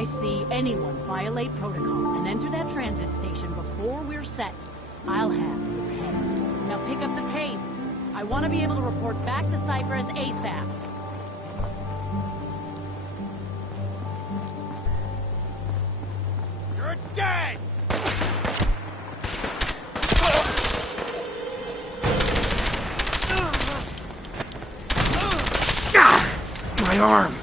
I see anyone violate protocol and enter that transit station before we're set, I'll have your head. Now pick up the pace. I want to be able to report back to Cyprus ASAP. You're dead! My arm!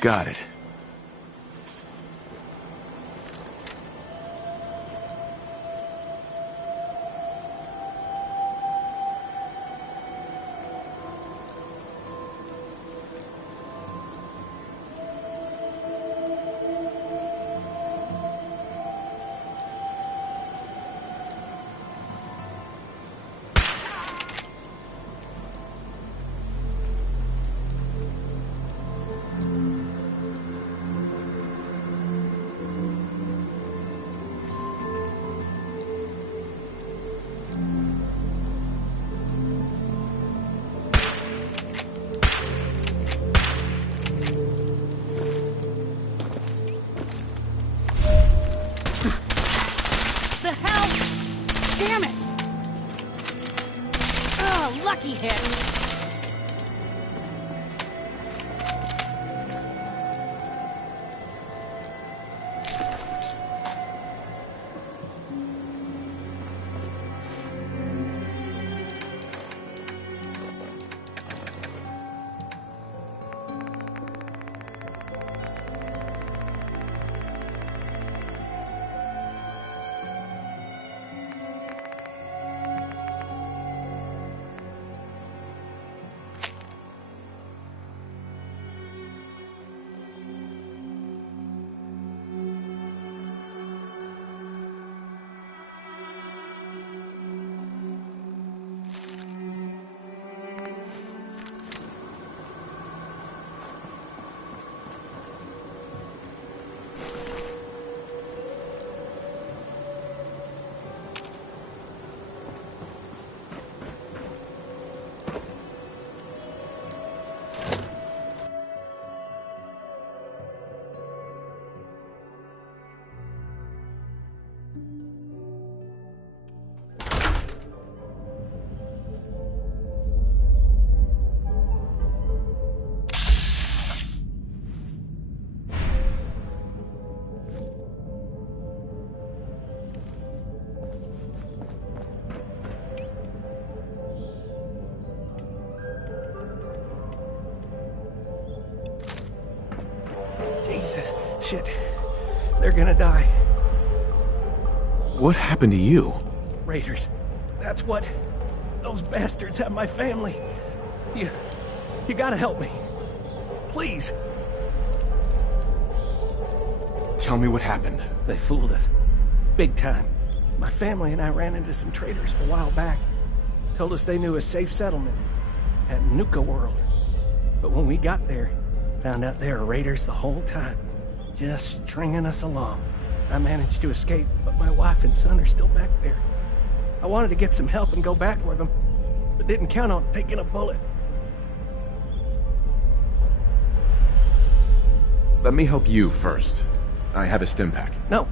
Got it. Damn it! Oh, lucky hit! Jesus, shit. They're gonna die. What happened to you? Raiders. That's what... Those bastards have my family. You gotta help me. Please. Tell me what happened. They fooled us. Big time. My family and I ran into some traitors a while back. Told us they knew a safe settlement at Nuka World. But when we got there, found out they were raiders the whole time. Just stringing us along. I managed to escape, but my wife and son are still back there. I wanted to get some help and go back for them, but didn't count on taking a bullet. Let me help you first. I have a stim pack. No.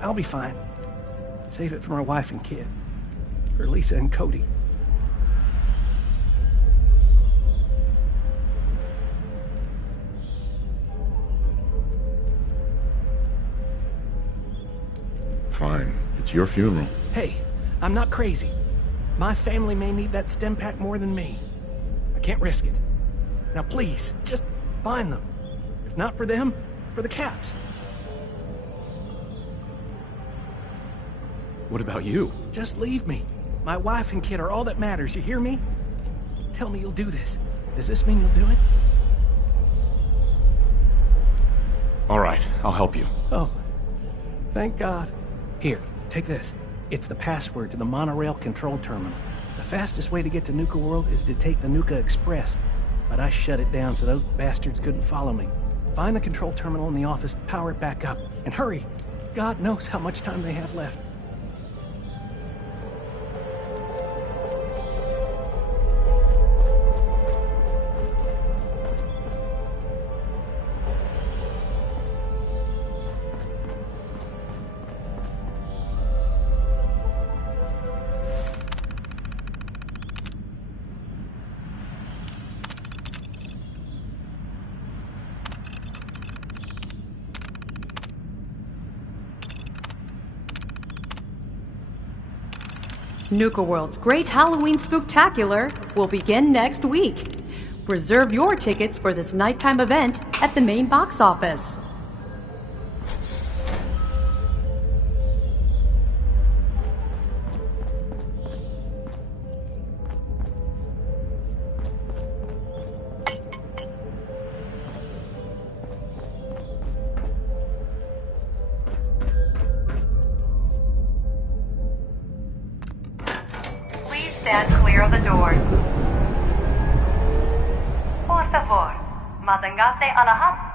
I'll be fine. Save it for my wife and kid. For Lisa and Cody. Fine. It's your funeral. Hey, I'm not crazy. My family may need that stim pack more than me. I can't risk it. Now please, just find them. If not for them, for the Caps. What about you? Just leave me. My wife and kid are all that matters, you hear me? Tell me you'll do this. Does this mean you'll do it? All right, I'll help you. Oh, thank God. Here, take this. It's the password to the monorail control terminal. The fastest way to get to Nuka World is to take the Nuka Express, but I shut it down so those bastards couldn't follow me. Find the control terminal in the office, power it back up, and hurry. God knows how much time they have left. Nuka World's Great Halloween Spooktacular will begin next week. Reserve your tickets for this nighttime event at the main box office. Stand clear of the doors. Por favor, manténgase alejado.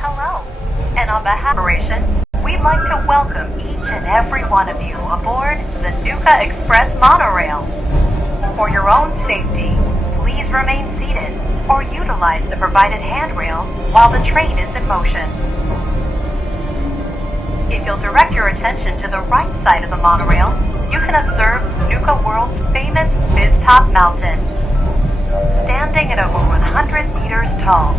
Hello, and on behalf of Operation, we'd like to welcome each and every one of you aboard the Nuka Express monorail. For your own safety, please remain seated or utilize the provided handrails while the train is in motion. If you'll direct your attention to the right side of the monorail, you can observe Nuka World's famous Fizz-Top Mountain. Standing at over 100 meters tall,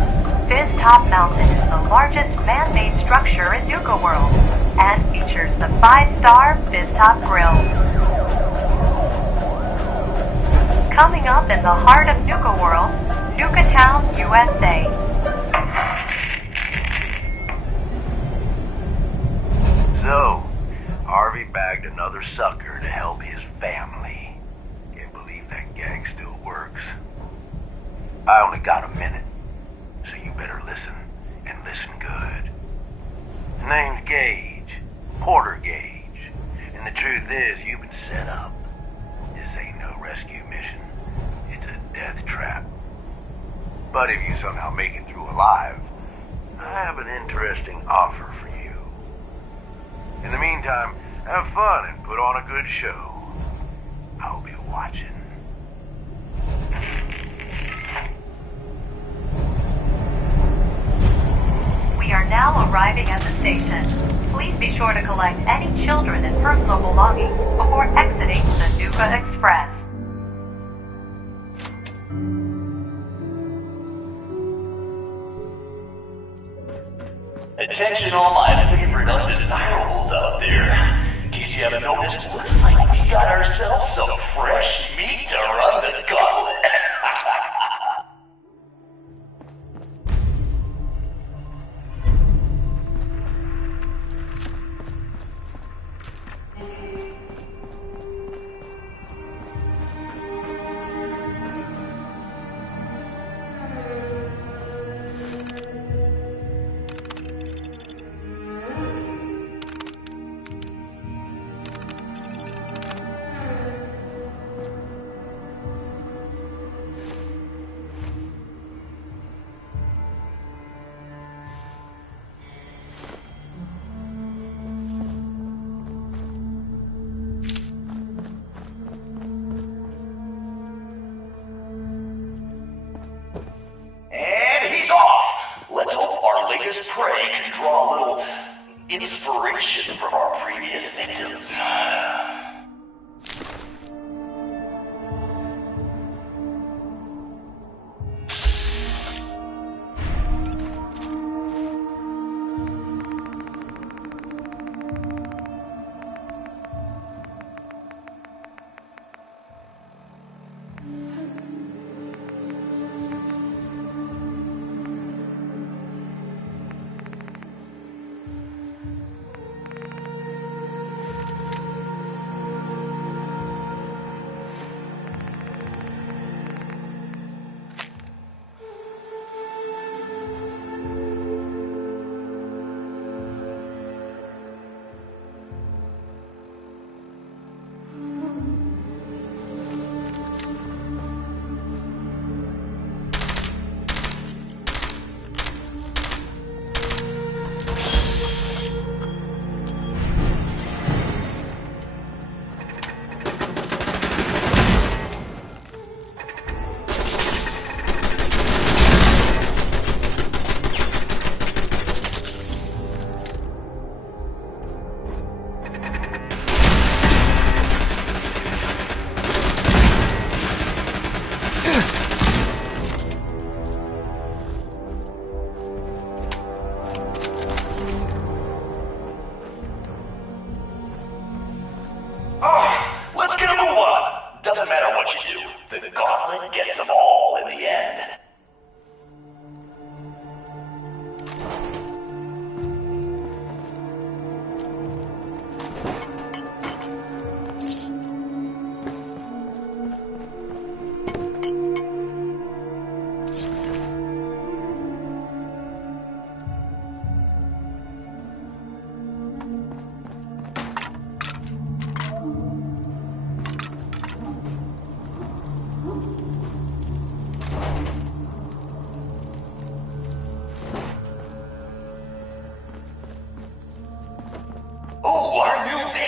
Fizz-Top Mountain is the largest man-made structure in Nuka World and features the 5-star Fizz-Top Grill. Coming up in the heart of Nuka World, Nuka Town, USA. So, Harvey bagged another sucker to help his family. Can't believe that gag still works. I only got a minute, so you better listen, and listen good. His name's Gage, Porter Gage, and the truth is you've been set up. This ain't no rescue mission. It's a death trap. But if you somehow make it through alive, I have an interesting offer for you. In the meantime, have fun and put on a good show. I'll be watching. We are now arriving at the station. Please be sure to collect any children and personal belongings before exiting the Nuka Express. mention all my favorite undesirables out there. In case you haven't noticed, looks like we got ourselves some fresh meat to run the gauntlet. Prey can draw a little inspiration from our previous victims.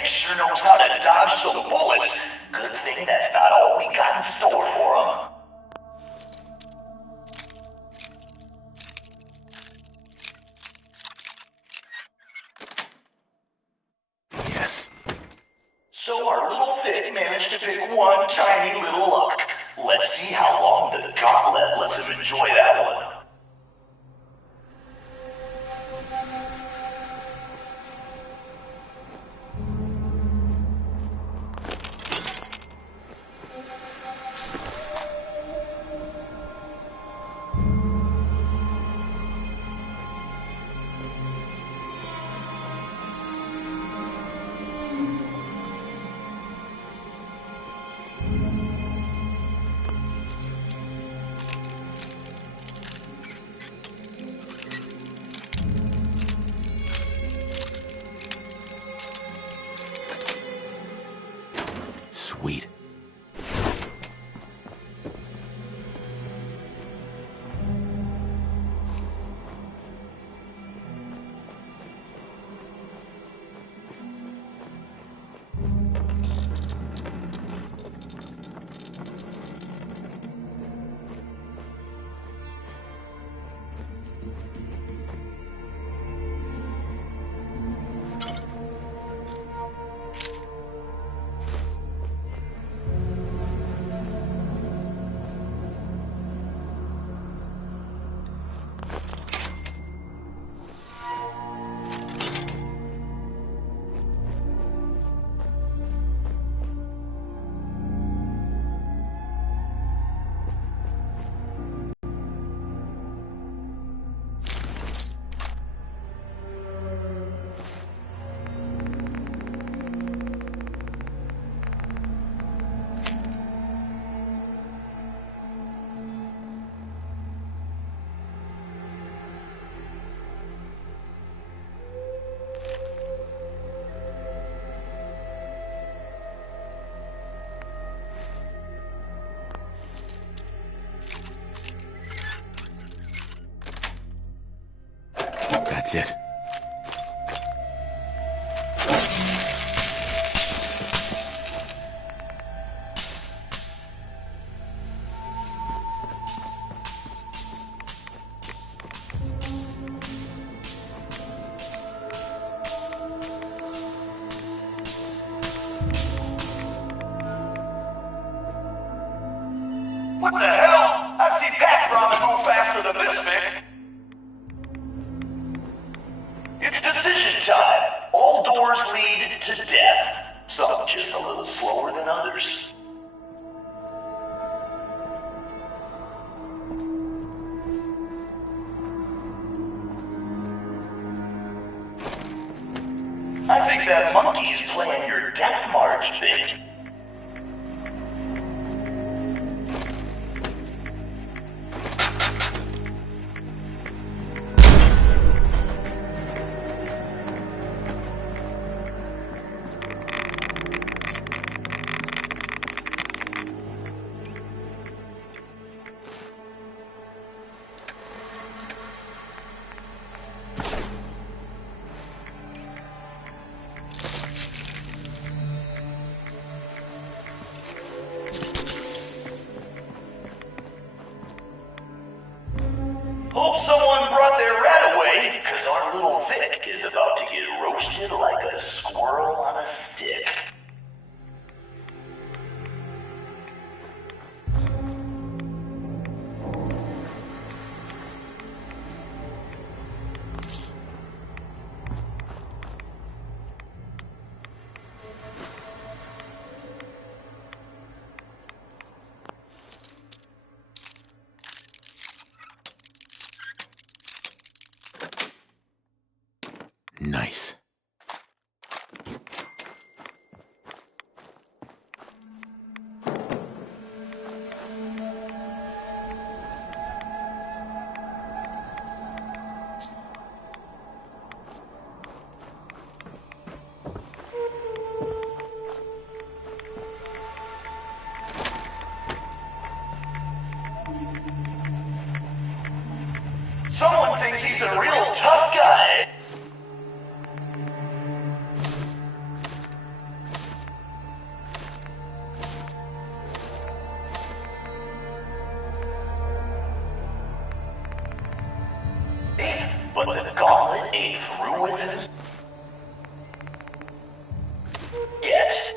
Sure knows how to dodge some bullets. Good thing that's not all we got in store for him. Yes. So our little Vic managed to pick one tiny little lock. Let's see how long the gauntlet lets him enjoy that one. Sweet. That's it. What the hell? I've seen Pat Ramen move faster than this, Vic. It's decision time. All doors lead to death. Some just a little slower than others. I think that monkey's playing your death march, Vic. Hope someone brought their rat away, because our little Vic is about to get roasted like a squirrel on a stick. Nice. Someone thinks he's a real tough guy. But the gauntlet ain't through with it yet.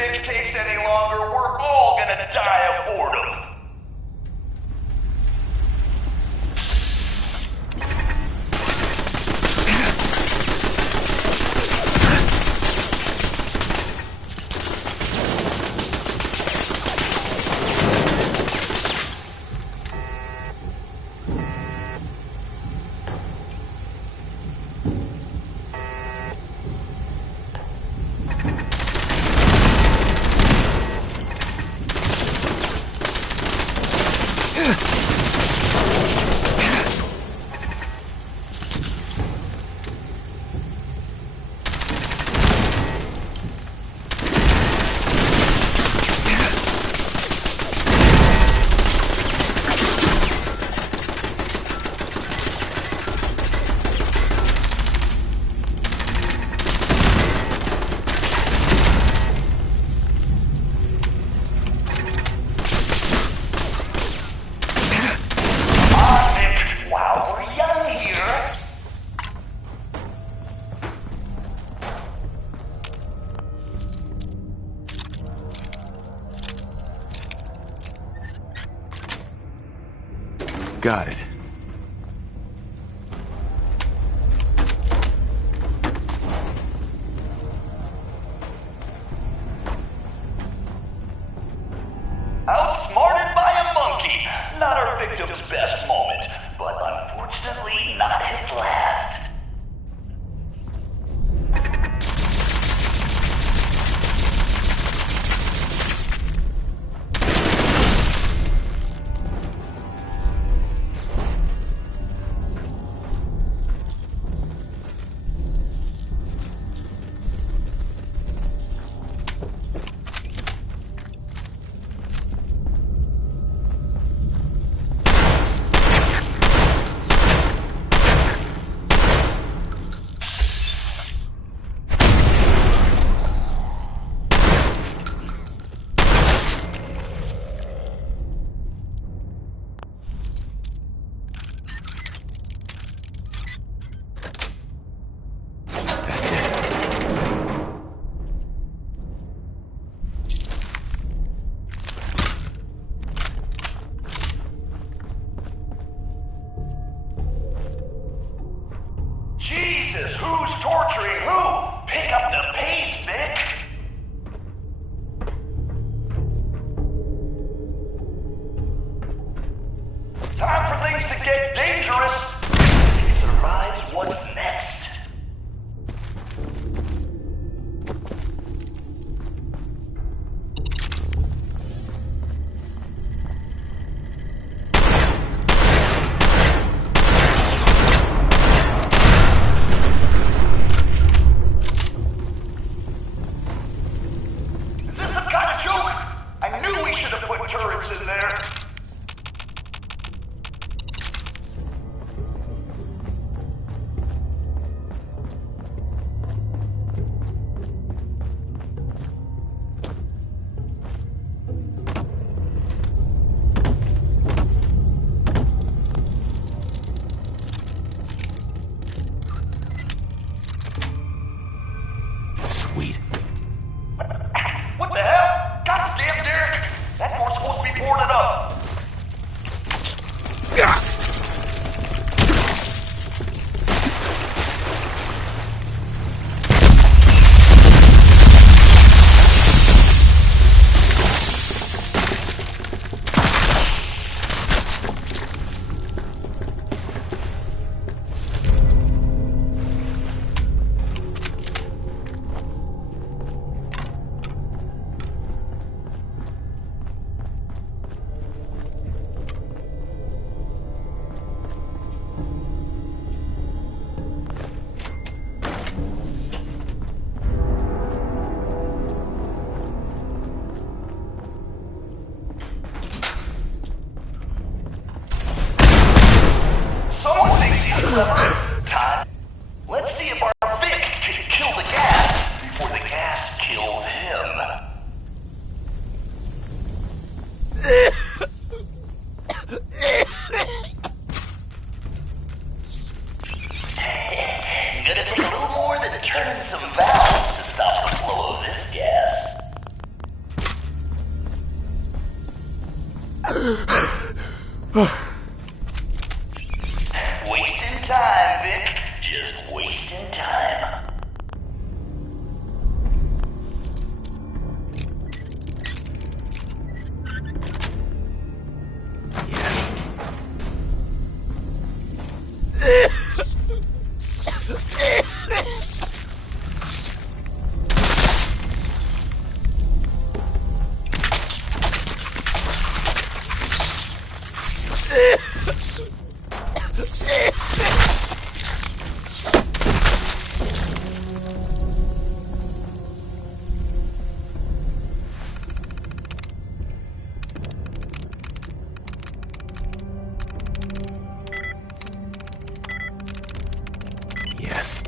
If it takes any longer, we're all gonna die of boredom. got it. Outsmarted by a monkey. Not our victim's best moment, but unfortunately not his last. Jesus, who's torturing who? Pick up the pace, Vic! Time for things to get dangerous! If he survives, what's next? Turrets in there. Sweet. What the hell? Goddamn, Derek! That door's supposed to be boarded up. Time. Let's see if our Vic can kill the gas before the gas kills him. Gonna take a little more than turning some valves to stop the flow of this gas. Wasting time, Vic. Just wasting time. Yes.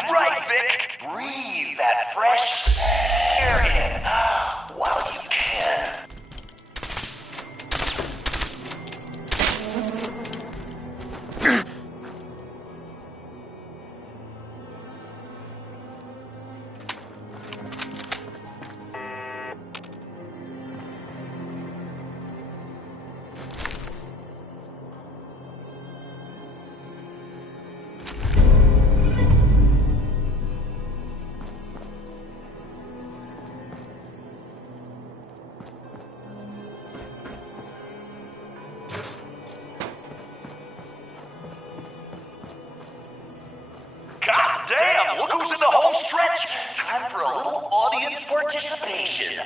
That's right, Vic. Breathe that fresh air in while you can. God damn, look who's in the home stretch. Time for a little audience participation.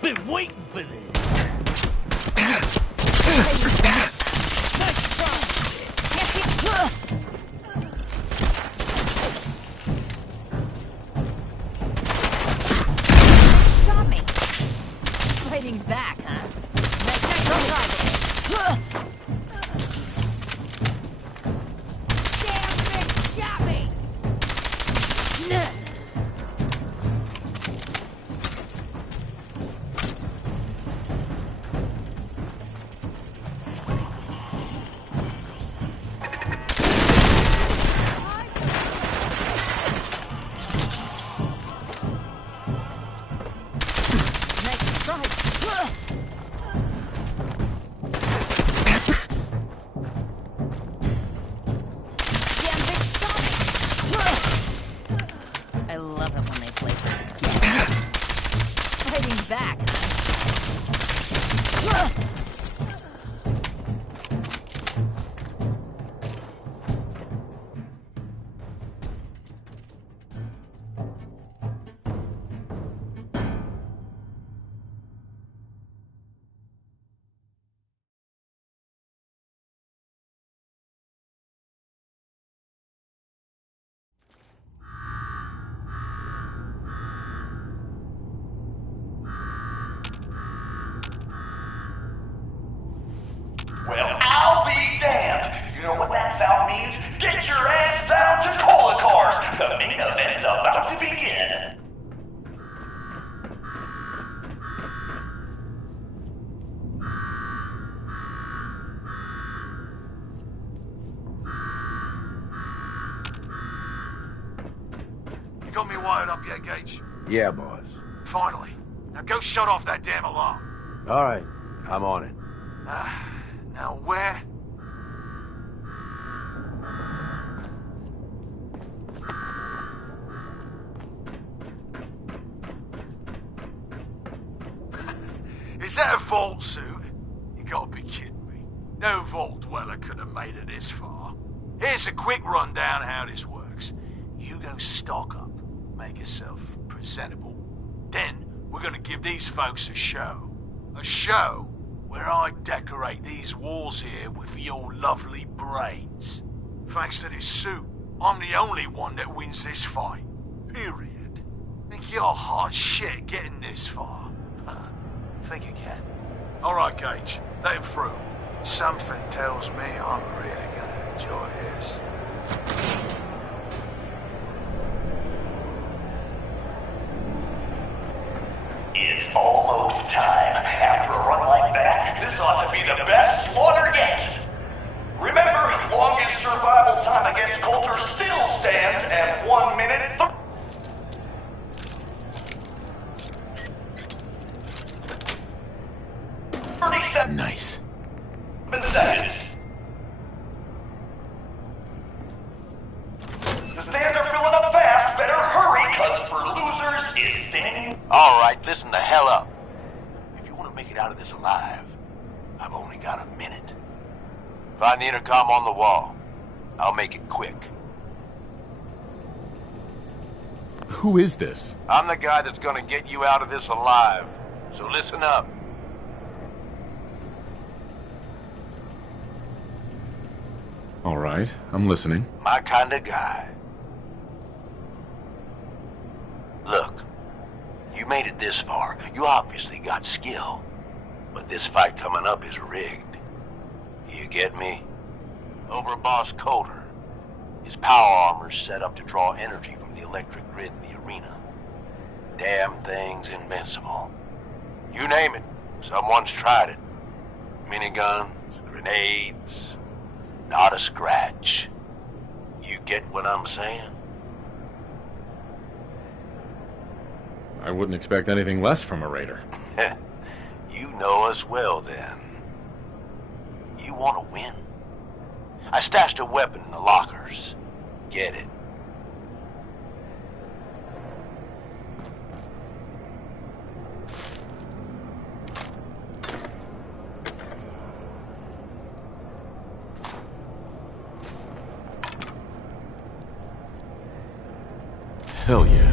Been waiting for this. Shot me. Fighting back, huh? Damn bitch shot me. Nice strike. Damn bitch shot me. I love it when they play for the kids. Fighting back, huh? Well, I'll be damned. You know what that sound means? Get your ass down to Cola Cars. The main event's about to begin. You got me wired up yet, Gage? Yeah, boss. Finally. Now go shut off that damn alarm. All right, I'm on it. Now where? Is that a vault suit? You gotta be kidding me. No vault dweller could have made it this far. Here's a quick rundown how this works. You go stock up, make yourself presentable. Then we're gonna give these folks a show. A show where I decorate these walls here with your lovely brains. Thanks to this suit, I'm the only one that wins this fight. Period. Think you're hot shit getting this far? Think again. Alright, Gage, let him through. Something tells me I'm really gonna enjoy this. It's almost time. After a run like that, this ought to be the best slaughter yet. Remember, longest survival time against Coulter still stands at 1 minute 37 Nice. seconds. The stands are filling up fast. Better hurry, cause for losers, it's standing. Alright, listen the hell up. If you want to make it out of this alive, I've only got a minute. Find the intercom on the wall. I'll make it quick. Who is this? I'm the guy that's gonna get you out of this alive. So listen up. All right, I'm listening. My kind of guy. Look, you made it this far. You obviously got skill. But this fight coming up is rigged. You get me? Over Boss Coder. His power armor's set up to draw energy from the electric grid in the arena. Damn thing's invincible. You name it, someone's tried it. Miniguns, grenades, not a scratch. You get what I'm saying? I wouldn't expect anything less from a raider. You know us well, then. You want to win? I stashed a weapon in the lockers. Get it. Hell yeah.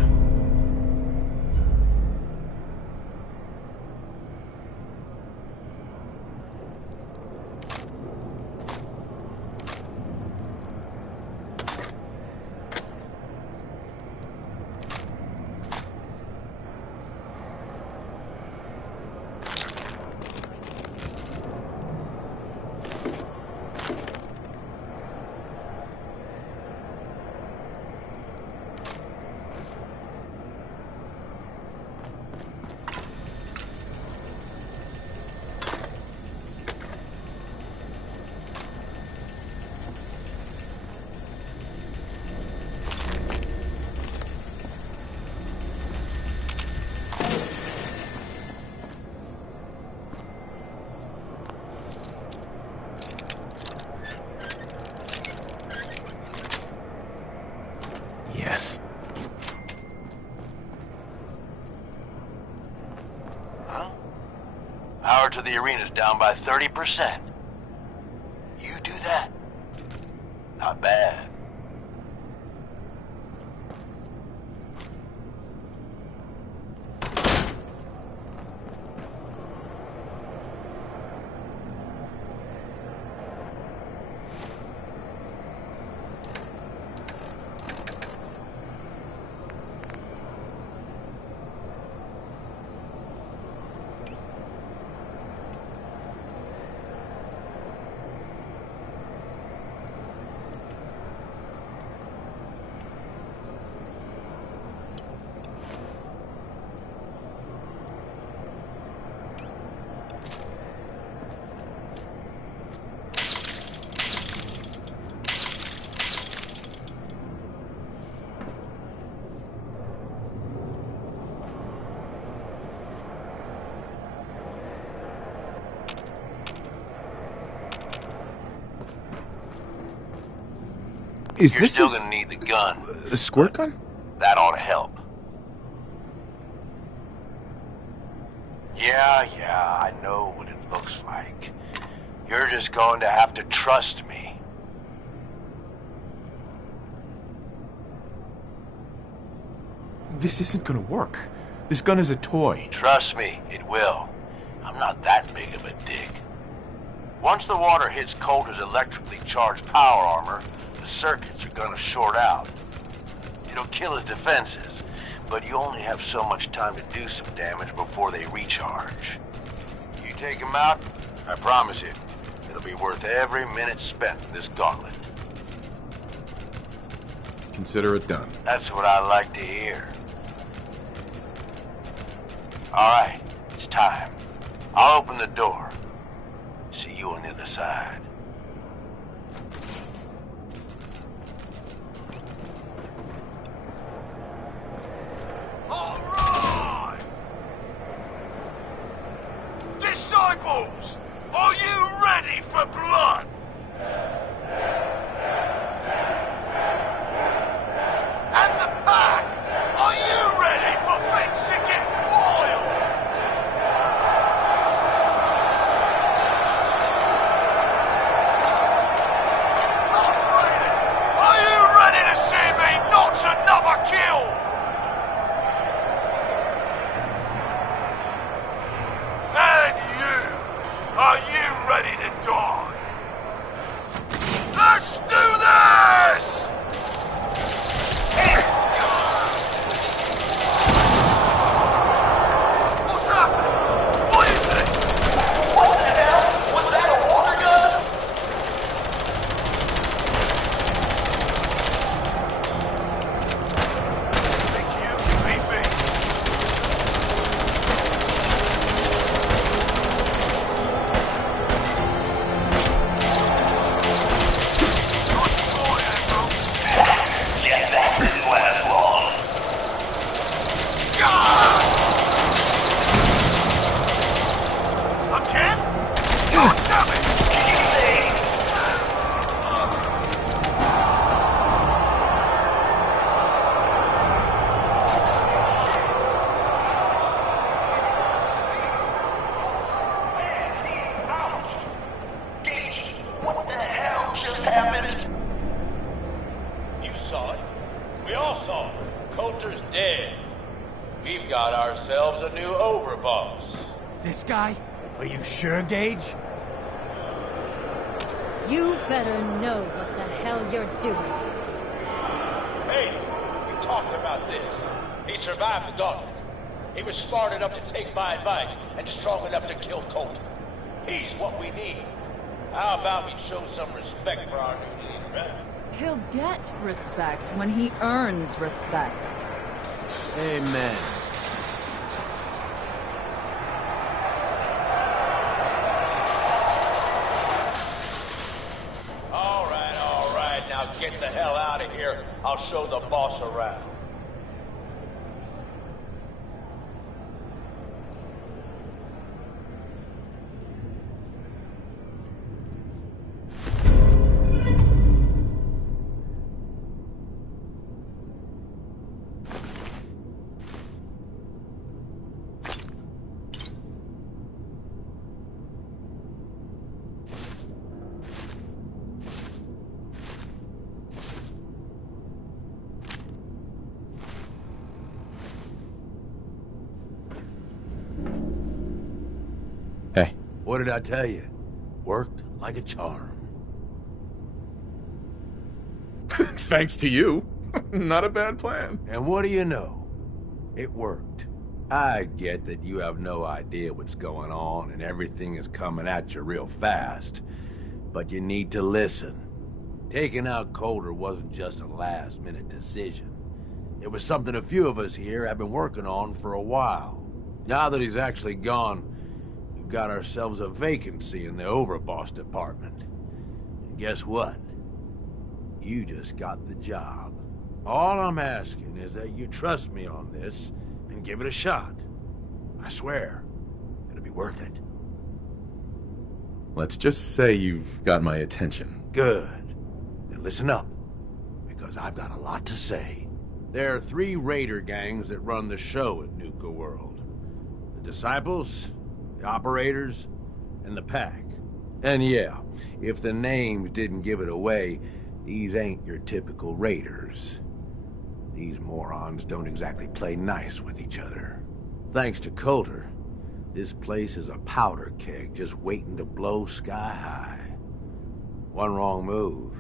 Yes. Huh? Power to the arena's down by 30%. You do that? Not bad. Is You're this still gonna need the gun. a squirt gun? That ought to help. Yeah, I know what it looks like. You're just going to have to trust me. This isn't gonna work. This gun is a toy. Trust me, it will. I'm not that big of a dick. Once the water hits Coulter's electrically charged power armor, the circuits are gonna short out. It'll kill his defenses, but you only have so much time to do some damage before they recharge. You take him out, I promise you, it'll be worth every minute spent in this gauntlet. Consider it done. That's what I like to hear. Alright, it's time. I'll open the door. See you on the other side. Alright! Disciples, are you ready for blood? And the pack, are you ready for things to get wild? saw it. We all saw it. Coulter's dead. We've got ourselves a new overboss. This guy? Are you sure, Gage? You better know what the hell you're doing. Hey, we talked about this. He survived the gauntlet. He was smart enough to take my advice and strong enough to kill Coulter. He's what we need. How about we show some respect for our new leader, huh? He'll get respect when he earns respect. Amen. All right. Now get the hell out of here. I'll show the boss around. Hey. What did I tell you? Worked like a charm. Thanks to you. Not a bad plan. And what do you know? It worked. I get that you have no idea what's going on and everything is coming at you real fast. But you need to listen. Taking out Coulter wasn't just a last-minute decision. It was something a few of us here have been working on for a while. Now that he's actually gone, we've got ourselves a vacancy in the overboss department. And guess what? You just got the job. All I'm asking is that you trust me on this and give it a shot. I swear, it'll be worth it. Let's just say you've got my attention. Good. Then listen up, because I've got a lot to say. There are 3 raider gangs that run the show at Nuka World. The Disciples, the Operators, and the Pack. And yeah, if the names didn't give it away, these ain't your typical raiders. These morons don't exactly play nice with each other. Thanks to Coulter, this place is a powder keg just waiting to blow sky high. One wrong move,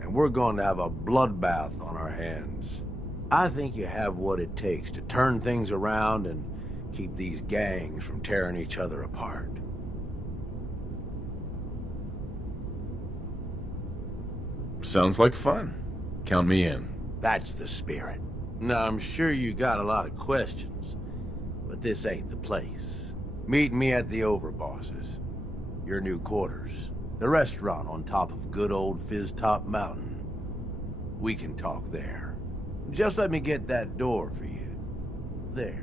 and we're going to have a bloodbath on our hands. I think you have what it takes to turn things around and keep these gangs from tearing each other apart. Sounds like fun. Count me in. That's the spirit. Now, I'm sure you got a lot of questions, but this ain't the place. Meet me at the Overbosses, your new quarters, the restaurant on top of good old Fizztop Mountain. We can talk there. Just let me get that door for you. There.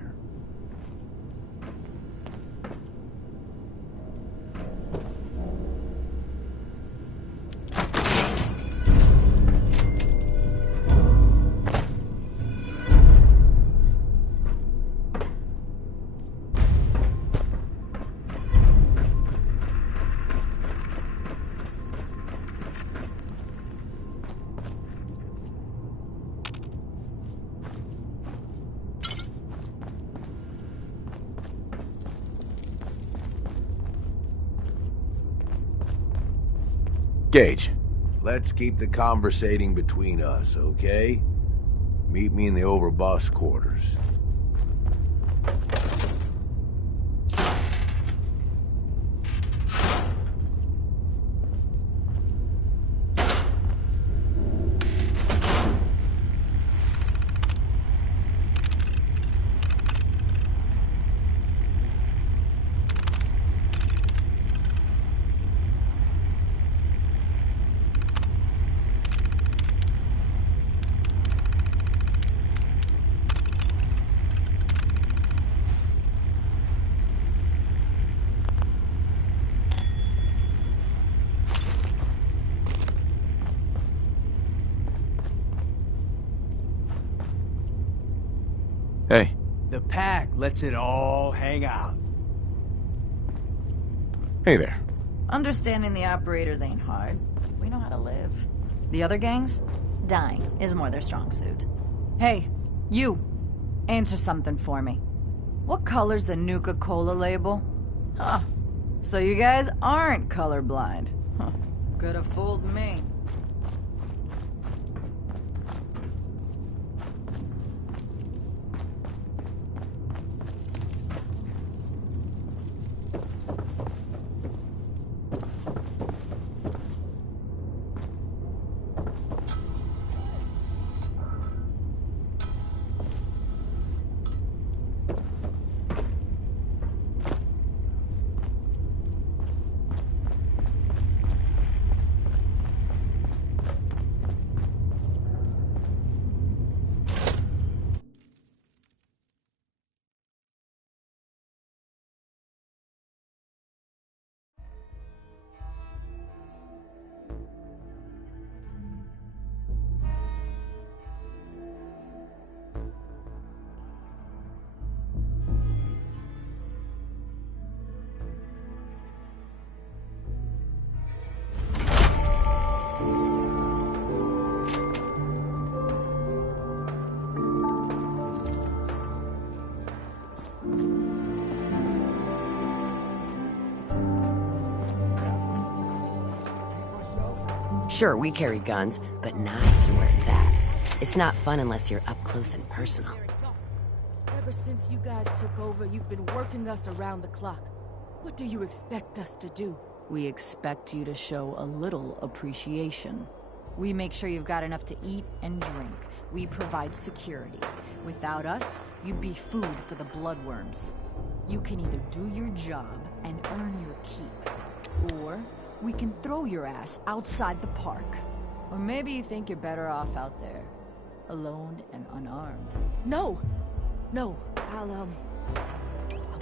Gage. Let's keep the conversating between us, okay? Meet me in the Overboss quarters. Hey. The Pack lets it all hang out. Hey there. Understanding the operators ain't hard. We know how to live. The other gangs? Dying is more their strong suit. Hey, you! Answer something for me. What color's the Nuka-Cola label? Huh. So you guys aren't colorblind. Huh. Could have fooled me. Sure, we carry guns, but knives are where it's at. It's not fun unless you're up close and personal. Ever since you guys took over, you've been working us around the clock. What do you expect us to do? We expect you to show a little appreciation. We make sure you've got enough to eat and drink. We provide security. Without us, you'd be food for the bloodworms. You can either do your job and earn your keep, or we can throw your ass outside the park. Or maybe you think you're better off out there, alone and unarmed. No! No, I'll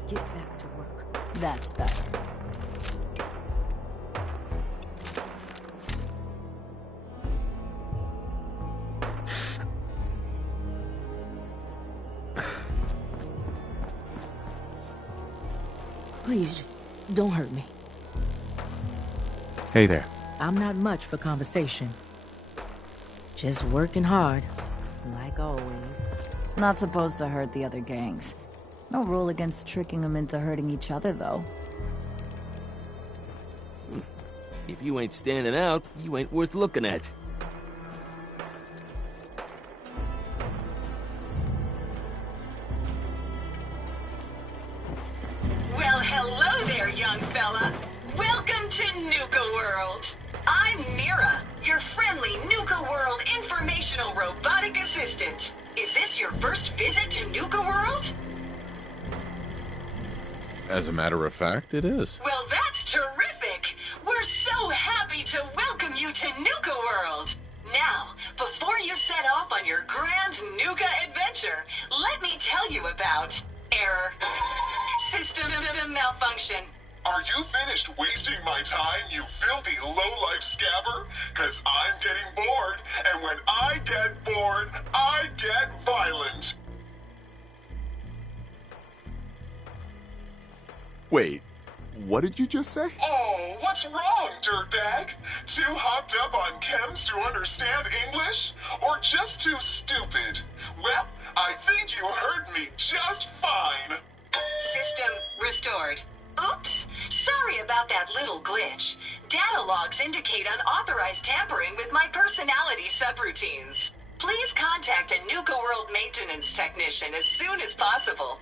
get back to work. That's better. Please, just don't hurt me. Hey there. I'm not much for conversation. Just working hard, like always. Not supposed to hurt the other gangs. No rule against tricking them into hurting each other, though. If you ain't standing out, you ain't worth looking at. Well, hello there, young fella. Welcome to Nuka World. I'm Mira, your friendly Nuka World informational robotic assistant. Is this your first visit to Nuka World? As a matter of fact, it is. Well, that's terrific. We're so happy to welcome you to Nuka World. Now, before you set off on your grand Nuka adventure, let me tell you about error, system malfunction. Are you finished wasting my time, you filthy low-life scabber? 'Cause I'm getting bored, and when I get bored, I get violent. Wait, what did you just say? Oh, what's wrong, dirtbag? Too hopped up on chems to understand English? Or just too stupid? Well, I think you heard me just fine. System restored. Oops! Sorry about that little glitch. Data logs indicate unauthorized tampering with my personality subroutines. Please contact a Nuka World maintenance technician as soon as possible.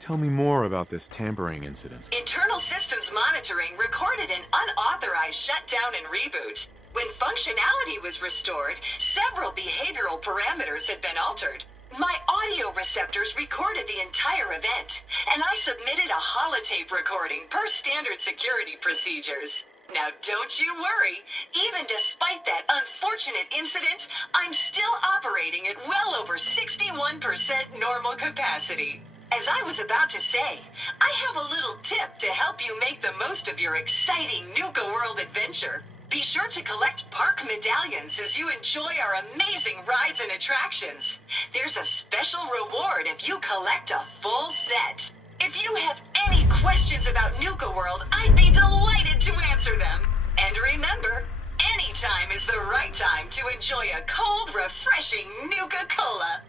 Tell me more about this tampering incident. Internal systems monitoring recorded an unauthorized shutdown and reboot. When functionality was restored, several behavioral parameters had been altered. My audio receptors recorded the entire event, and I submitted a holotape recording per standard security procedures. Now don't you worry, even despite that unfortunate incident, I'm still operating at well over 61% normal capacity. As I was about to say, I have a little tip to help you make the most of your exciting Nuka World adventure. Be sure to collect park medallions as you enjoy our amazing rides and attractions. There's a special reward if you collect a full set. If you have any questions about Nuka World, I'd be delighted to answer them. And remember, anytime anytime is the right time to enjoy a cold, refreshing Nuka Cola.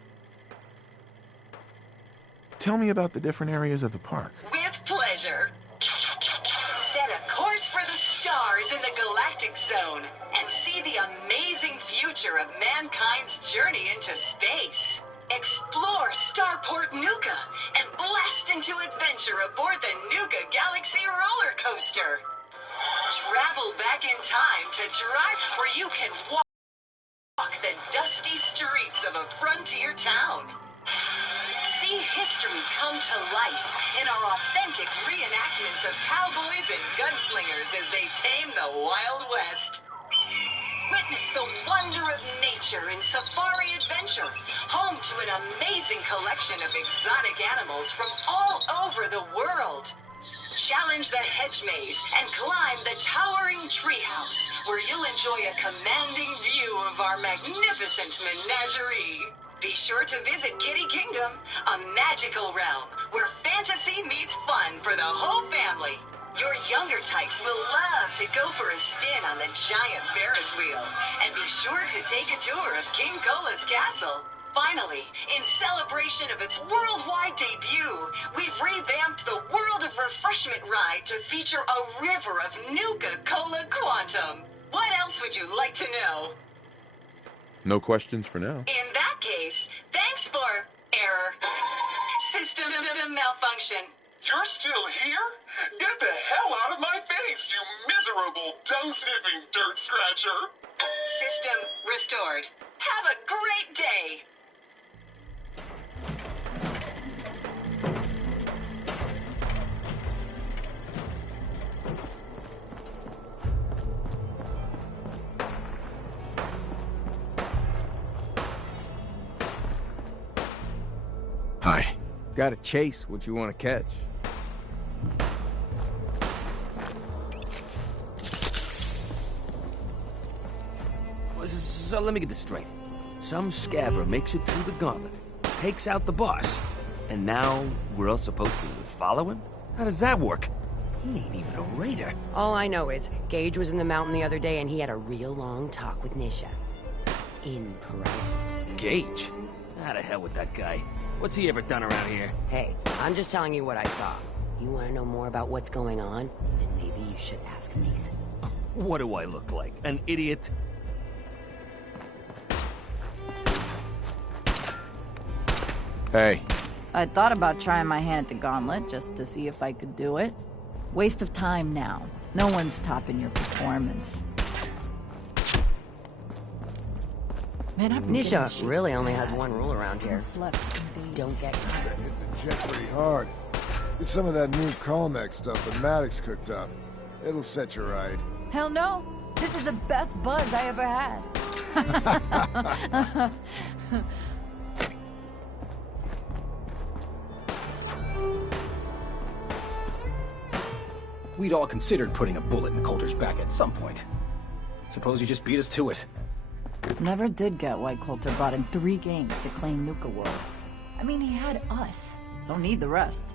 Tell me about the different areas of the park. With pleasure. Set a course for the stars in the galactic zone and see the amazing future of mankind's journey into space. Explore Starport Nuka and blast into adventure aboard the Nuka Galaxy roller coaster. Travel back in time to drive where you can walk the dusty streets of a frontier town. See history come to life in our authentic reenactments of cowboys and gunslingers as they tame the Wild West. Witness the wonder of nature in Safari Adventure, home to an amazing collection of exotic animals from all over the world. Challenge the hedge maze and climb the towering treehouse, where you'll enjoy a commanding view of our magnificent menagerie. Be sure to visit Kitty Kingdom, a magical realm where fantasy meets fun for the whole family. Your younger types will love to go for a spin on the giant Ferris wheel, and be sure to take a tour of King Cola's castle. Finally, in celebration of its worldwide debut, we've revamped the World of Refreshment ride to feature a river of Nuka Cola Quantum. What else would you like to know? No questions for now. In that case, thanks for error. System malfunction. You're still here? Get the hell out of my face, you miserable, dung-sniffing dirt scratcher! System restored. Have a great day! Hi. Gotta chase what you want to catch. So let me get this straight. Some scaver makes it through the gauntlet, takes out the boss, and now we're all supposed to follow him? How does that work? He ain't even a raider. All I know is Gage was in the mountain the other day and he had a real long talk with Nisha. In private. Gage? How the hell with that guy? What's he ever done around here? Hey, I'm just telling you what I saw. You want to know more about what's going on? Then maybe you should ask Mason. What do I look like? An idiot? Hey. I thought about trying my hand at the gauntlet just to see if I could do it. Waste of time now. No one's topping your performance. Man, Nisha really only has one rule around here. Don't get hit the jet pretty hard. Get some of that new Colmex stuff that Maddox cooked up. It'll set you right. Hell no! This is the best buzz I ever had. We'd all considered putting a bullet in Coulter's back at some point. Suppose you just beat us to it. Never did get why Coulter brought in 3 gangs to claim Nuka World. I mean, he had us. Don't need the rest.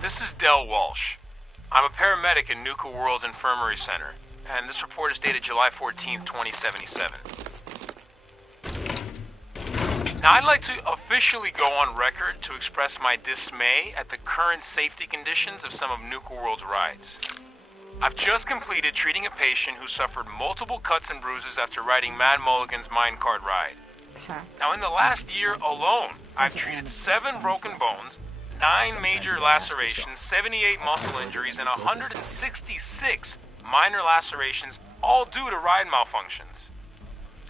This is Del Walsh. I'm a paramedic in Nuka World's Infirmary Center, and this report is dated July 14th, 2077. Now, I'd like to officially go on record to express my dismay at the current safety conditions of some of Nuka World's rides. I've just completed treating a patient who suffered multiple cuts and bruises after riding Mad Mulligan's minecart ride. Now, in the last year alone, I've treated 7 broken bones, 9 major lacerations, 78 muscle injuries, and 166 minor lacerations, all due to ride malfunctions.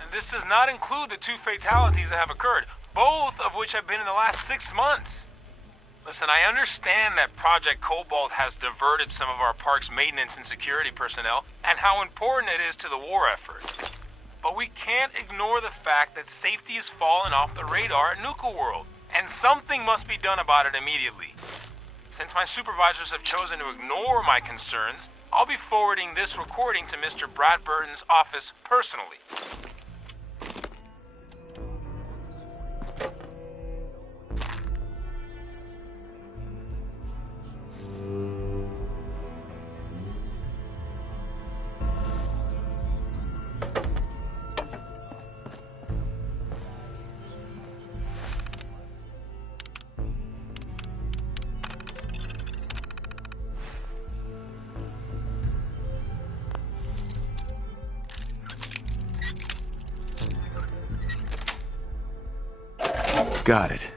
And this does not include the 2 fatalities that have occurred, both of which have been in the last 6 months. Listen, I understand that Project Cobalt has diverted some of our park's maintenance and security personnel, and how important it is to the war effort. But we can't ignore the fact that safety has fallen off the radar at Nuka World, and something must be done about it immediately. Since my supervisors have chosen to ignore my concerns, I'll be forwarding this recording to Mr. Bradburton's office personally. Got it.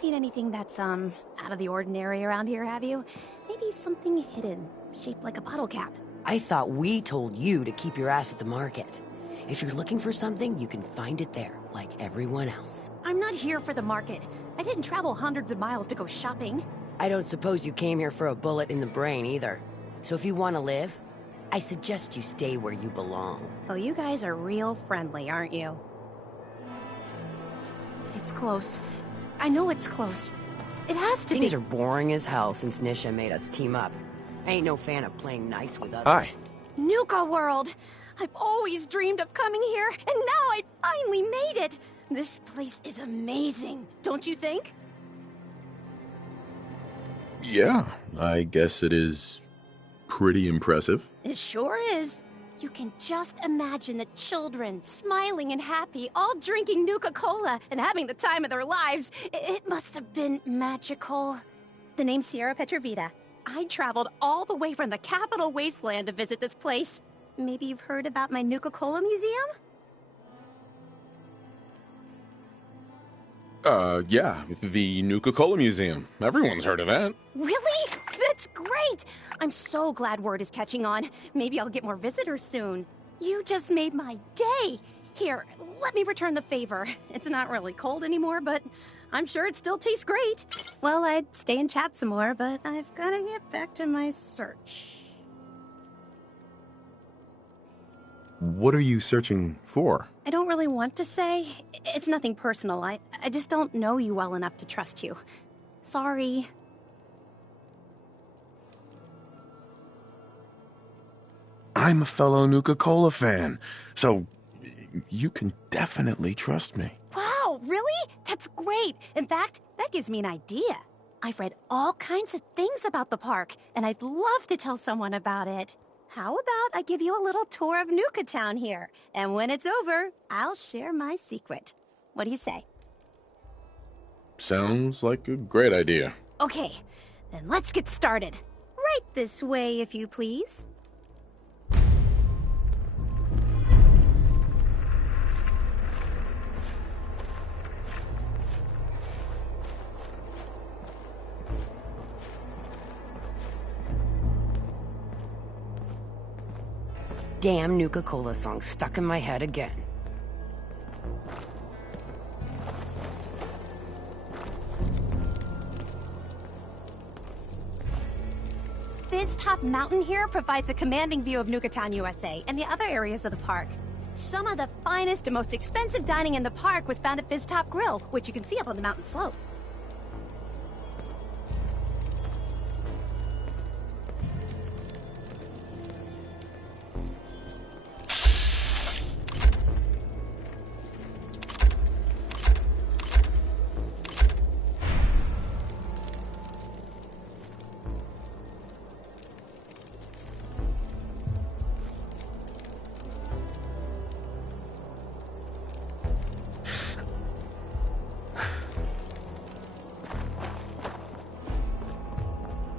Seen anything that's, out of the ordinary around here, have you? Maybe something hidden, shaped like a bottle cap. I thought we told you to keep your ass at the market. If you're looking for something, you can find it there, like everyone else. I'm not here for the market. I didn't travel hundreds of miles to go shopping. I don't suppose you came here for a bullet in the brain, either. So if you want to live, I suggest you stay where you belong. Oh, you guys are real friendly, aren't you? It's close. I know it's close. It has to be. Things are boring as hell since Nisha made us team up. I ain't no fan of playing nice with others. Hi. Nuka World! I've always dreamed of coming here, and now I finally made it! This place is amazing, don't you think? Yeah, I guess it is pretty impressive. It sure is. You can just imagine the children, smiling and happy, all drinking Nuka-Cola and having the time of their lives. It must have been magical. The name's Sierra Petrovita. I traveled all the way from the capital wasteland to visit this place. Maybe you've heard about my Nuka-Cola museum? Yeah, the Nuka-Cola Museum. Everyone's heard of that. Really? That's great! I'm so glad word is catching on. Maybe I'll get more visitors soon. You just made my day! Here, let me return the favor. It's not really cold anymore, but I'm sure it still tastes great. Well, I'd stay and chat some more, but I've gotta get back to my search. What are you searching for? I don't really want to say. It's nothing personal. I just don't know you well enough to trust you. Sorry. I'm a fellow Nuka-Cola fan, so you can definitely trust me. Wow, really? That's great. In fact, that gives me an idea. I've read all kinds of things about the park, and I'd love to tell someone about it. How about I give you a little tour of Nuka Town here, and when it's over, I'll share my secret. What do you say? Sounds like a great idea. Okay, then let's get started. Right this way, if you please. Damn Nuka-Cola song stuck in my head again. This top mountain here provides a commanding view of Nuka Town, USA, and the other areas of the park. Some of the finest and most expensive dining in the park was found at Fizz Top Grill, which you can see up on the mountain slope.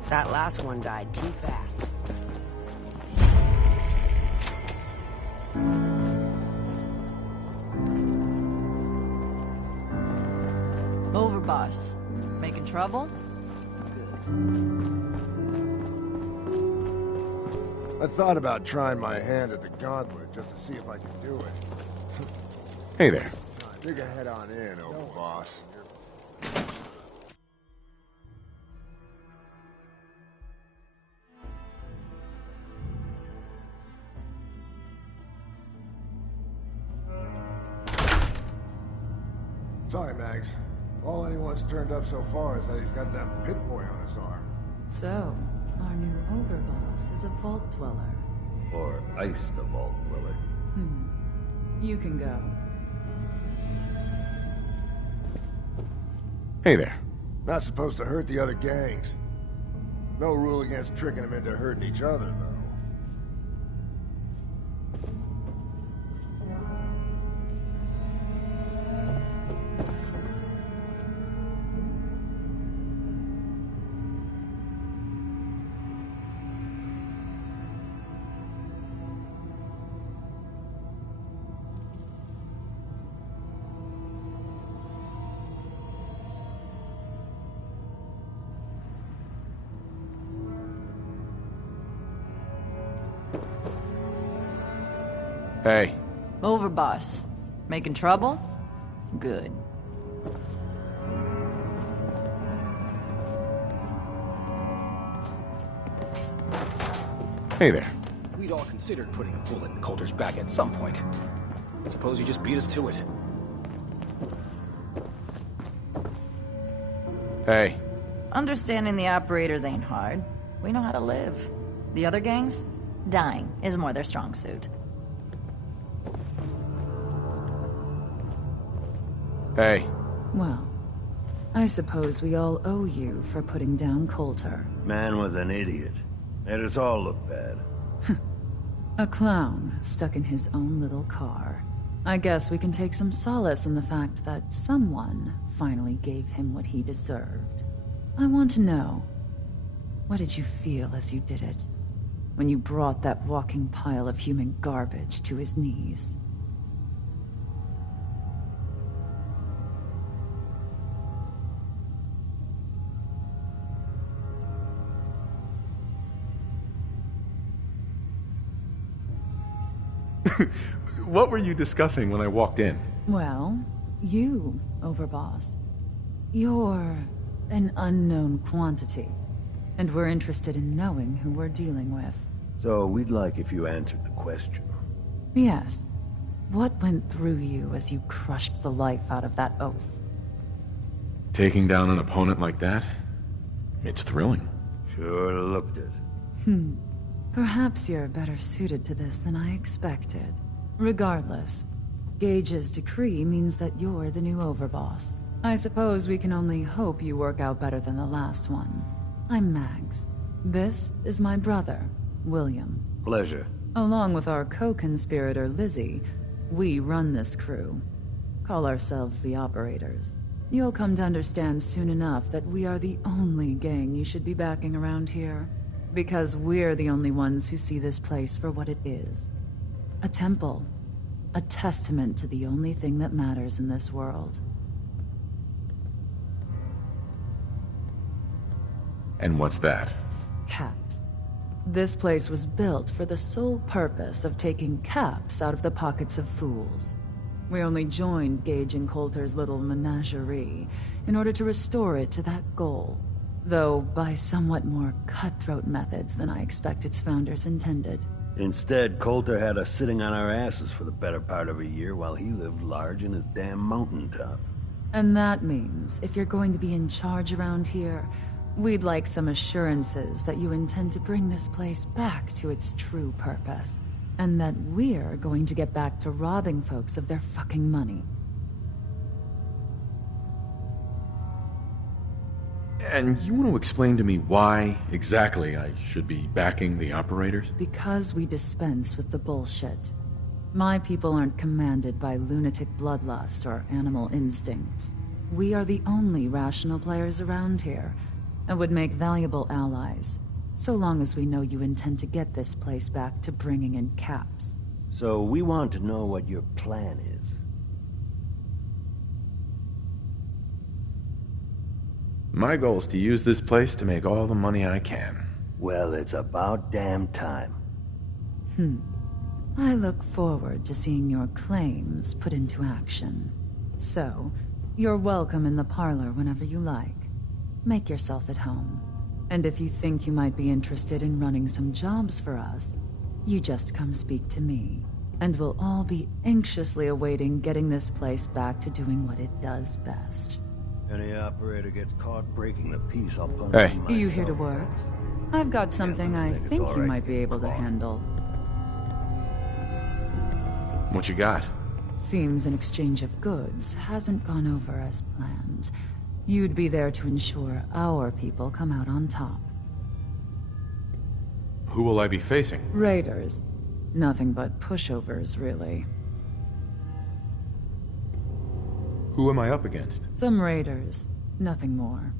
That last one died too fast. Over, boss. Making trouble? I thought about trying my hand at the gauntlet just to see if I could do it. Hey there. Dig a head on in, boss. Sorry, Mags. All anyone's turned up so far is that he's got that pit boy on his arm. So, our new overboss is a vault dweller. Or iced the vault dweller. You can go. Hey there. Not supposed to hurt the other gangs. No rule against tricking them into hurting each other, though. Hey. Over, boss. Making trouble? Good. Hey there. We'd all considered putting a bullet in Coulter's back at some point. Suppose you just beat us to it. Hey. Understanding the operators ain't hard. We know how to live. The other gangs? Dying is more their strong suit. Hey. Well, I suppose we all owe you for putting down Coulter. Man was an idiot. Made us all look bad. A clown stuck in his own little car. I guess we can take some solace in the fact that someone finally gave him what he deserved. I want to know, what did you feel as you did it? When you brought that walking pile of human garbage to his knees? What were you discussing when I walked in? Well, you, Overboss. You're an unknown quantity, and we're interested in knowing who we're dealing with. So we'd like if you answered the question. Yes. What went through you as you crushed the life out of that oaf? Taking down an opponent like that? It's thrilling. Sure looked it. Perhaps you're better suited to this than I expected. Regardless, Gage's decree means that you're the new Overboss. I suppose we can only hope you work out better than the last one. I'm Mags. This is my brother, William. Pleasure. Along with our co-conspirator, Lizzie, we run this crew. Call ourselves the Operators. You'll come to understand soon enough that we are the only gang you should be backing around here. Because we're the only ones who see this place for what it is. A temple. A testament to the only thing that matters in this world. And what's that? Caps. This place was built for the sole purpose of taking caps out of the pockets of fools. We only joined Gage and Coulter's little menagerie in order to restore it to that goal. Though by somewhat more cutthroat methods than I expect its founders intended. Instead, Coulter had us sitting on our asses for the better part of a year while he lived large in his damn mountaintop. And that means, if you're going to be in charge around here, we'd like some assurances that you intend to bring this place back to its true purpose. And that we're going to get back to robbing folks of their fucking money. And you want to explain to me why exactly I should be backing the Operators? Because we dispense with the bullshit. My people aren't commanded by lunatic bloodlust or animal instincts. We are the only rational players around here, and would make valuable allies, so long as we know you intend to get this place back to bringing in caps. So we want to know what your plan is. My goal is to use this place to make all the money I can. Well, it's about damn time. I look forward to seeing your claims put into action. So, you're welcome in the parlor whenever you like. Make yourself at home. And if you think you might be interested in running some jobs for us, you just come speak to me. And we'll all be anxiously awaiting getting this place back to doing what it does best. Any operator gets caught breaking the peace, I'll punish Hey. him myself. You here to work? I've got something I think you might be able to handle. What you got? Seems an exchange of goods hasn't gone over as planned. You'd be there to ensure our people come out on top. Who will I be facing? Raiders. Nothing but pushovers, really. Who am I up against? Some raiders. Nothing more.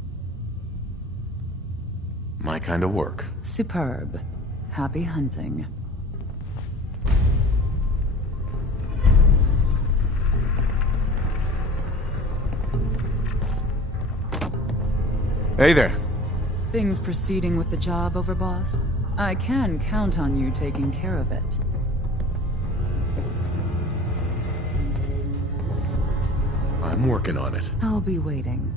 My kind of work. Superb. Happy hunting. Hey there. Things proceeding with the job, Overboss? I can count on you taking care of it. I'm working on it. I'll be waiting.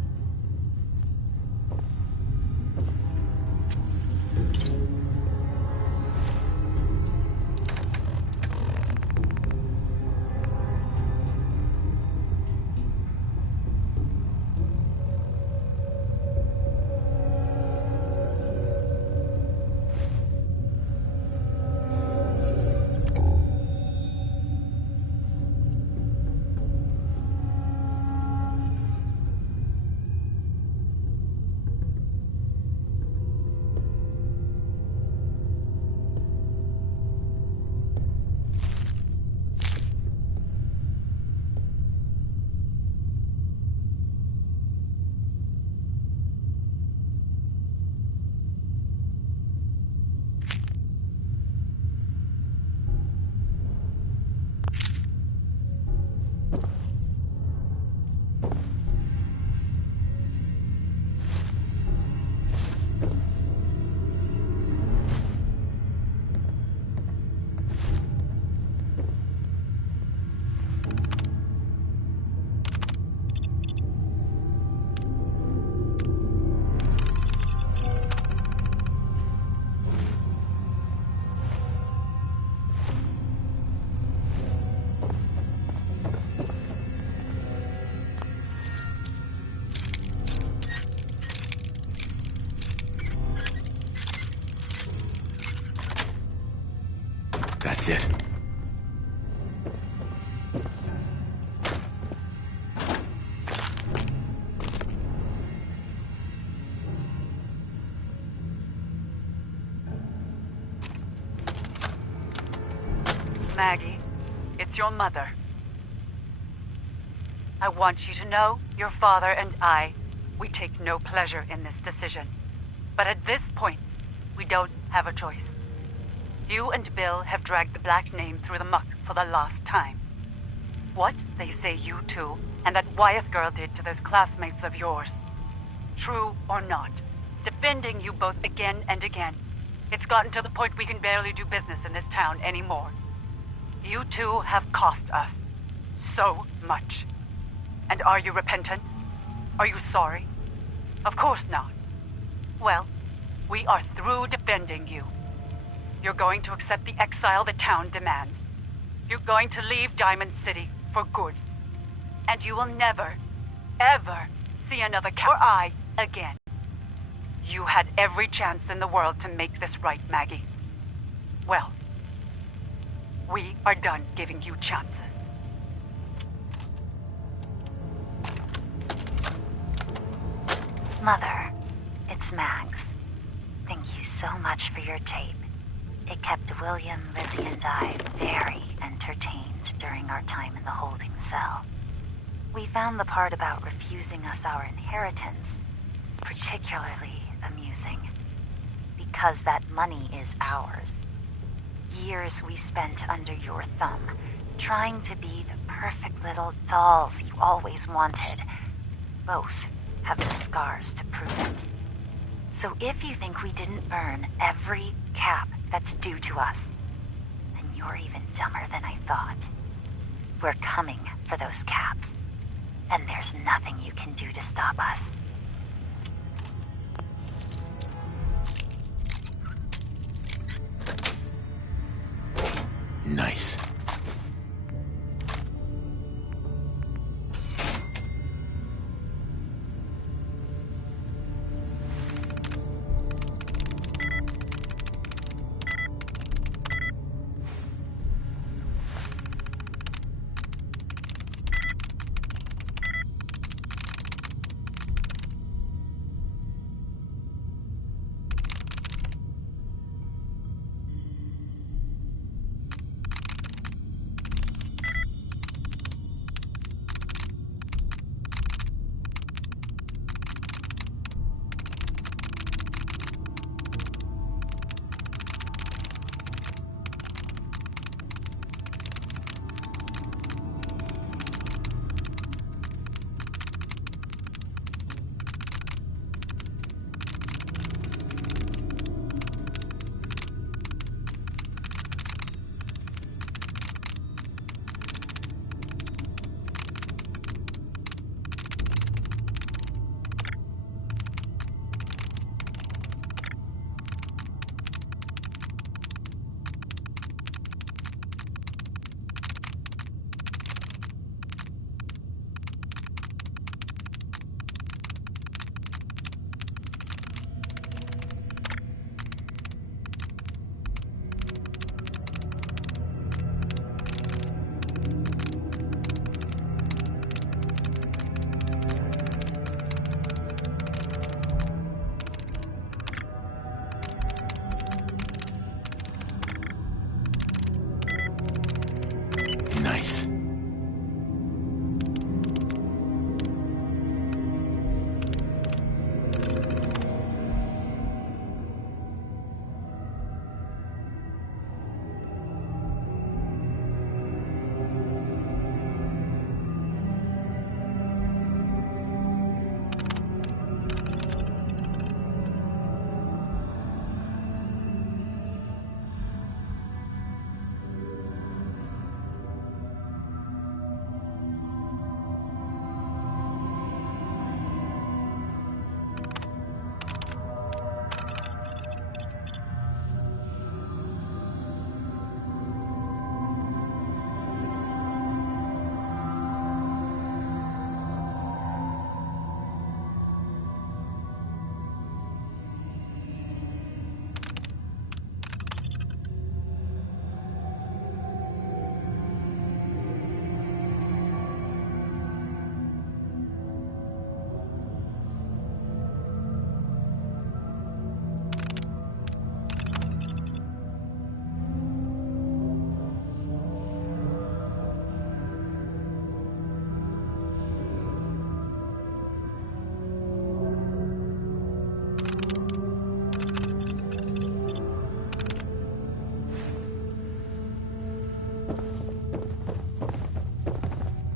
That's it. Maggie, it's your mother. I want you to know your father and we take no pleasure in this decision. But at this point, we don't have a choice. You and Bill have dragged the Black name through the muck for the last time. What they say you two and that Wyeth girl did to those classmates of yours. True or not, defending you both again and again. It's gotten to the point we can barely do business in this town anymore. You two have cost us so much. And are you repentant? Are you sorry? Of course not. Well, we are through defending you. You're going to accept the exile the town demands. You're going to leave Diamond City for good. And you will never, ever see another cow or eye again. You had every chance in the world to make this right, Maggie. Well, we are done giving you chances. Mother, it's Max. Thank you so much for your tape. It kept William, Lizzie, and I very entertained during our time in the holding cell. We found the part about refusing us our inheritance particularly amusing. Because that money is ours. Years we spent under your thumb, trying to be the perfect little dolls you always wanted. Both have the scars to prove it. So if you think we didn't burn every cap that's due to us, then you're even dumber than I thought. We're coming for those caps, and there's nothing you can do to stop us. Nice.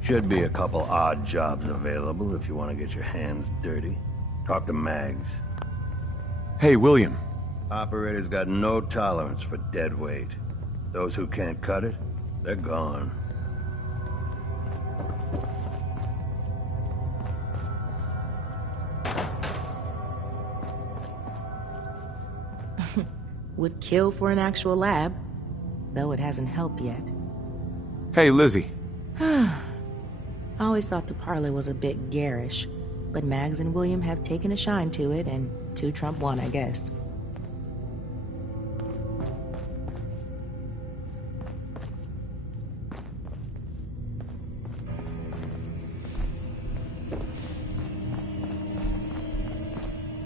Should be a couple odd jobs available if you want to get your hands dirty. Talk to Mags. Hey, William. Operator's got no tolerance for dead weight. Those who can't cut it, they're gone. Would kill for an actual lab, though it hasn't helped yet. Hey, Lizzie. I always thought the parlor was a bit garish, but Mags and William have taken a shine to it, and 2 trump 1, I guess.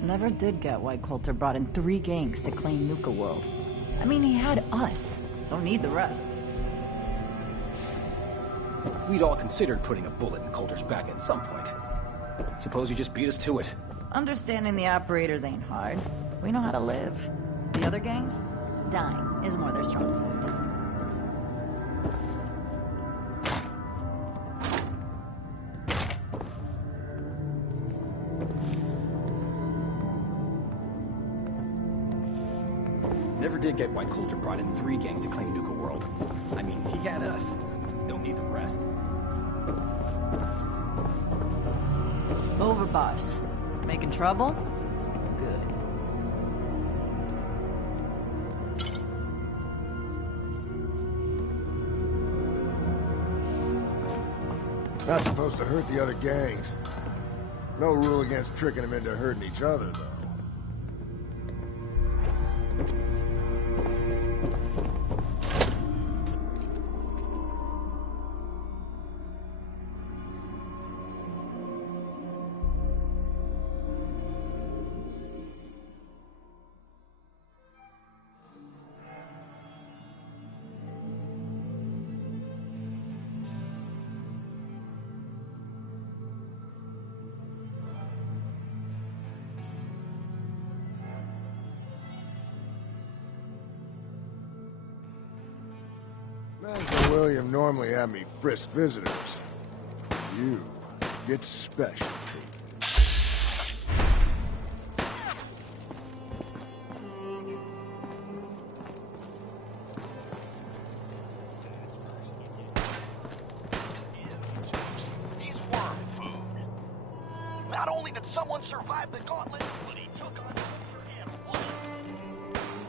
Never did get why Coulter brought in 3 gangs to claim Nuka World. I mean, he had us. Don't need the rest. We'd all considered putting a bullet in Coulter's back at some point. Suppose you just beat us to it. Understanding the operators ain't hard. We know how to live. The other gangs? Dying is more their strong suit. Never did get why Coulter brought in 3 gangs to claim Nuka World. I mean, he had us. Don't need the rest. Over, boss. Making trouble? Good. Not supposed to hurt the other gangs. No rule against tricking them into hurting each other, though. Mags and William normally have me frisk visitors. You get special treatment. He's worm food. Not only did someone survive the gauntlet, but he took on Coulter and William.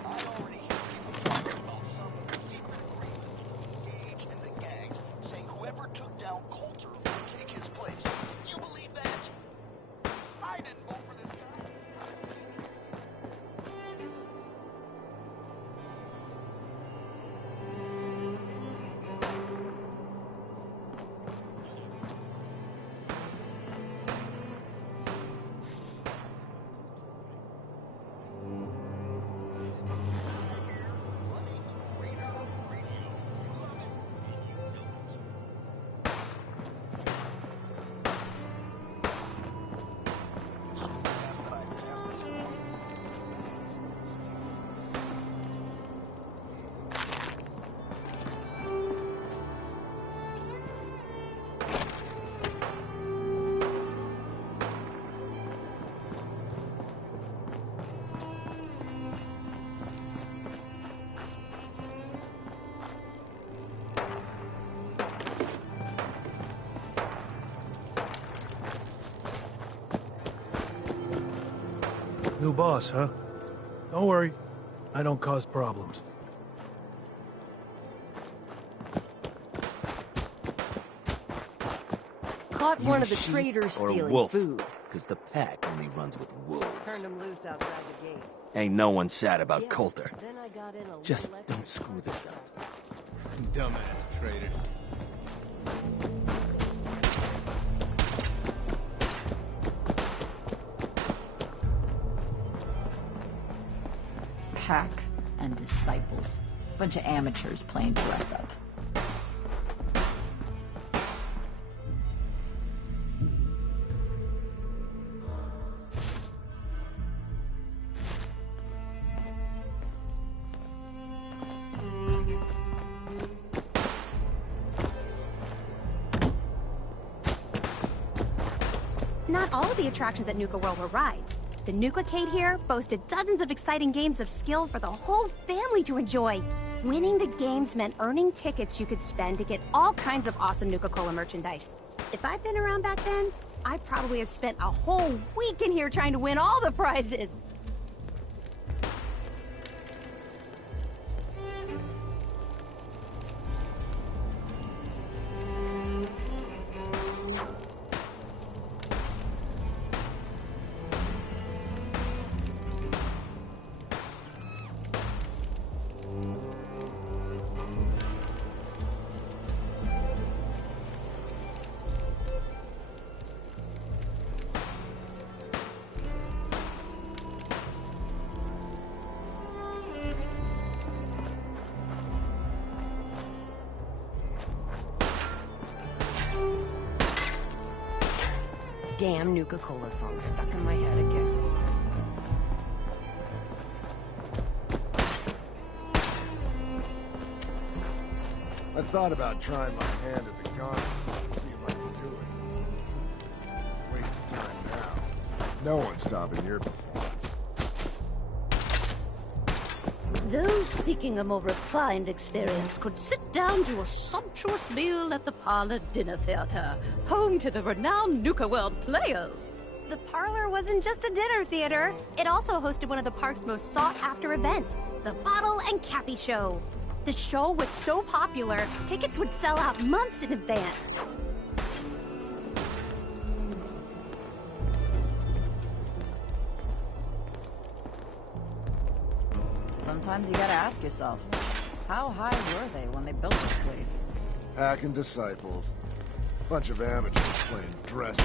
I already hear people talking about some secret agreement engaged in the gangs, saying whoever took down Coulter would take his place. You believe that? I didn't vote for this guy. New boss, huh? Don't worry. I don't cause problems. Caught one of the traders stealing wolf, food. Because the pack only runs with wolves. Turned him loose outside the gate. Ain't no one sad about Coulter. Then I got in a Just little extra. don't screw this up. Dumbass traders. Pack and disciples. Bunch of amateurs playing dress up. all of the attractions at Nuka World were rides. The Nuka-cade here boasted dozens of exciting games of skill for the whole family to enjoy. Winning the games meant earning tickets you could spend to get all kinds of awesome Nuka-Cola merchandise. If I'd been around back then, I'd probably have spent a whole week in here trying to win all the prizes. Damn Nuka-Cola song stuck in my head again. I thought about trying my hand at the gun, see if I can do it. Waste of time now. No one's stopping your performance. Those seeking a more refined experience could sit down to a sumptuous meal at the Parlor Dinner Theater, home to the renowned Nuka World players. The Parlor wasn't just a dinner theater. It also hosted one of the park's most sought-after events, the Bottle and Cappy Show. The show was so popular, tickets would sell out months in advance. Sometimes you gotta ask yourself, how high were they when they built this place? Hacking disciples. Bunch of amateurs playing dress.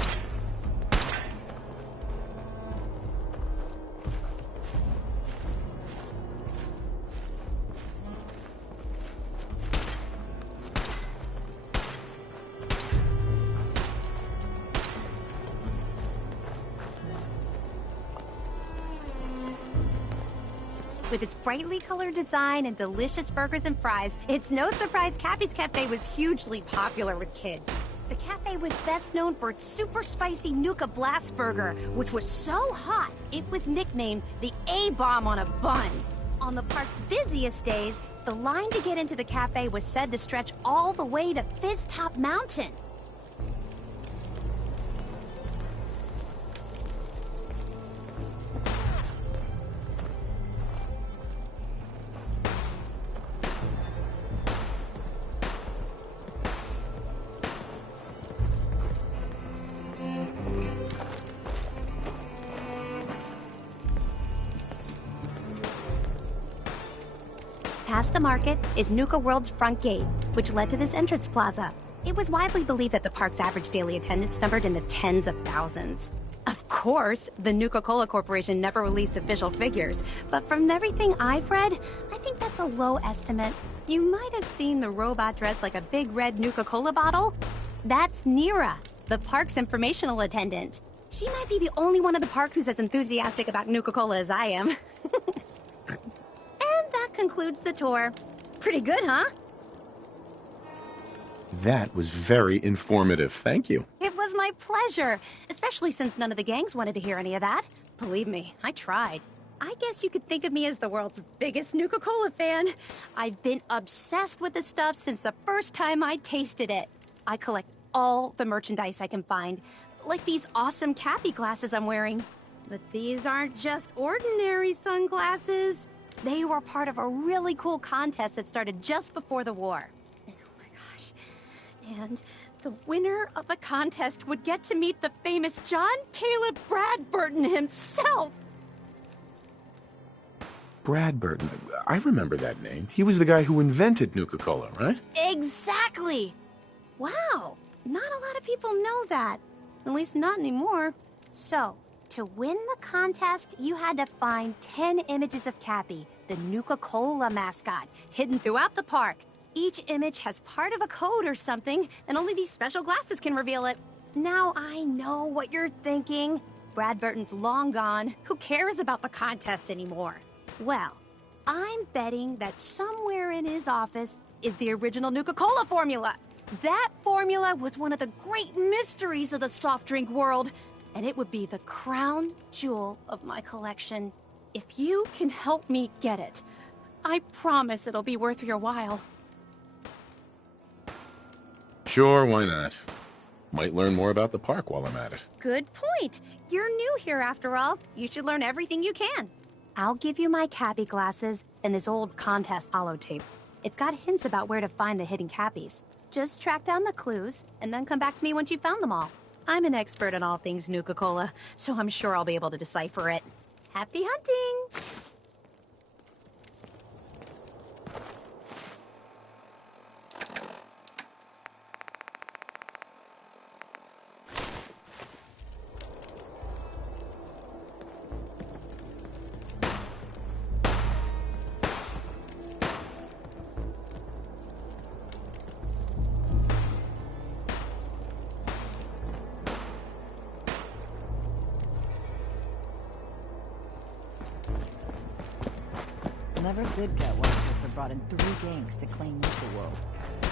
With its brightly colored design and delicious burgers and fries, it's no surprise Cappy's Cafe was hugely popular with kids. The cafe was best known for its super spicy Nuka Blast Burger, which was so hot, it was nicknamed the A-Bomb on a bun. On the park's busiest days, the line to get into the cafe was said to stretch all the way to Fizz Top Mountain. Past the market is Nuka World's front gate, which led to this entrance plaza. It was widely believed that the park's average daily attendance numbered in the tens of thousands. Of course, the Nuka-Cola Corporation never released official figures, but from everything I've read, I think that's a low estimate. You might have seen the robot dressed like a big red Nuka-Cola bottle. That's Nira, the park's informational attendant. She might be the only one in the park who's as enthusiastic about Nuka-Cola as I am. And that concludes the tour. Pretty good, huh? That was very informative. Thank you. It was my pleasure, especially since none of the gangs wanted to hear any of that. Believe me, I tried. I guess you could think of me as the world's biggest Nuka-Cola fan. I've been obsessed with the stuff since the first time I tasted it. I collect all the merchandise I can find, like these awesome Cappy glasses I'm wearing. But these aren't just ordinary sunglasses. They were part of a really cool contest that started just before the war. Oh my gosh. And the winner of the contest would get to meet the famous John Caleb Bradburton himself. Bradburton. I remember that name. He was the guy who invented Nuka-Cola, right? Exactly. Wow. Not a lot of people know that. At least not anymore. So, to win the contest, you had to find 10 images of Cappy, the Nuka-Cola mascot, hidden throughout the park. Each image has part of a code or something, and only these special glasses can reveal it. Now I know what you're thinking. Bradburton's long gone. Who cares about the contest anymore? Well, I'm betting that somewhere in his office is the original Nuka-Cola formula. That formula was one of the great mysteries of the soft drink world. and it would be the crown jewel of my collection. If you can help me get it, I promise it'll be worth your while. Sure, why not? Might learn more about the park while I'm at it. Good point. You're new here after all. You should learn everything you can. I'll give you my cappy glasses and this old contest holotape. It's got hints about where to find the hidden cappies. Just track down the clues, and then come back to me once you've found them all. I'm an expert in all things Nuka-Cola, so I'm sure I'll be able to decipher it. Happy hunting! Never did get why Coulter brought in 3 gangs to claim Nuka World.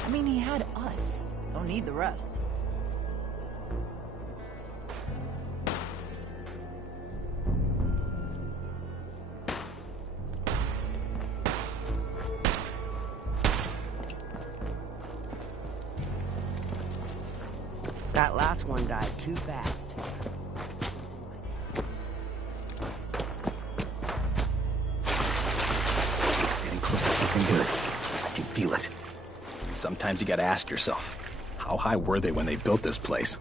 I mean, he had us. Don't need the rest. That last one died too fast. Getting close to something good. I can feel it. Sometimes you gotta ask yourself, how high were they when they built this place?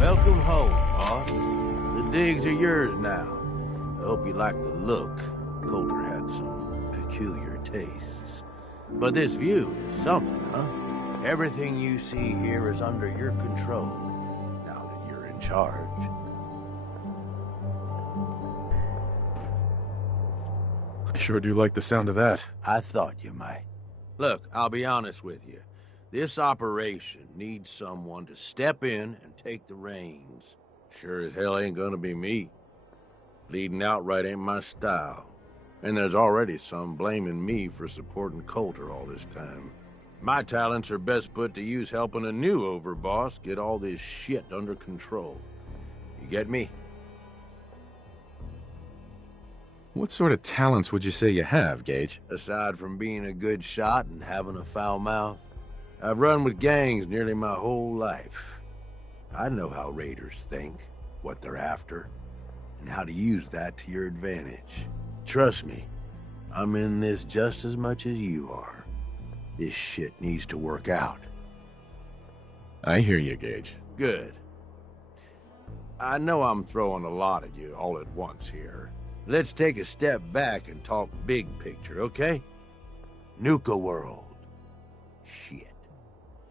Welcome home, boss. The digs are yours now. I hope you like the look. Coulter had some peculiar tastes. But this view is something, huh? Everything you see here is under your control, now that you're in charge. I sure do like the sound of that. I thought you might. Look, I'll be honest with you. This operation needs someone to step in and take the reins. Sure as hell ain't gonna be me. Leading outright ain't my style. And there's already some blaming me for supporting Coulter all this time. My talents are best put to use helping a new overboss get all this shit under control. You get me? What sort of talents would you say you have, Gage? Aside from being a good shot and having a foul mouth, I've run with gangs nearly my whole life. I know how raiders think, what they're after, and how to use that to your advantage. Trust me, I'm in this just as much as you are. This shit needs to work out. I hear you, Gage. Good. I know I'm throwing a lot at you all at once here. Let's take a step back and talk big picture, okay? Nuka World. Shit.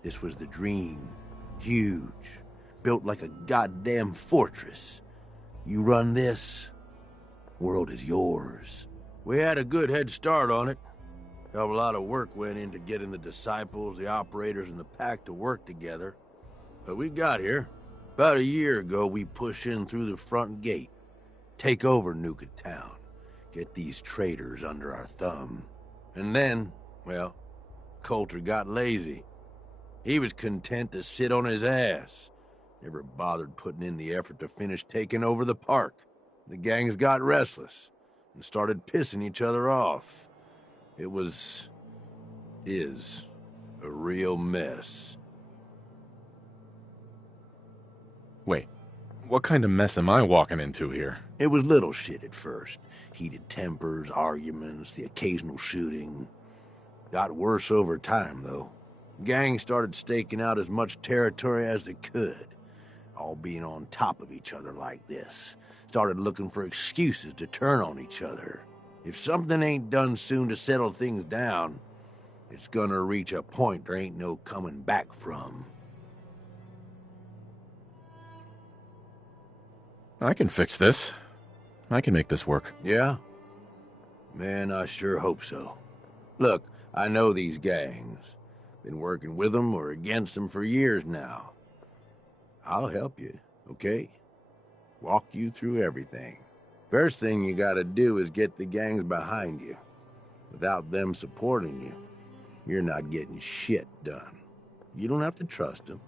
This was the dream. Huge. Built like a goddamn fortress. You run this, world is yours. We had a good head start on it. A lot of work went into getting the disciples, the operators, and the pack to work together. But we got here. About a year ago, we pushed in through the front gate. Take over Nuka Town. Get these traitors under our thumb. And then, well, Coulter got lazy. He was content to sit on his ass. Never bothered putting in the effort to finish taking over the park. The gangs got restless and started pissing each other off. It is a real mess. Wait, what kind of mess am I walking into here? It was little shit at first. Heated tempers, arguments, the occasional shooting. Got worse over time, though. Gangs started staking out as much territory as they could, all being on top of each other like this. Started looking for excuses to turn on each other. If something ain't done soon to settle things down, it's gonna reach a point there ain't no coming back from. I can fix this. I can make this work. Yeah? Man, I sure hope so. Look, I know these gangs. Been working with them or against them for years now. I'll help you, okay? Walk you through everything. First thing you gotta do is get the gangs behind you. Without them supporting you, you're not getting shit done. You don't have to trust them.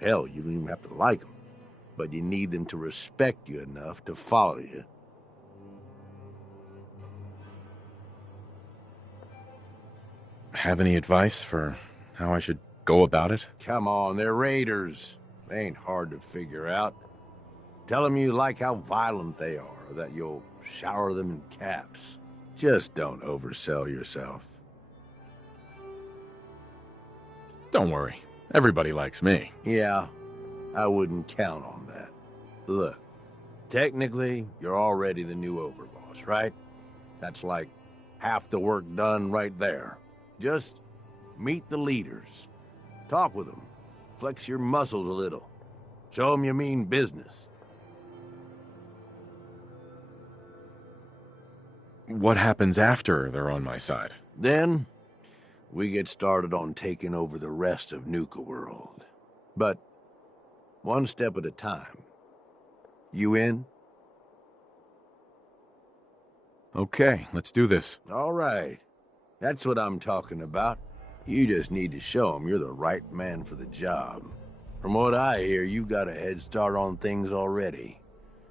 Hell, you don't even have to like them. But you need them to respect you enough to follow you. Have any advice for how I should go about it? Come on, they're raiders. They ain't hard to figure out. Tell them you like how violent they are, or that you'll shower them in caps. Just don't oversell yourself. Don't worry. Everybody likes me. Yeah, I wouldn't count on that. Look, technically, you're already the new overboss, right? That's like half the work done right there. Just meet the leaders. Talk with them. Flex your muscles a little. Show them you mean business. What happens after they're on my side? Then, we get started on taking over the rest of Nuka World. But, one step at a time. You in? Okay, let's do this. All right. That's what I'm talking about. You just need to show them you're the right man for the job. From what I hear, you got a head start on things already.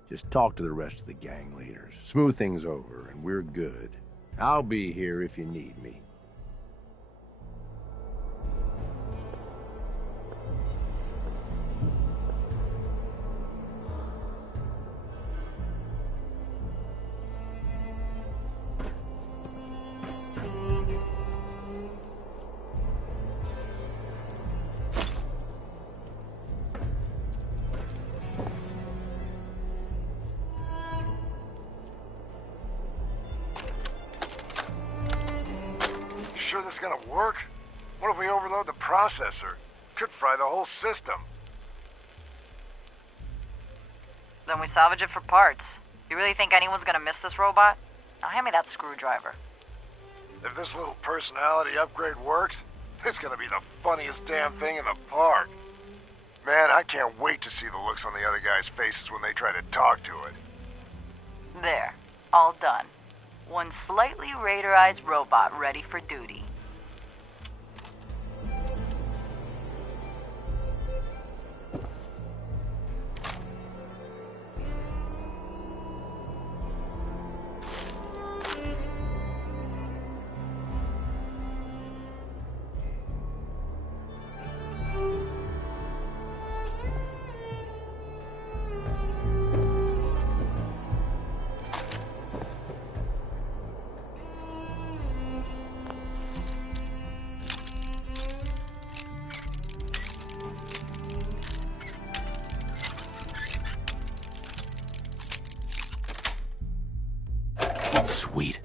Just talk to the rest of the gang leaders. Smooth things over, and we're good. I'll be here if you need me. Sure this is gonna work? What if we overload the processor? Could fry the whole system. Then we salvage it for parts. You really think anyone's gonna miss this robot? Now hand me that screwdriver. If this little personality upgrade works, it's gonna be the funniest damn thing in the park. Man, I can't wait to see the looks on the other guys' faces when they try to talk to it. There. All done. One slightly raiderized robot ready for duty. Sweet.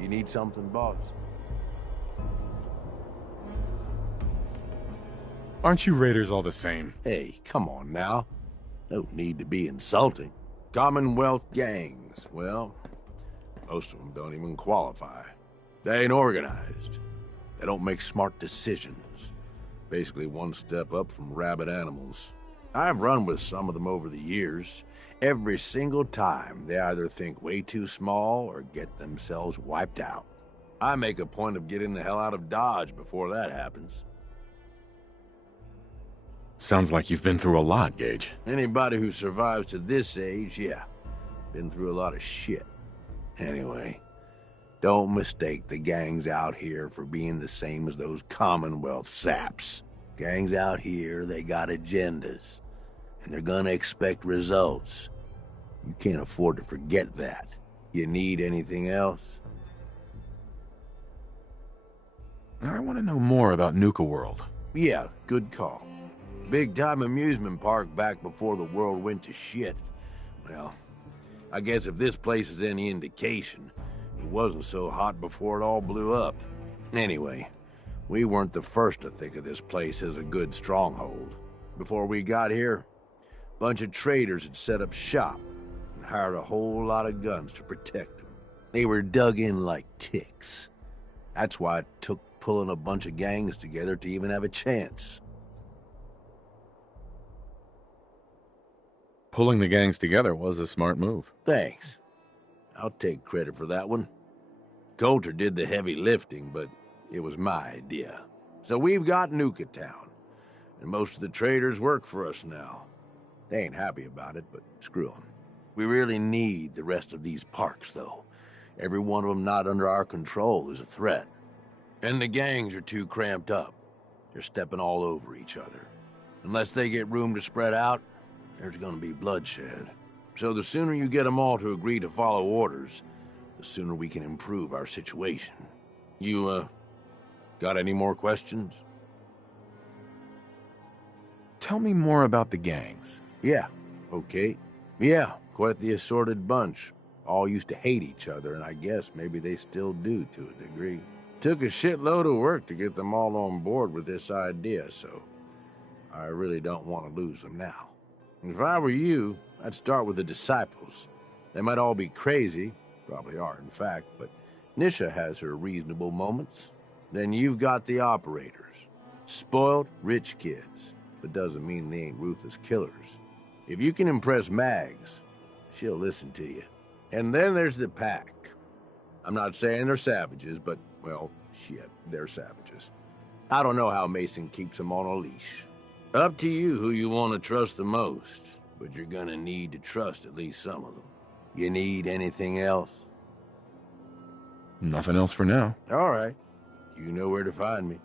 You need something, boss? Aren't you raiders all the same? Hey, come on now. No need to be insulting. Commonwealth gangs, well, most of them don't even qualify. They ain't organized. They don't make smart decisions. Basically one step up from rabid animals. I've run with some of them over the years. Every single time, they either think way too small or get themselves wiped out. I make a point of getting the hell out of Dodge before that happens. Sounds like you've been through a lot, Gage. Anybody who survives to this age, yeah, been through a lot of shit. Anyway, don't mistake the gangs out here for being the same as those Commonwealth saps. Gangs out here, they got agendas. And they're gonna expect results. You can't afford to forget that. You need anything else? I want to know more about Nuka World. Yeah, good call. Big-time amusement park back before the world went to shit. Well, I guess if this place is any indication, it wasn't so hot before it all blew up. Anyway, we weren't the first to think of this place as a good stronghold. Before we got here, a bunch of traders had set up shop and hired a whole lot of guns to protect them. They were dug in like ticks. That's why it took pulling a bunch of gangs together to even have a chance. Pulling the gangs together was a smart move. Thanks. I'll take credit for that one. Coulter did the heavy lifting, but it was my idea. So we've got Nuka Town, and most of the traders work for us now. They ain't happy about it, but screw them. We really need the rest of these parks, though. Every one of them not under our control is a threat. And the gangs are too cramped up. They're stepping all over each other. Unless they get room to spread out, there's gonna be bloodshed. So the sooner you get them all to agree to follow orders, the sooner we can improve our situation. You, got any more questions? Tell me more about the gangs. Yeah, okay. Yeah, quite the assorted bunch. All used to hate each other, and I guess maybe they still do to a degree. Took a shitload of work to get them all on board with this idea, so I really don't want to lose them now. If I were you, I'd start with the disciples. They might all be crazy, probably are in fact, but Nisha has her reasonable moments. Then you've got the operators. Spoiled, rich kids, but doesn't mean they ain't ruthless killers. If you can impress Mags, she'll listen to you. And then there's the pack. I'm not saying they're savages, but, well, shit, they're savages. I don't know how Mason keeps them on a leash. Up to you who you want to trust the most, but you're gonna need to trust at least some of them. You need anything else? Nothing else for now. All right. You know where to find me.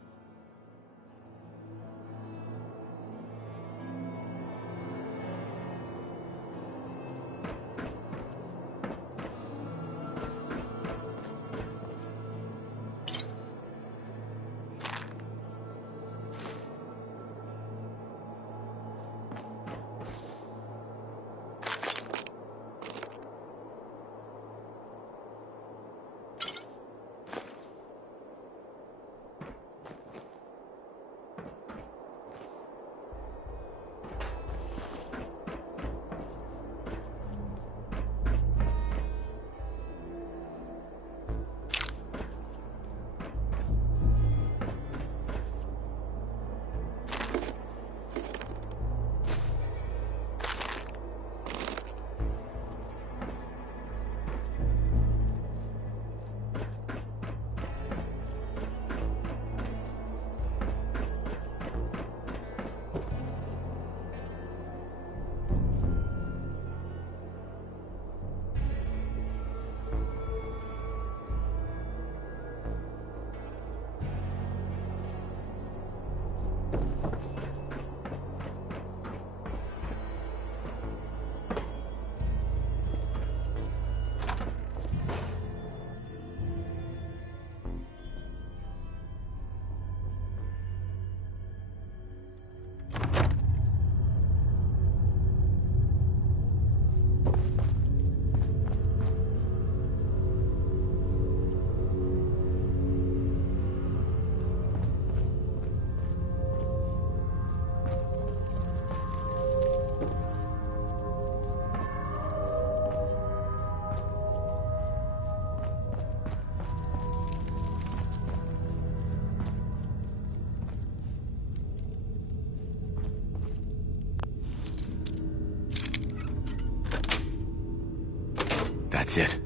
That's it.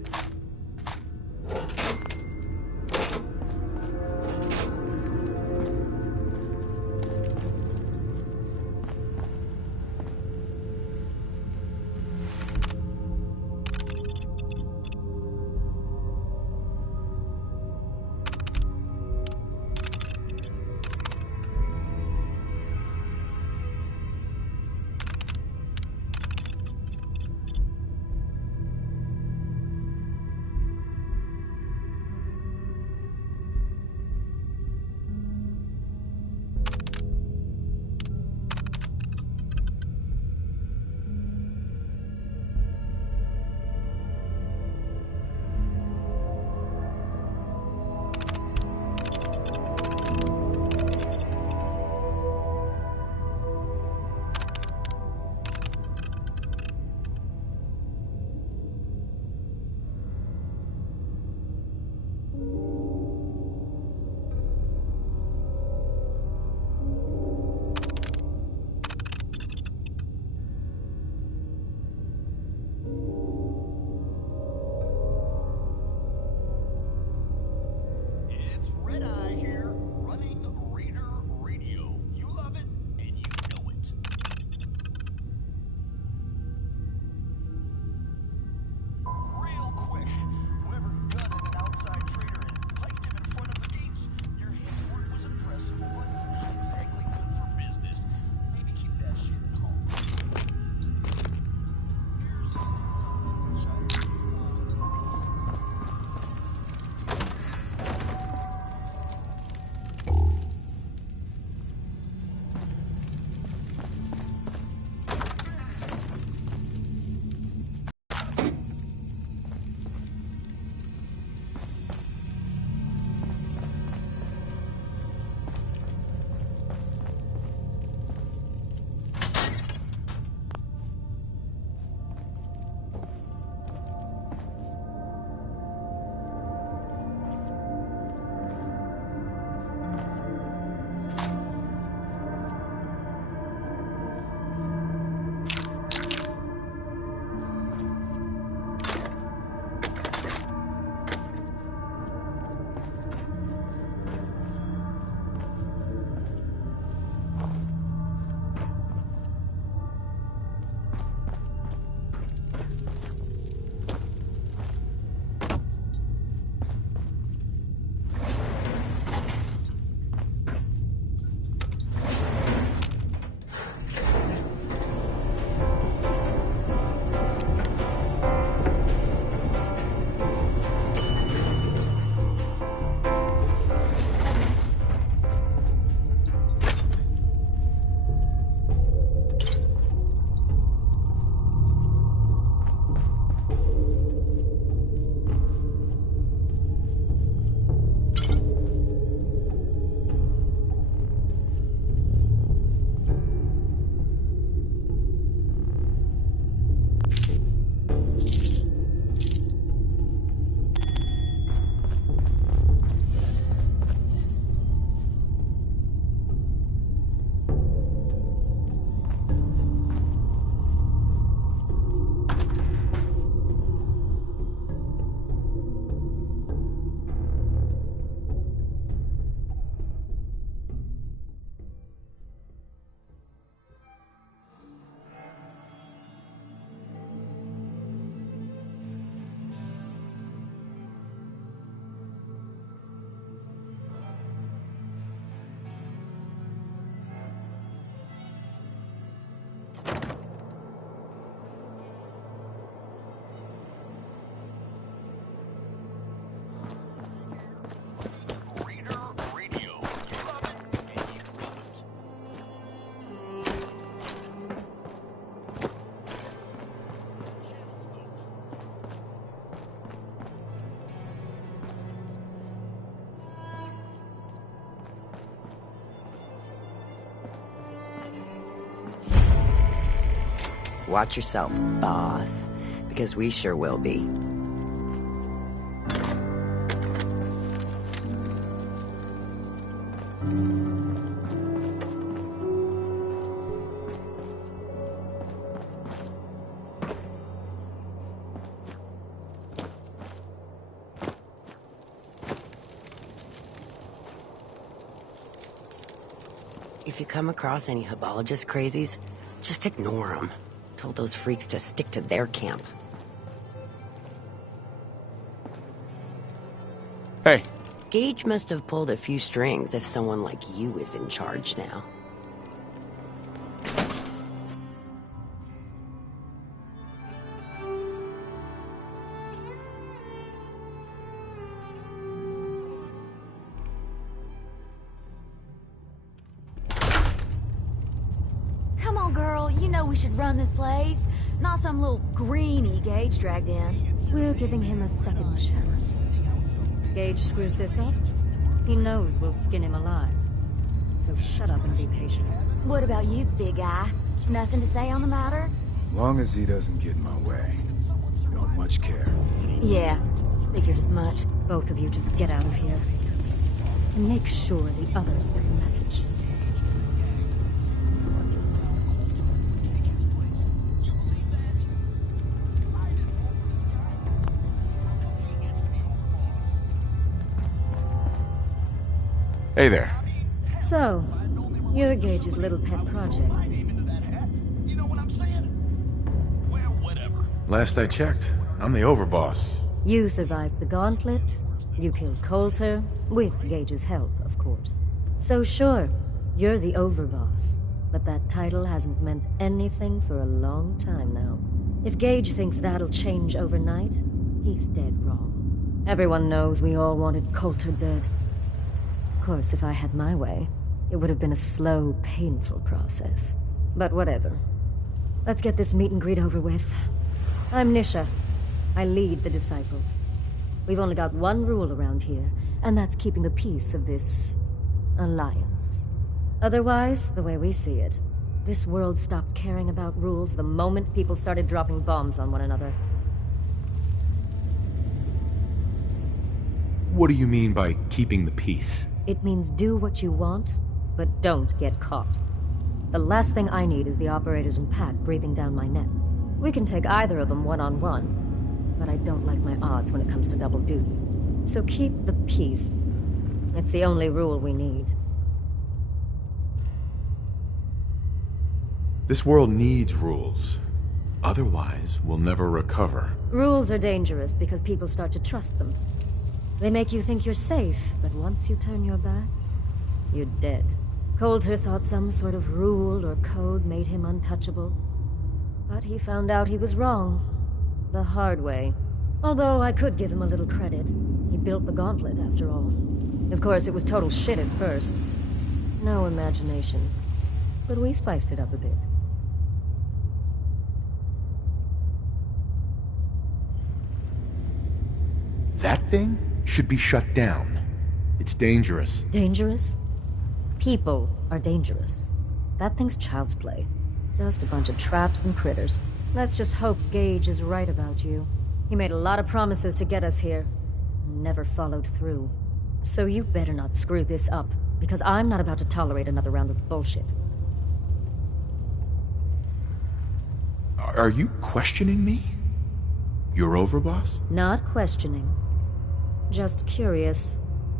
Watch yourself, boss. Because we sure will be. If you come across any Hebologist crazies, just ignore them. Told those freaks to stick to their camp. Hey. Gage must have pulled a few strings if someone like you is in charge now. Come on, girl. You know we should run this place. Not some little greenie Gage dragged in. We're giving him a second chance. Gage screws this up, he knows we'll skin him alive. So shut up and be patient. What about you, big guy? Nothing to say on the matter? As long as he doesn't get in my way. Don't much care. Yeah, figured as much. Both of you just get out of here. And make sure the others get the message. Hey there. So, you're Gage's little pet project. Last I checked, I'm the overboss. You survived the gauntlet, you killed Coulter, with Gage's help, of course. So sure, you're the overboss, but that title hasn't meant anything for a long time now. If Gage thinks that'll change overnight, he's dead wrong. Everyone knows we all wanted Coulter dead. Of course, if I had my way, it would have been a slow, painful process. But whatever. Let's get this meet and greet over with. I'm Nisha. I lead the Disciples. We've only got one rule around here, and that's keeping the peace of this alliance. Otherwise, the way we see it, this world stopped caring about rules the moment people started dropping bombs on one another. What do you mean by keeping the peace? It means do what you want, but don't get caught. The last thing I need is the operators and Pat breathing down my neck. We can take either of them one-on-one, but I don't like my odds when it comes to double duty. So keep the peace. It's the only rule we need. This world needs rules. Otherwise, we'll never recover. Rules are dangerous because people start to trust them. They make you think you're safe, but once you turn your back, you're dead. Coulter thought some sort of rule or code made him untouchable. But he found out he was wrong. The hard way. Although I could give him a little credit. He built the gauntlet, after all. Of course, it was total shit at first. No imagination. But we spiced it up a bit. That thing should be shut down. It's dangerous. Dangerous? People are dangerous. That thing's child's play. Just a bunch of traps and critters. Let's just hope Gage is right about you. He made a lot of promises to get us here. Never followed through. So you better not screw this up, because I'm not about to tolerate another round of bullshit. Are you questioning me? You're overboss? Not questioning. Just curious.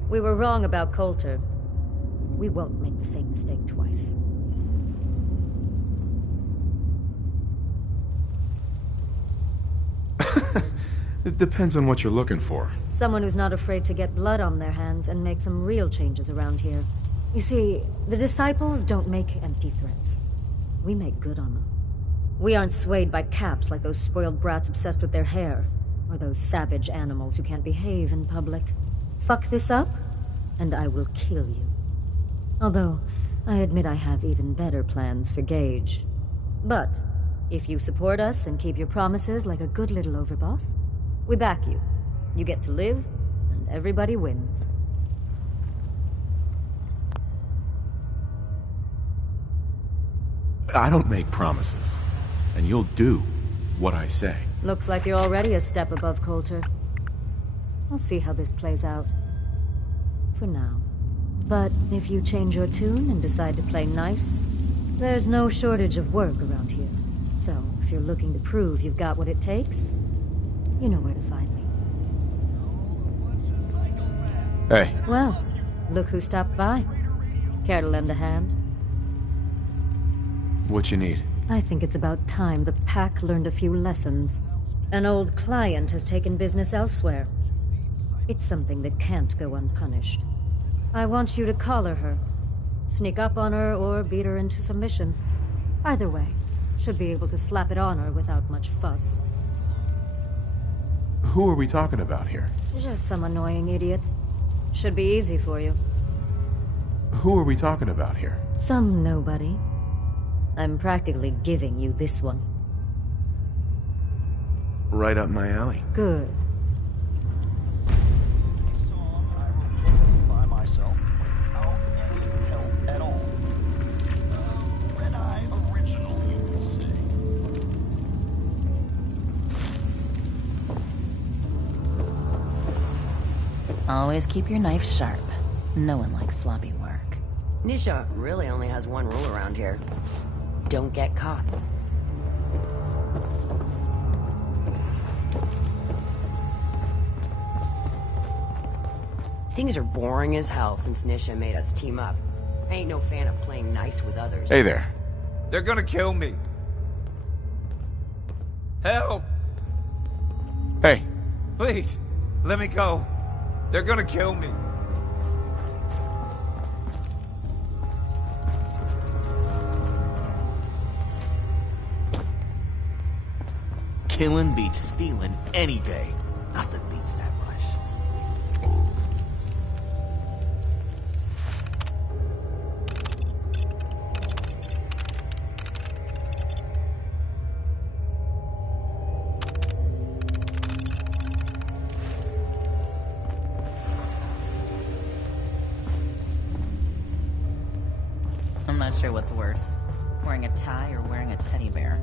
We were wrong about Coulter. We won't make the same mistake twice. It depends on what you're looking for. Someone who's not afraid to get blood on their hands and make some real changes around here. You see, the Disciples don't make empty threats. We make good on them. We aren't swayed by caps like those spoiled brats obsessed with their hair, or those savage animals who can't behave in public. Fuck this up, and I will kill you. Although, I admit I have even better plans for Gage. But, if you support us and keep your promises like a good little overboss, we back you. You get to live, and everybody wins. I don't make promises. And you'll do what I say. Looks like you're already a step above Coulter. I'll see how this plays out. For now. But if you change your tune and decide to play nice, there's no shortage of work around here. So, if you're looking to prove you've got what it takes, you know where to find me. Hey. Well, look who stopped by. Care to lend a hand? What you need? I think it's about time the Pack learned a few lessons. An old client has taken business elsewhere. It's something that can't go unpunished. I want you to collar her. Sneak up on her or beat her into submission. Either way, should be able to slap it on her without much fuss. Who are we talking about here? Just some annoying idiot. Should be easy for you. Who are we talking about here? Some nobody. I'm practically giving you this one. Right up my alley. Good. Always keep your knife sharp. No one likes sloppy work. Nisha really only has one rule around here. Don't get caught. Things are boring as hell since Nisha made us team up. I ain't no fan of playing nice with others. Hey there. They're gonna kill me. Help! Hey. Please, let me go. They're gonna kill me. Killing beats stealing any day. Nothing beats that rush. I'm not sure what's worse, wearing a tie or wearing a teddy bear.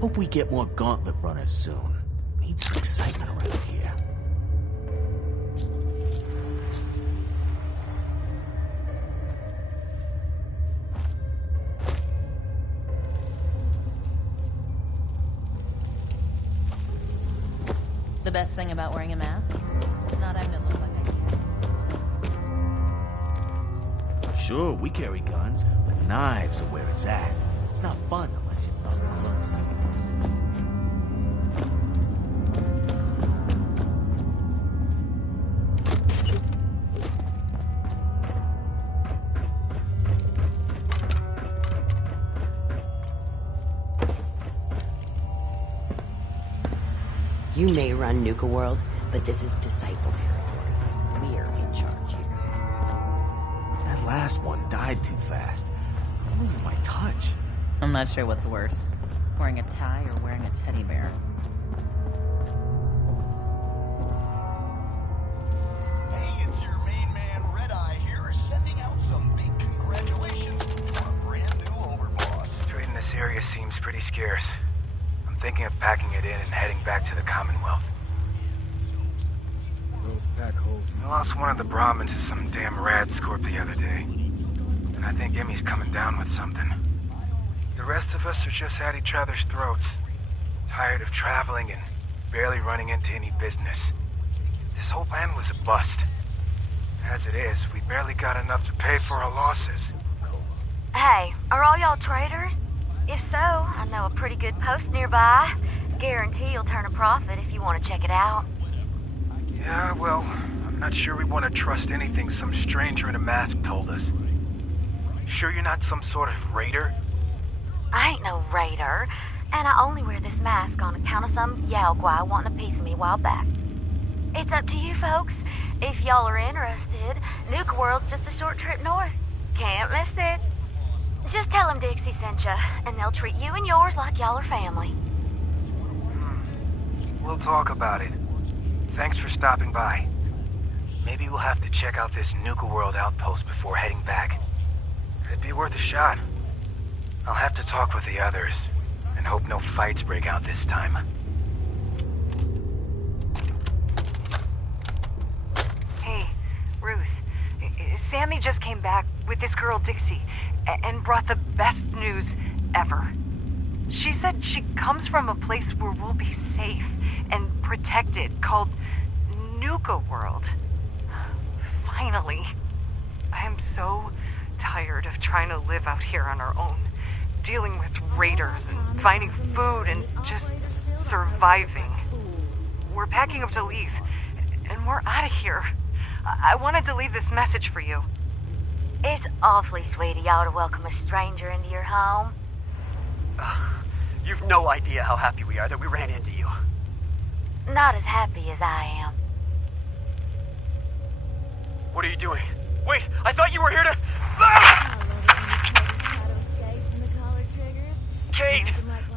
Hope we get more gauntlet runners soon. Need some excitement around here. The best thing about wearing a mask? Not having to look like I care. Sure, we carry guns, but knives are where it's at. It's not fun unless you're up close. You may run Nuka World, but this is Disciple territory. We're in charge here. That last one died too fast. I'm losing my touch. I'm not sure what's worse, wearing a tie or wearing a teddy bear. Hey, it's your main man, Red Eye here, sending out some big congratulations to our brand new overboss. Trade in this area seems pretty scarce. I'm thinking of packing it in and heading back to the Commonwealth. Those pack holes. I lost one of the Brahmins to some damn rad scorp the other day. And I think Emmy's coming down with something. The rest of us are just at each other's throats. Tired of traveling and barely running into any business. This whole plan was a bust. As it is, we barely got enough to pay for our losses. Hey, are all y'all traders? If so, I know a pretty good post nearby. Guarantee you'll turn a profit if you want to check it out. Yeah, well, I'm not sure we want to trust anything some stranger in a mask told us. Sure you're not some sort of raider? I ain't no raider, and I only wear this mask on account of some Yaogwai wanting a piece of me a while back. It's up to you folks. If y'all are interested, Nuka World's just a short trip north. Can't miss it. Just tell them Dixie sent you, and they'll treat you and yours like y'all are family. We'll talk about it. Thanks for stopping by. Maybe we'll have to check out this Nuka World outpost before heading back. Could be worth a shot. I'll have to talk with the others, and hope no fights break out this time. Hey, Ruth. Sammy just came back with this girl, Dixie, and brought the best news ever. She said she comes from a place where we'll be safe and protected, called Nuka World. Finally. I am so tired of trying to live out here on our own, dealing with raiders and finding food and just surviving. We're packing up to leave, and we're out of here. I wanted to leave this message for you. It's awfully sweet of y'all to welcome a stranger into your home. You've no idea how happy we are that we ran into you. Not as happy as I am. What are you doing? Wait, I thought you were here to... Kate!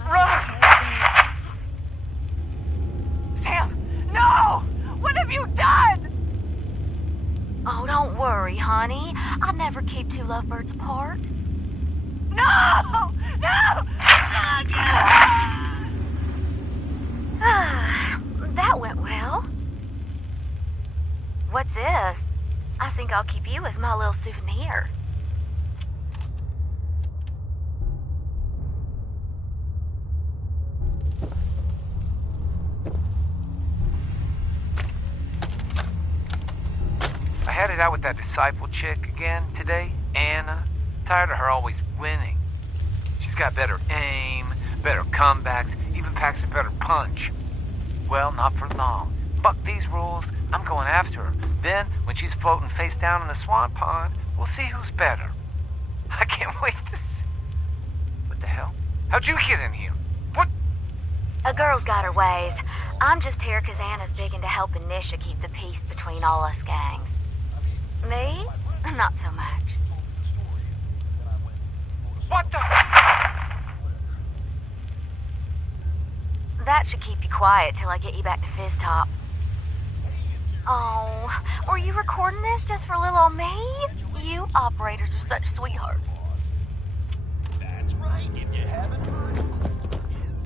Run! Sam! No! What have you done? Oh, don't worry, honey. I never keep two lovebirds apart. No! No! That went well. What's this? I think I'll keep you as my little souvenir. I had it out with that disciple chick again today, Anna. Tired of her always winning. She's got better aim, better comebacks, even packs a better punch. Well, not for long. Fuck these rules, I'm going after her. Then, when she's floating face down in the swan pond, we'll see who's better. I can't wait to see. What the hell? How'd you get in here? What? A girl's got her ways. I'm just here because Anna's big into helping Nisha keep the peace between all us gangs. Me? Not so much. What the? That should keep you quiet till I get you back to Fizz Top. Oh, were you recording this just for little old me? You operators are such sweethearts. That's right, if you haven't heard.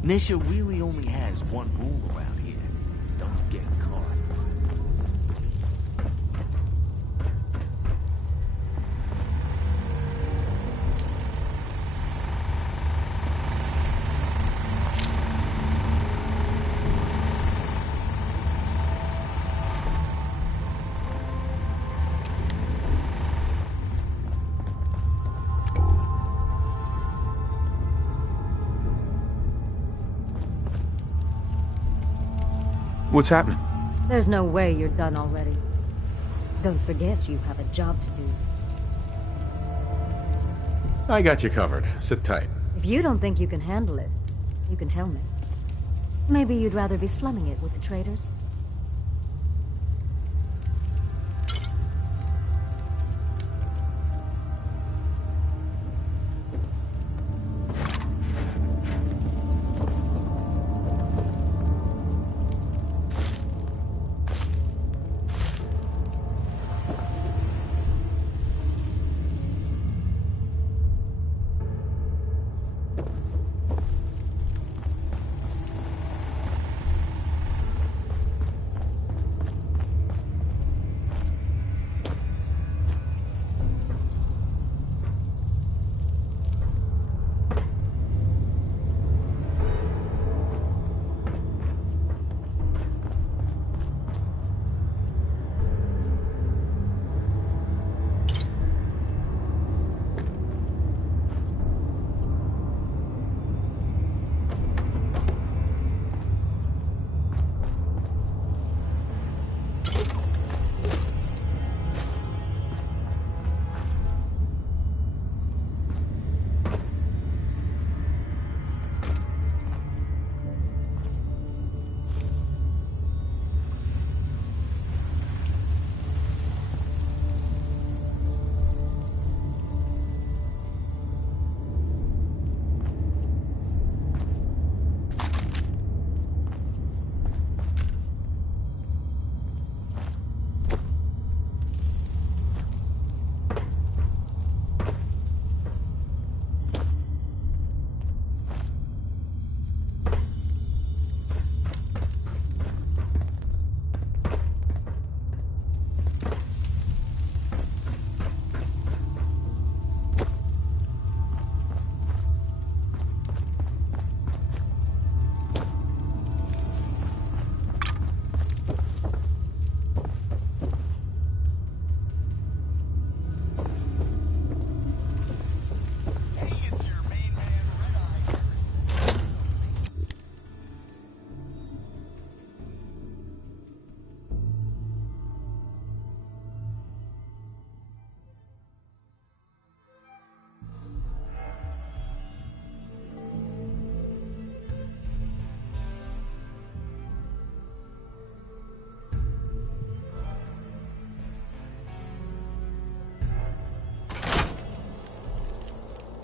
Nisha really only has one rule around here. Don't get caught. What's happening? There's no way you're done already. Don't forget you have a job to do. I got you covered. Sit tight. If you don't think you can handle it, you can tell me. Maybe you'd rather be slumming it with the traders?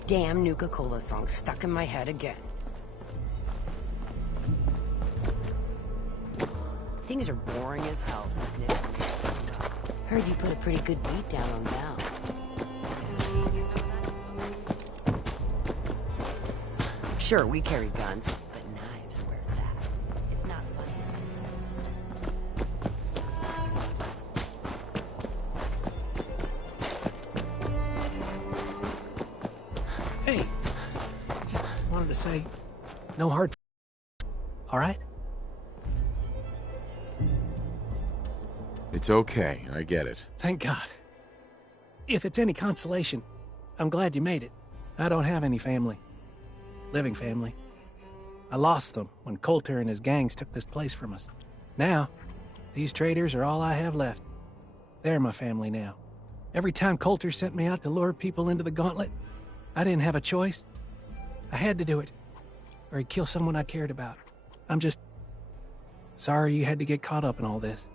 damn Nuka-Cola song stuck in my head again. Things are boring as hell since Nick. Heard you put a pretty good beat down on Val. Sure, we carry guns, but knives are where it's at. It's not funny. Hey, I just wanted to say, no hard all right? It's okay, I get it. Thank God. If it's any consolation, I'm glad you made it. I don't have any family. Living family. I lost them when Coulter and his gangs took this place from us. Now, these traitors are all I have left. They're my family now. Every time Coulter sent me out to lure people into the gauntlet, I didn't have a choice. I had to do it, or he'd kill someone I cared about. I'm just sorry you had to get caught up in all this.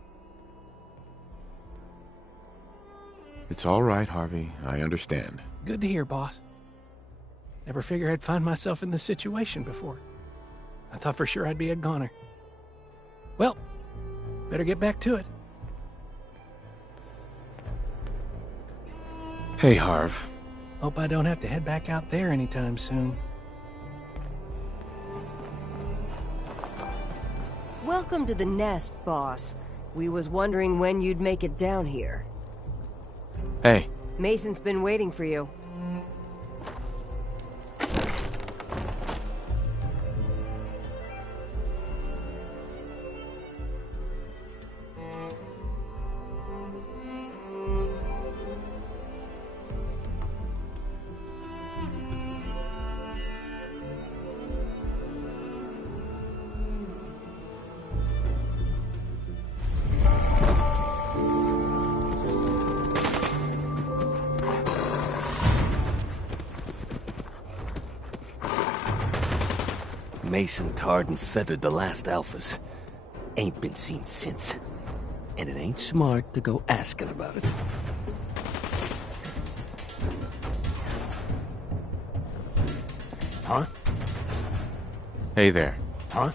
It's all right, Harvey. I understand. Good to hear, boss. Never figured I'd find myself in this situation before. I thought for sure I'd be a goner. Well, better get back to it. Hey, Harv. Hope I don't have to head back out there anytime soon. Welcome to the nest, boss. We was wondering when you'd make it down here. Hey. Mason's been waiting for you. Mason tarred and feathered the last alphas. Ain't been seen since. And it ain't smart to go asking about it. Huh? Hey there. Huh?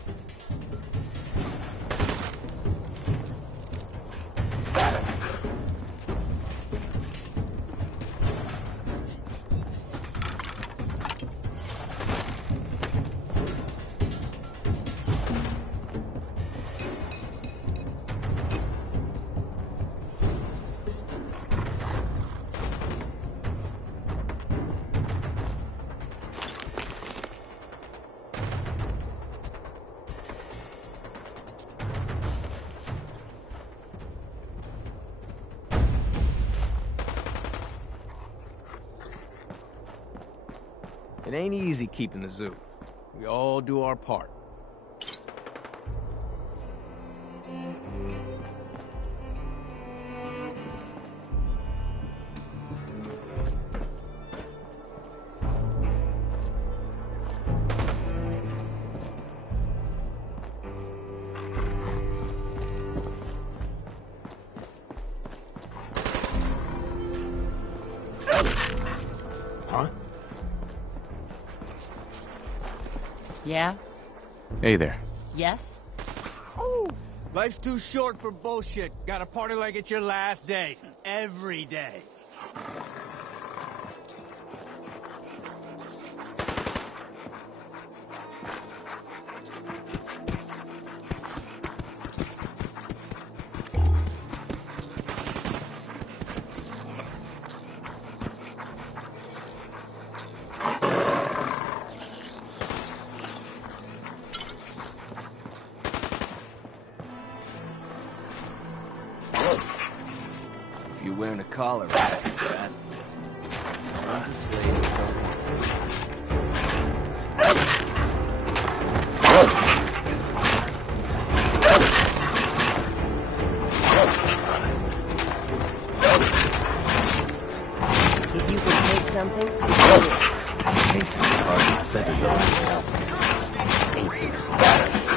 It ain't easy keeping the zoo. We all do our part. Huh? Yeah? Hey there. Yes? Ooh, life's too short for bullshit. Gotta party like it's your last day. Every day. If you're wearing a collar, you're fast fit. Bunch of slaves that don't want If you could take something, Mason hardly feathered the last alphas. Ain't been seen since.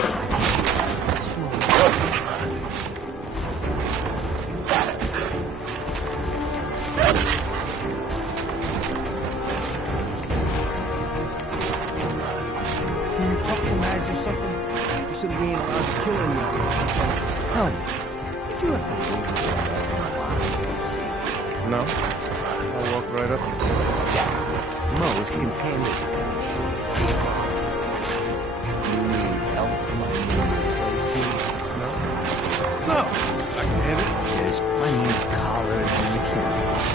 bags or something? You said we ain't allowed to kill anyone. Tell me, did you have to leave No. I'll walk right up. Most can handle it. You need help finding a place here? No. I can handle it. There's plenty of collars in the kennels.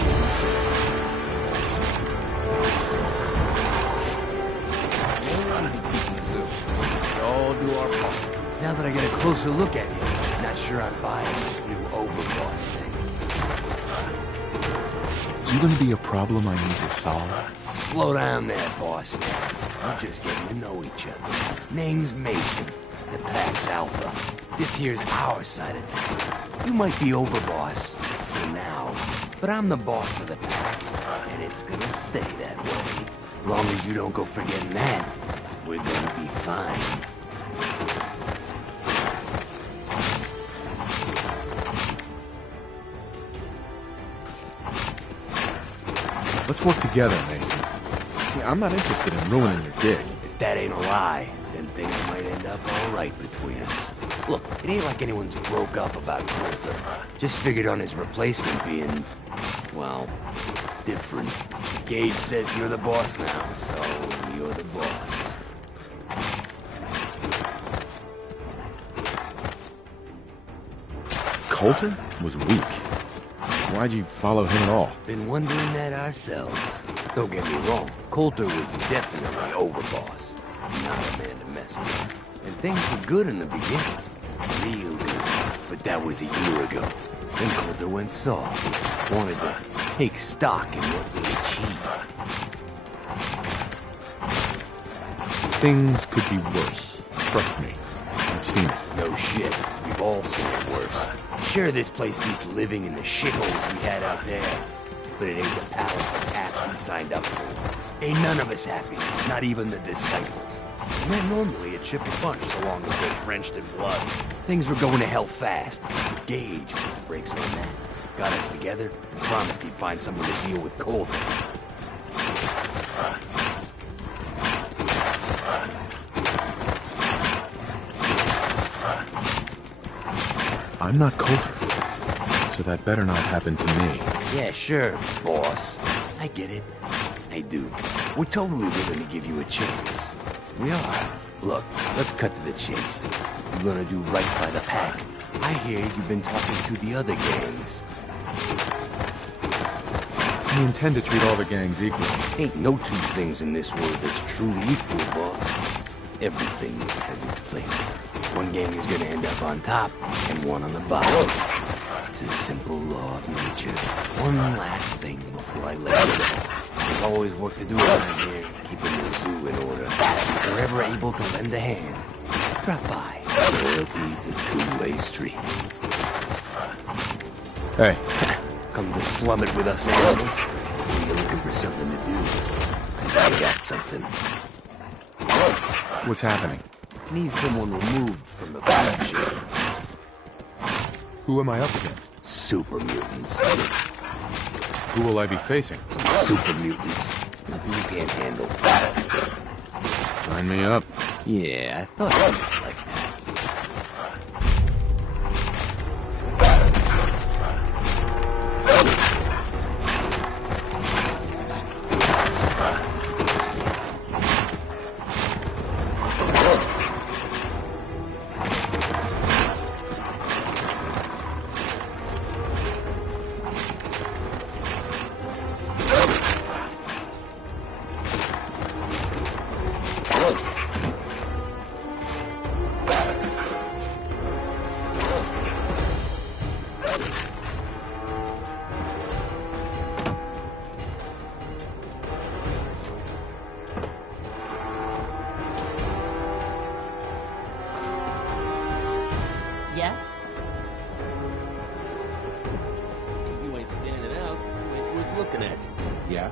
We all do our part. Now that I get a closer look at you, not sure I'm buying this new overboss thing. You gonna be a problem I need to solve? Slow down there, boss man. We're just getting to know each other. Name's Mason, the Pax Alpha. This here's our side of town. You might be overboss for now, but I'm the boss of the pack, and it's gonna stay that way. Long as you don't go forgetting that, we're gonna be fine. Let's work together, Mason. Yeah, I'm not interested in ruining your gig. If that ain't a lie, then things might end up all right between us. Look, it ain't like anyone's broke up about Coulter. Just figured on his replacement being, well, different. Gage says you're the boss now, so you're the boss. Coulter was weak. Why'd you follow him at all? Been wondering that ourselves. Don't get me wrong, Coulter was definitely overboss. Not a man to mess with. And things were good in the beginning. Real good. But that was a year ago. Then Coulter went soft. Wanted to take stock in what we achieved. Things could be worse. Trust me. I've seen it. No shit. We've all seen it worse. Sure, this place beats living in the shitholes we had out there. But it ain't the palace of cats we signed up for. Ain't none of us happy. Not even the disciples. And they're normally a chip a bunch so long as they're drenched in blood. Things were going to hell fast. Gage put the brakes on that. Got us together and promised he'd find someone to deal with Coulter. I'm not Coulter, so that better not happen to me. Yeah, sure, boss. I get it. I do. We're totally willing to give you a chance. We are. Look, let's cut to the chase. You're gonna do right by the pack. I hear you've been talking to the other gangs. I intend to treat all the gangs equally. Ain't no two things in this world that's truly equal, boss. Everything has its place. One gang is gonna end up on top, and one on the bottom. It's a simple law of nature. One last thing before I let you go. There's always work to do around here, keeping the zoo in order. If you're ever able to lend a hand, drop by. Loyalty's a two-way street. Hey. Come to slum it with us animals? Or you looking for something to do? 'Cause I got something. What's happening? Need someone removed from the food chain. Who am I up against? Super mutants. Who will I be facing? Some super mutants. Nothing you can't handle. Sign me up. Yeah, I thought you'd like that. Yes? If you ain't standing out, you ain't worth looking at. Yeah?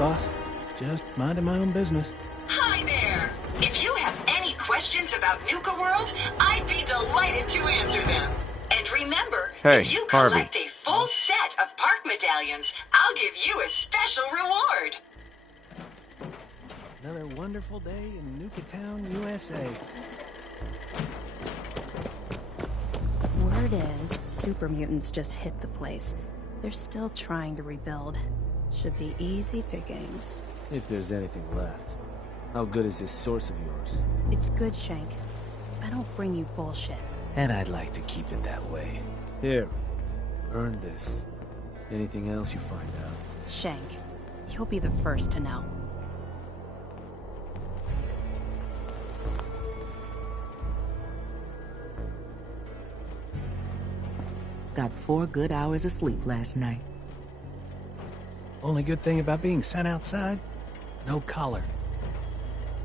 boss. Just minding my own business. Hi there! If you have any questions about Nuka World, I'd be delighted to answer them. And remember, Hey, if you Harvey. collect a full set of park medallions, I'll give you a special reward. Another wonderful day in Nuka Town, USA. Word is, super mutants just hit the place. They're still trying to rebuild. Should be easy pickings. If there's anything left. How good is this source of yours? It's good, Shank. I don't bring you bullshit. And I'd like to keep it that way. Here, earn this. Anything else you find out? Shank, you'll be the first to know. Got 4 good hours of sleep last night. Only good thing about being sent outside? No collar.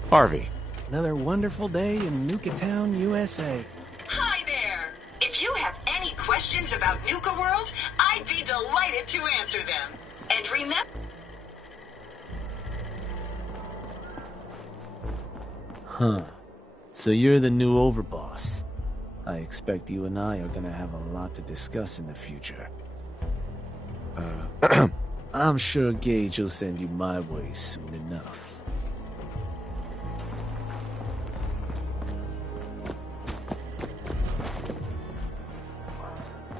Harvey. Another wonderful day in Nuka Town, USA. Hi there! If you have any questions about Nuka World, I'd be delighted to answer them. And remember... Huh. So you're the new overboss. I expect you and I are gonna have a lot to discuss in the future. I'm sure Gage will send you my way soon enough.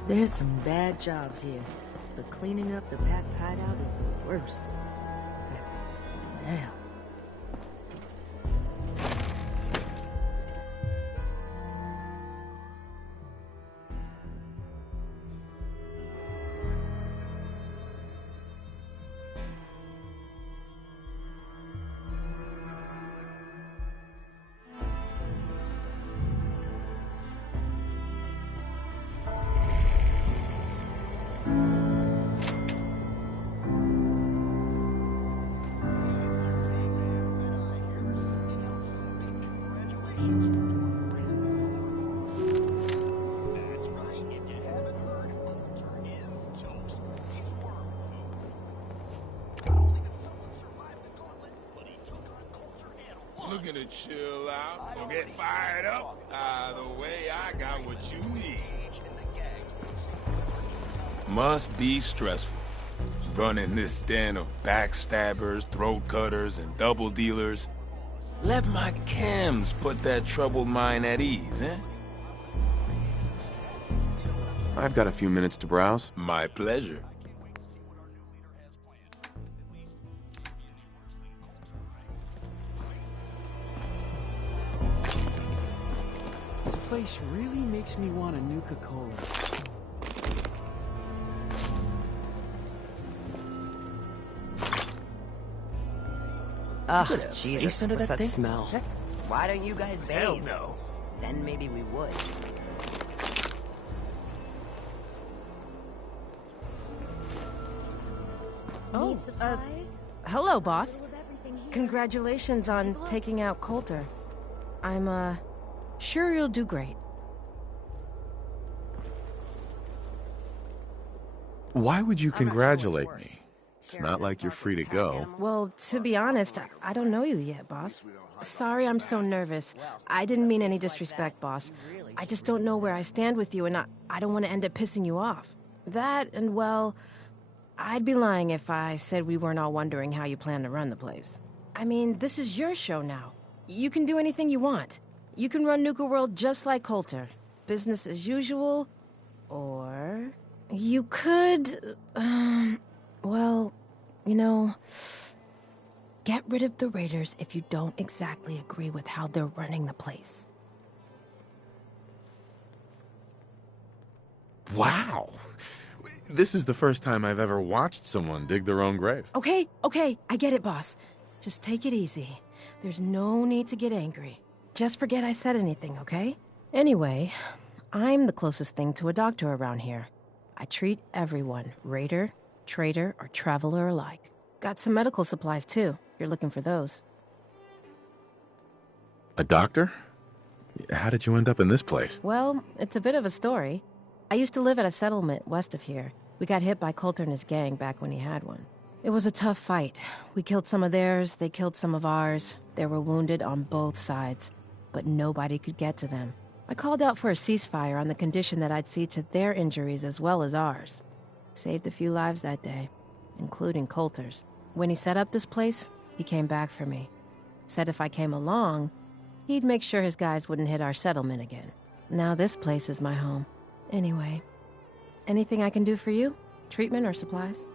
There's some bad jobs here, but cleaning up the Pack's hideout is the worst. That smell. Looking to chill out or get fired up? Either way, I got what you need. Must be stressful. Running this den of backstabbers, throat cutters, and double dealers. Let my chems put that troubled mind at ease, eh? I've got a few minutes to browse. My pleasure. This place really makes me want a Nuka Cola. Oh, Jesus, under what's that that thing? smell? Why don't you guys bathe? Hell no. Then maybe we would. Oh, hello, boss. Congratulations on taking out Coulter. I'm, sure you'll do great. Why would you congratulate me? It's not like you're free to go. Well, to be honest, I don't know you yet, boss. Sorry I'm so nervous. I didn't mean any disrespect, boss. I just don't know where I stand with you, and I don't want to end up pissing you off. That, and well, I'd be lying if I said we weren't all wondering how you plan to run the place. I mean, this is your show now. You can do anything you want. You can run Nuka World just like Coulter. Business as usual, or you could, well, you know, get rid of the Raiders if you don't exactly agree with how they're running the place. Wow. This is the first time I've ever watched someone dig their own grave. Okay, I get it, boss. Just take it easy. There's no need to get angry. Just forget I said anything, okay? Anyway, I'm the closest thing to a doctor around here. I treat everyone, raider, trader, or traveler alike. Got some medical supplies, too. You're looking for those. A doctor? How did you end up in this place? Well, it's a bit of a story. I used to live at a settlement west of here. We got hit by Coulter and his gang back when he had one. It was a tough fight. We killed some of theirs, they killed some of ours. There were wounded on both sides, but nobody could get to them. I called out for a ceasefire on the condition that I'd see to their injuries as well as ours. Saved a few lives that day, including Coulter's. When he set up this place, he came back for me. Said if I came along, he'd make sure his guys wouldn't hit our settlement again. Now this place is my home. Anyway, anything I can do for you? Treatment or supplies?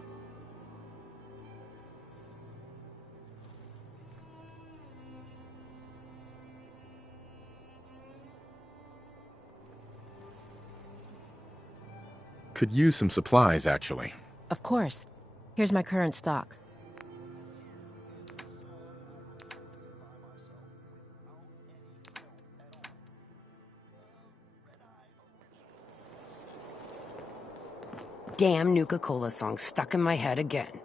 Could use some supplies, actually. Of course. Here's my current stock. Damn Nuka-Cola song stuck in my head again.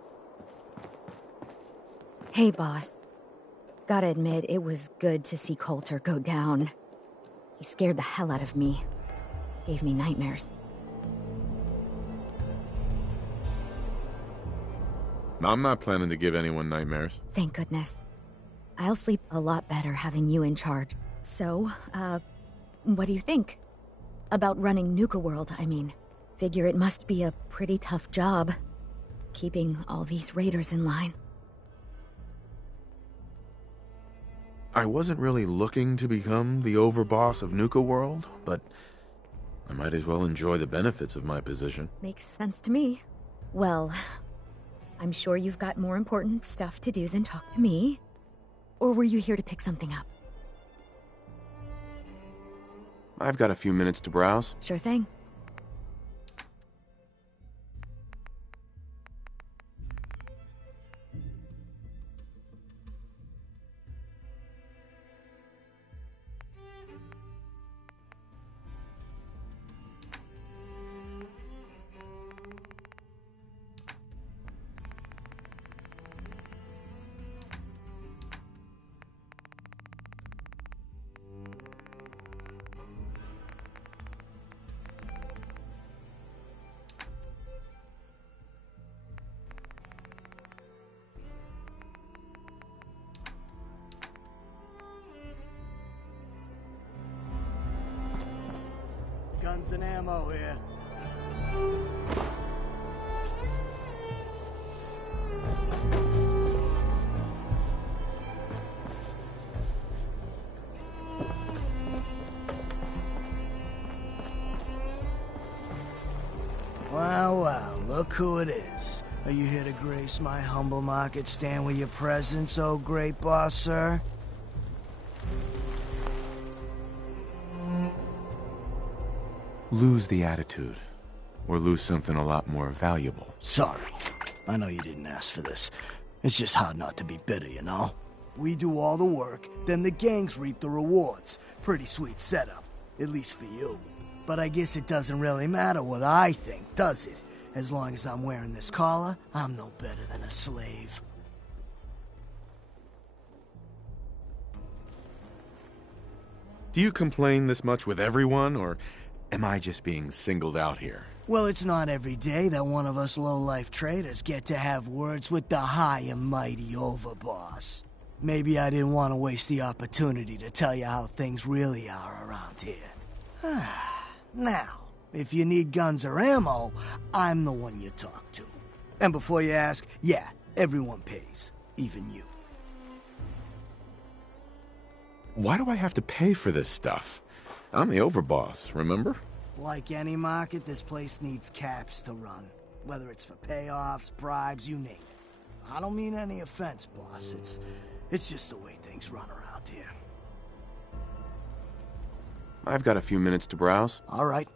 Hey, boss. Gotta admit, it was good to see Coulter go down. He scared the hell out of me. Gave me nightmares. I'm not planning to give anyone nightmares. Thank goodness. I'll sleep a lot better having you in charge. So, what do you think? About running Nuka World, I mean. Figure it must be a pretty tough job, keeping all these raiders in line. I wasn't really looking to become the overboss of Nuka World, but I might as well enjoy the benefits of my position. Makes sense to me. Well, I'm sure you've got more important stuff to do than talk to me. Or were you here to pick something up? I've got a few minutes to browse. Sure thing. Guns and ammo here. Wow, wow, look who it is. Are you here to grace my humble market stand with your presence, oh great boss, sir? Lose the attitude, or lose something a lot more valuable. Sorry. I know you didn't ask for this. It's just hard not to be bitter, you know? We do all the work, then the gangs reap the rewards. Pretty sweet setup, at least for you. But I guess it doesn't really matter what I think, does it? As long as I'm wearing this collar, I'm no better than a slave. Do you complain this much with everyone, or am I just being singled out here? Well, it's not every day that one of us low-life traders get to have words with the high and mighty overboss. Maybe I didn't want to waste the opportunity to tell you how things really are around here. Now, if you need guns or ammo, I'm the one you talk to. And before you ask, yeah, everyone pays. Even you. Why do I have to pay for this stuff? I'm the overboss, remember? Like any market, this place needs caps to run. Whether it's for payoffs, bribes, you name it. I don't mean any offense, boss. It's just the way things run around here. I've got a few minutes to browse. All right.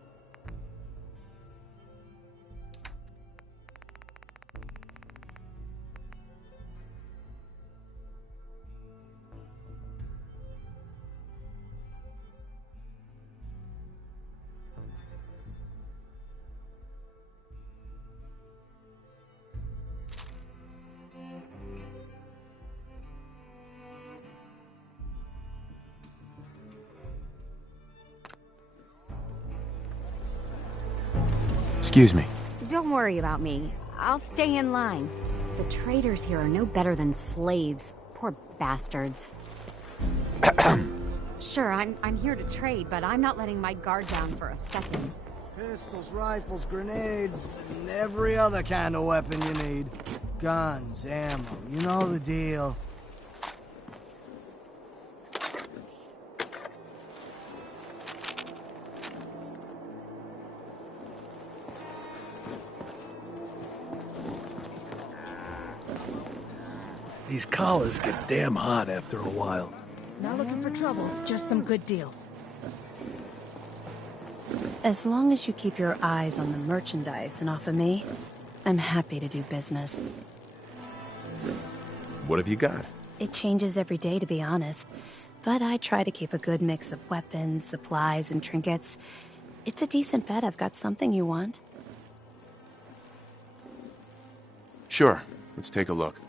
Excuse me. Don't worry about me. I'll stay in line. The traders here are no better than slaves. Poor bastards. Sure, I'm here to trade, but I'm not letting my guard down for a second. Pistols, rifles, grenades, and every other kind of weapon you need. Guns, ammo, you know the deal. These collars get damn hot after a while. Not looking for trouble, just some good deals. As long as you keep your eyes on the merchandise and off of me, I'm happy to do business. What have you got? It changes every day, to be honest. But I try to keep a good mix of weapons, supplies, and trinkets. It's a decent bet I've got something you want. Sure, let's take a look.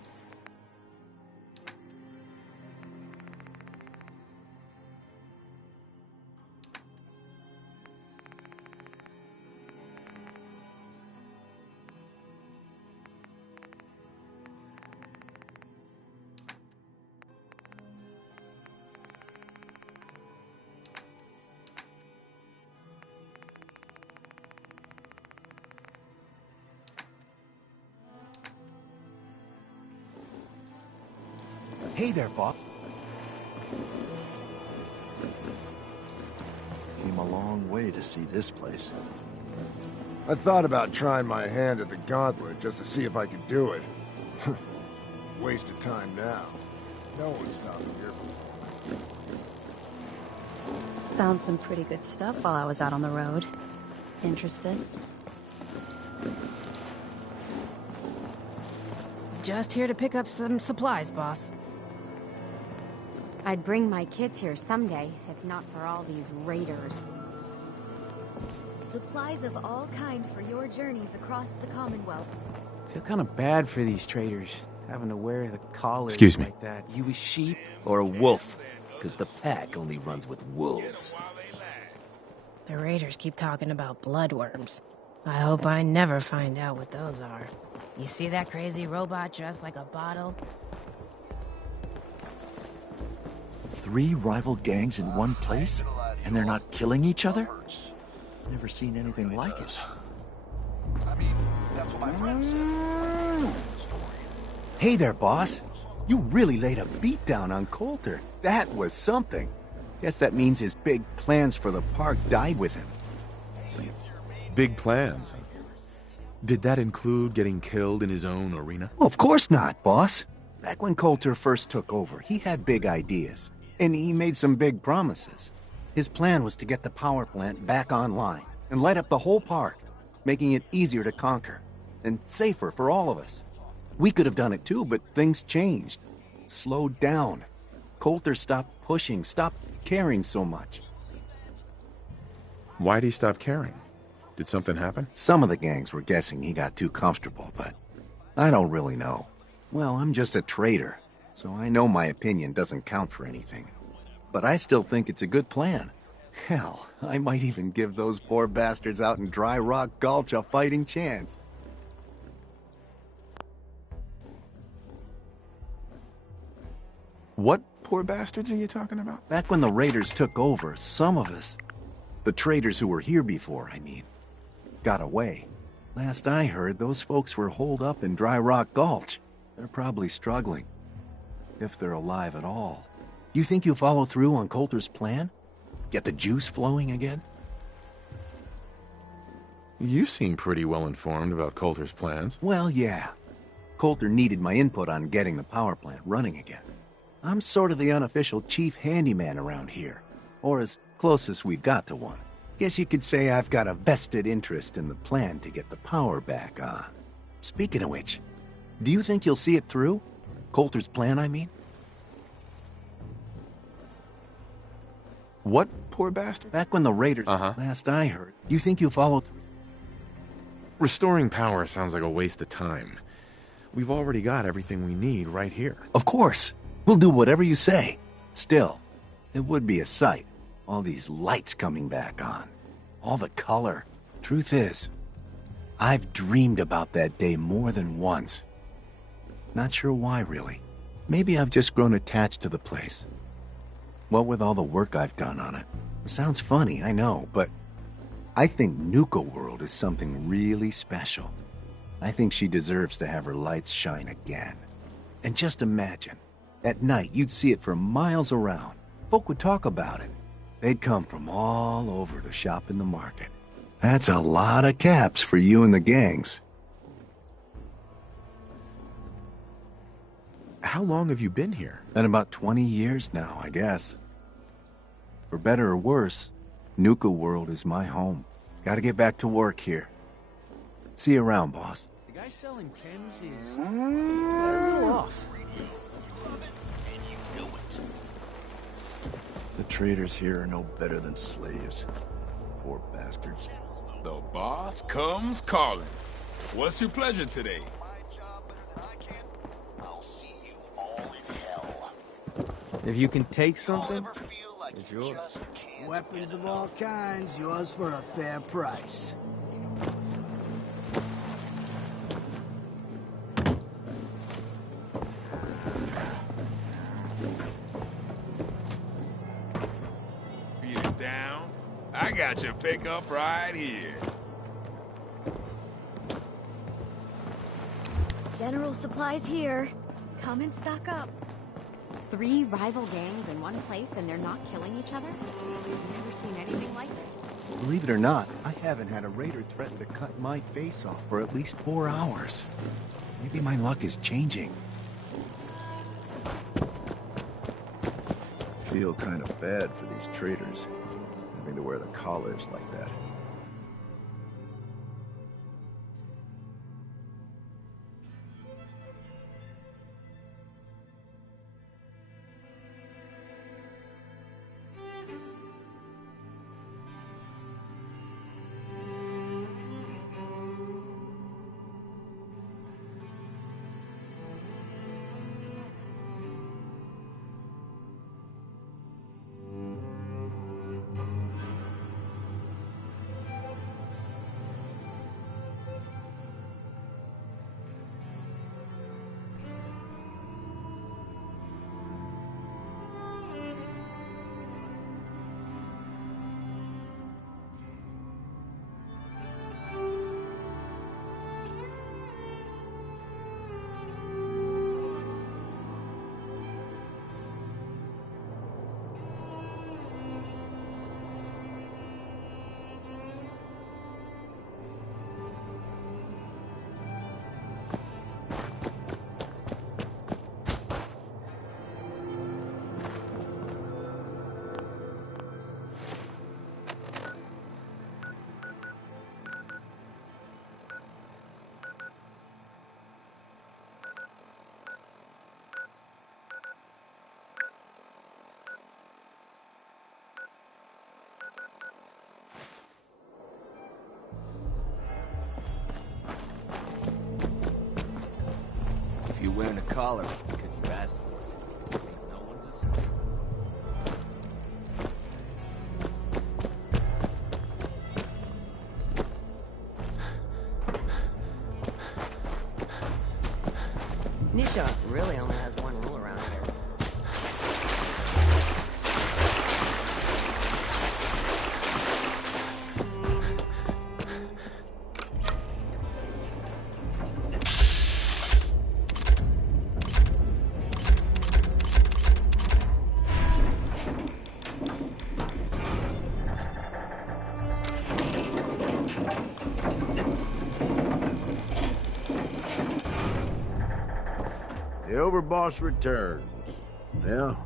Hey there, Bob. Came a long way to see this place. I thought about trying my hand at the gauntlet just to see if I could do it. Waste of time now. No one's stopping your performance. Found some pretty good stuff while I was out on the road. Interested? Just here to pick up some supplies, boss. I'd bring my kids here someday, if not for all these raiders. Supplies of all kind for your journeys across the Commonwealth. Feel kind of bad for these traders, having to wear the collars Excuse me. like that. You a sheep or a wolf? Because the pack only runs with wolves. The raiders keep talking about bloodworms. I hope I never find out what those are. You see that crazy robot dressed like a bottle? 3 rival gangs in one place? And they're not killing each other? Never seen anything like it. Hey there, boss. You really laid a beat down on Coulter. That was something. Guess that means his big plans for the park died with him. Big plans. Did that include getting killed in his own arena? Well, of course not, boss. Back when Coulter first took over, he had big ideas. And he made some big promises. His plan was to get the power plant back online and light up the whole park, making it easier to conquer and safer for all of us. We could have done it too, but things changed. Slowed down. Coulter stopped pushing, stopped caring so much. Why'd he stop caring? Did something happen? Some of the gangs were guessing he got too comfortable, but I don't really know. Well, I'm just a trader, so I know my opinion doesn't count for anything. But I still think it's a good plan. Hell, I might even give those poor bastards out in Dry Rock Gulch a fighting chance. What poor bastards are you talking about? Back when the raiders took over, some of us, the traders who were here before, I mean, got away. Last I heard, those folks were holed up in Dry Rock Gulch. They're probably struggling. If they're alive at all. You think you'll follow through on Coulter's plan? Get the juice flowing again? You seem pretty well informed about Coulter's plans. Well, yeah. Coulter needed my input on getting the power plant running again. I'm sort of the unofficial chief handyman around here. Or as close as we've got to one. Guess you could say I've got a vested interest in the plan to get the power back on. Speaking of which, do you think you'll see it through? Coulter's plan, I mean? What poor bastard? Back when the raiders, last I heard, you think you'll follow through? Restoring power sounds like a waste of time. We've already got everything we need right here. Of course. We'll do whatever you say. Still, it would be a sight. All these lights coming back on. All the color. Truth is, I've dreamed about that day more than once. Not sure why, really. Maybe I've just grown attached to the place. What with all the work I've done on it. It sounds funny, I know, but I think Nuka World is something really special. I think she deserves to have her lights shine again. And just imagine, at night you'd see it for miles around. Folk would talk about it. They'd come from all over to shop in the market. That's a lot of caps for you and the gangs. How long have you been here? Been about 20 years now, I guess. For better or worse, Nuka World is my home. Gotta get back to work here. See you around, boss. The guy selling chems is a little off. The traders here are no better than slaves. Poor bastards. The boss comes calling. What's your pleasure today? If you can take something, it's yours. Weapons of all kinds, yours for a fair price. Beat it down. I got your pickup right here. General supplies here. Come and stock up. 3 rival gangs in one place and they're not killing each other? I've never seen anything like it. Believe it or not, I haven't had a raider threaten to cut my face off for at least 4 hours. Maybe my luck is changing. Feel kind of bad for these traders, having to wear the collars like that. If you're wearing a collar, it's because you asked for it. No one's a slave. Nisha really only has one rule around here. The Overboss returns. Well,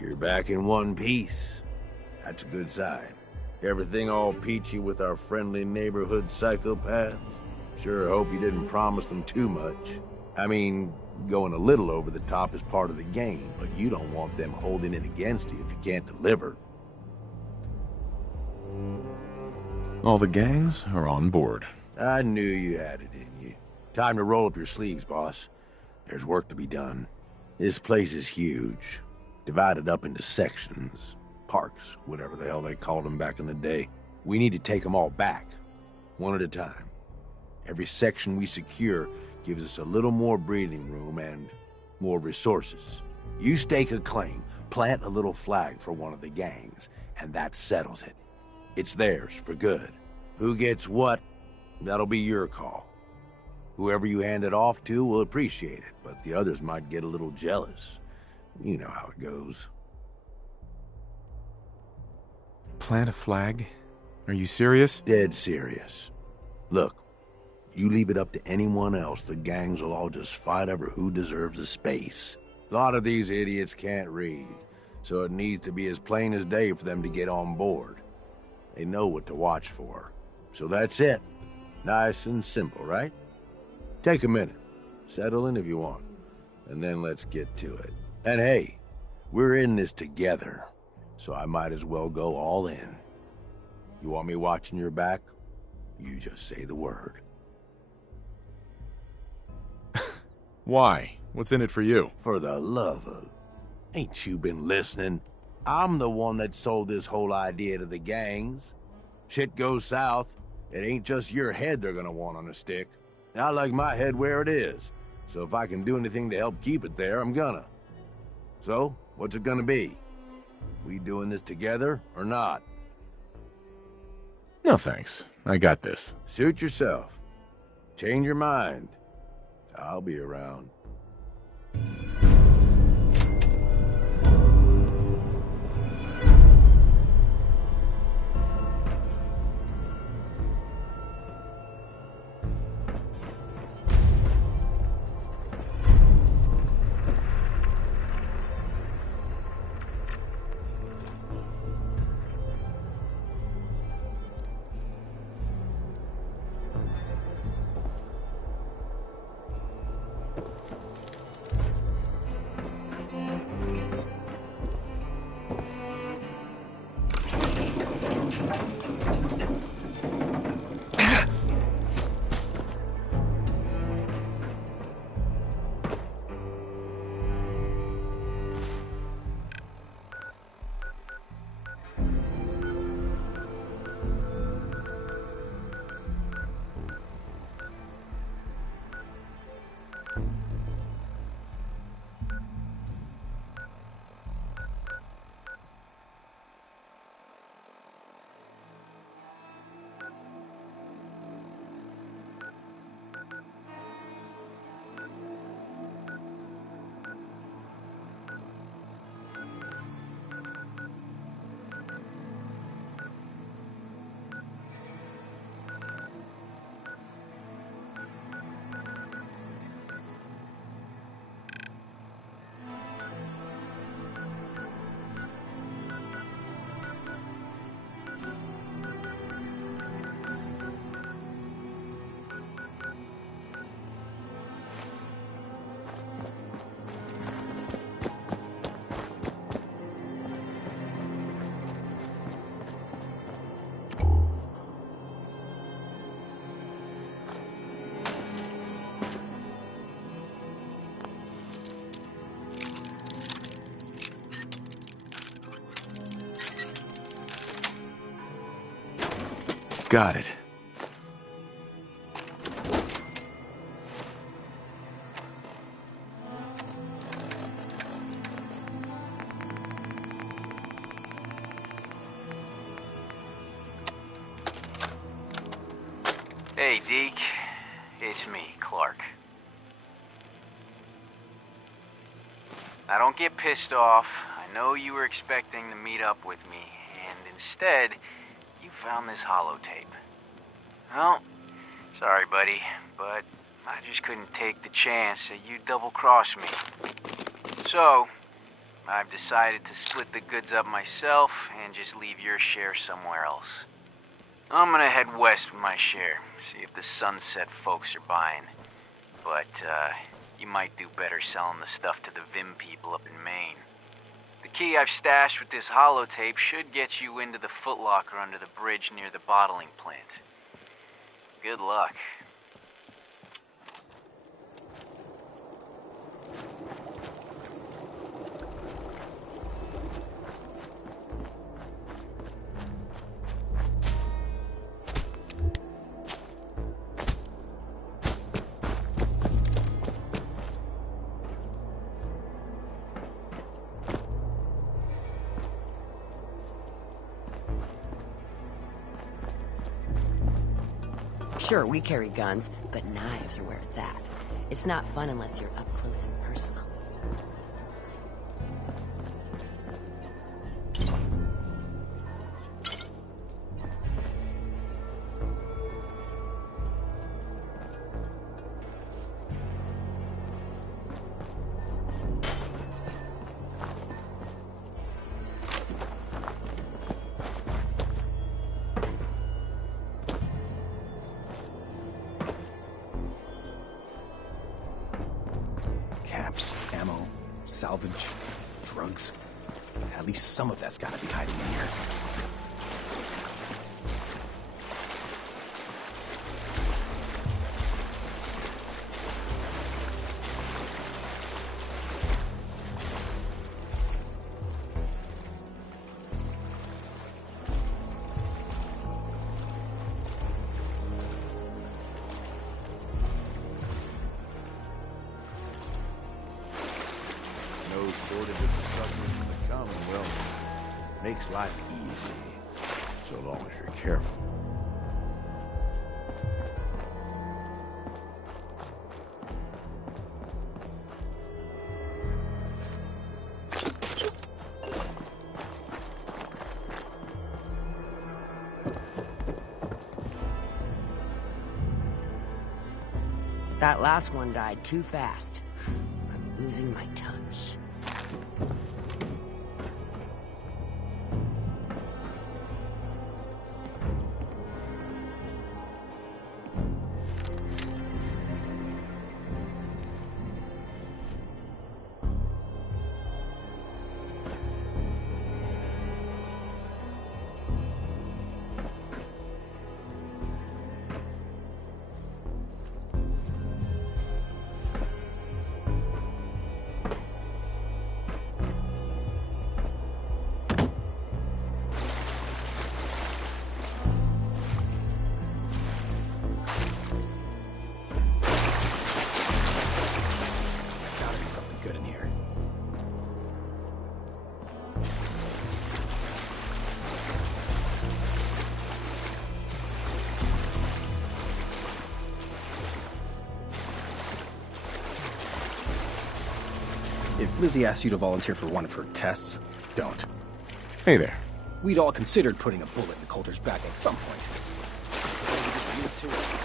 you're back in one piece. That's a good sign. Everything all peachy with our friendly neighborhood psychopaths? Sure hope you didn't promise them too much. I mean, going a little over the top is part of the game, but you don't want them holding it against you if you can't deliver. All the gangs are on board. I knew you had it in you. Time to roll up your sleeves, boss. There's work to be done. This place is huge. Divided up into sections. Parks, whatever the hell they called them back in the day. We need to take them all back. One at a time. Every section we secure Gives us a little more breathing room and more resources. You stake a claim, plant a little flag for one of the gangs, and that settles it. It's theirs for good. Who gets what, that'll be your call. Whoever you hand it off to will appreciate it, but the others might get a little jealous. You know how it goes. Plant a flag? Are you serious? Dead serious. Look, you leave it up to anyone else, the gangs will all just fight over who deserves the space. A lot of these idiots can't read, so it needs to be as plain as day for them to get on board. They know what to watch for. So that's it. Nice and simple, right? Take a minute. Settle in if you want. And then let's get to it. And hey, we're in this together, so I might as well go all in. You want me watching your back? You just say the word. Why? What's in it for you? For the love of... Ain't you been listening? I'm the one that sold this whole idea to the gangs. Shit goes south, it ain't just your head they're gonna want on a stick. I like my head where it is, so if I can do anything to help keep it there, I'm gonna. So, what's it gonna be? We doing this together or not? No thanks. I got this. Suit yourself. Change your mind. I'll be around. Got it. Hey, Deke. It's me, Clark. Now, don't get pissed off. I know you were expecting to meet up with me, and instead, you found this holotape. Well, sorry, buddy, but I just couldn't take the chance that you'd double-cross me. So, I've decided to split the goods up myself and just leave your share somewhere else. I'm gonna head west with my share, see if the Sunset folks are buying. But, you might do better selling the stuff to the Vim people up in Maine. The key I've stashed with this holotape should get you into the Foot Locker under the bridge near the bottling plant. Good luck. Sure, we carry guns, but knives are where it's at. It's not fun unless you're up close and personal. Caps, ammo, salvage, drugs. At least some of that's gotta be hiding in here. No shortage of suffering in the Commonwealth. Makes life easy, so long as you're careful. That last one died too fast. I'm losing my touch. Gotta be something good in here. If Lizzie asked you to volunteer for one of her tests, don't. Hey there. We'd all considered putting a bullet in Coulter's back at some point. So we just used to it.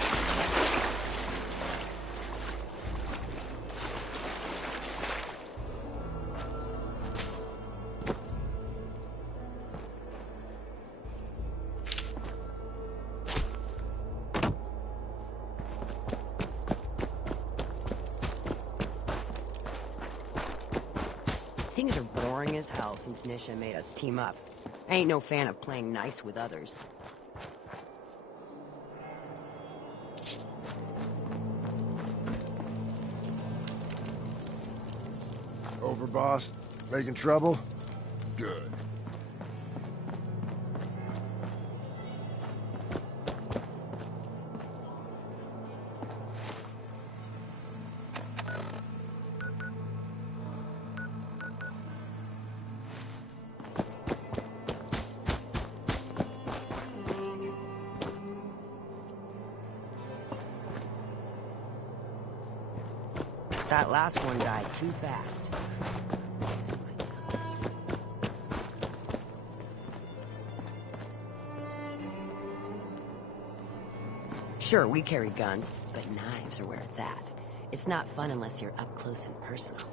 Things are boring as hell since Nisha made us team up. I ain't no fan of playing nice with others. Overboss? Making trouble? Good. That last one died too fast. Sure, we carry guns, but knives are where it's at. It's not fun unless you're up close and personal.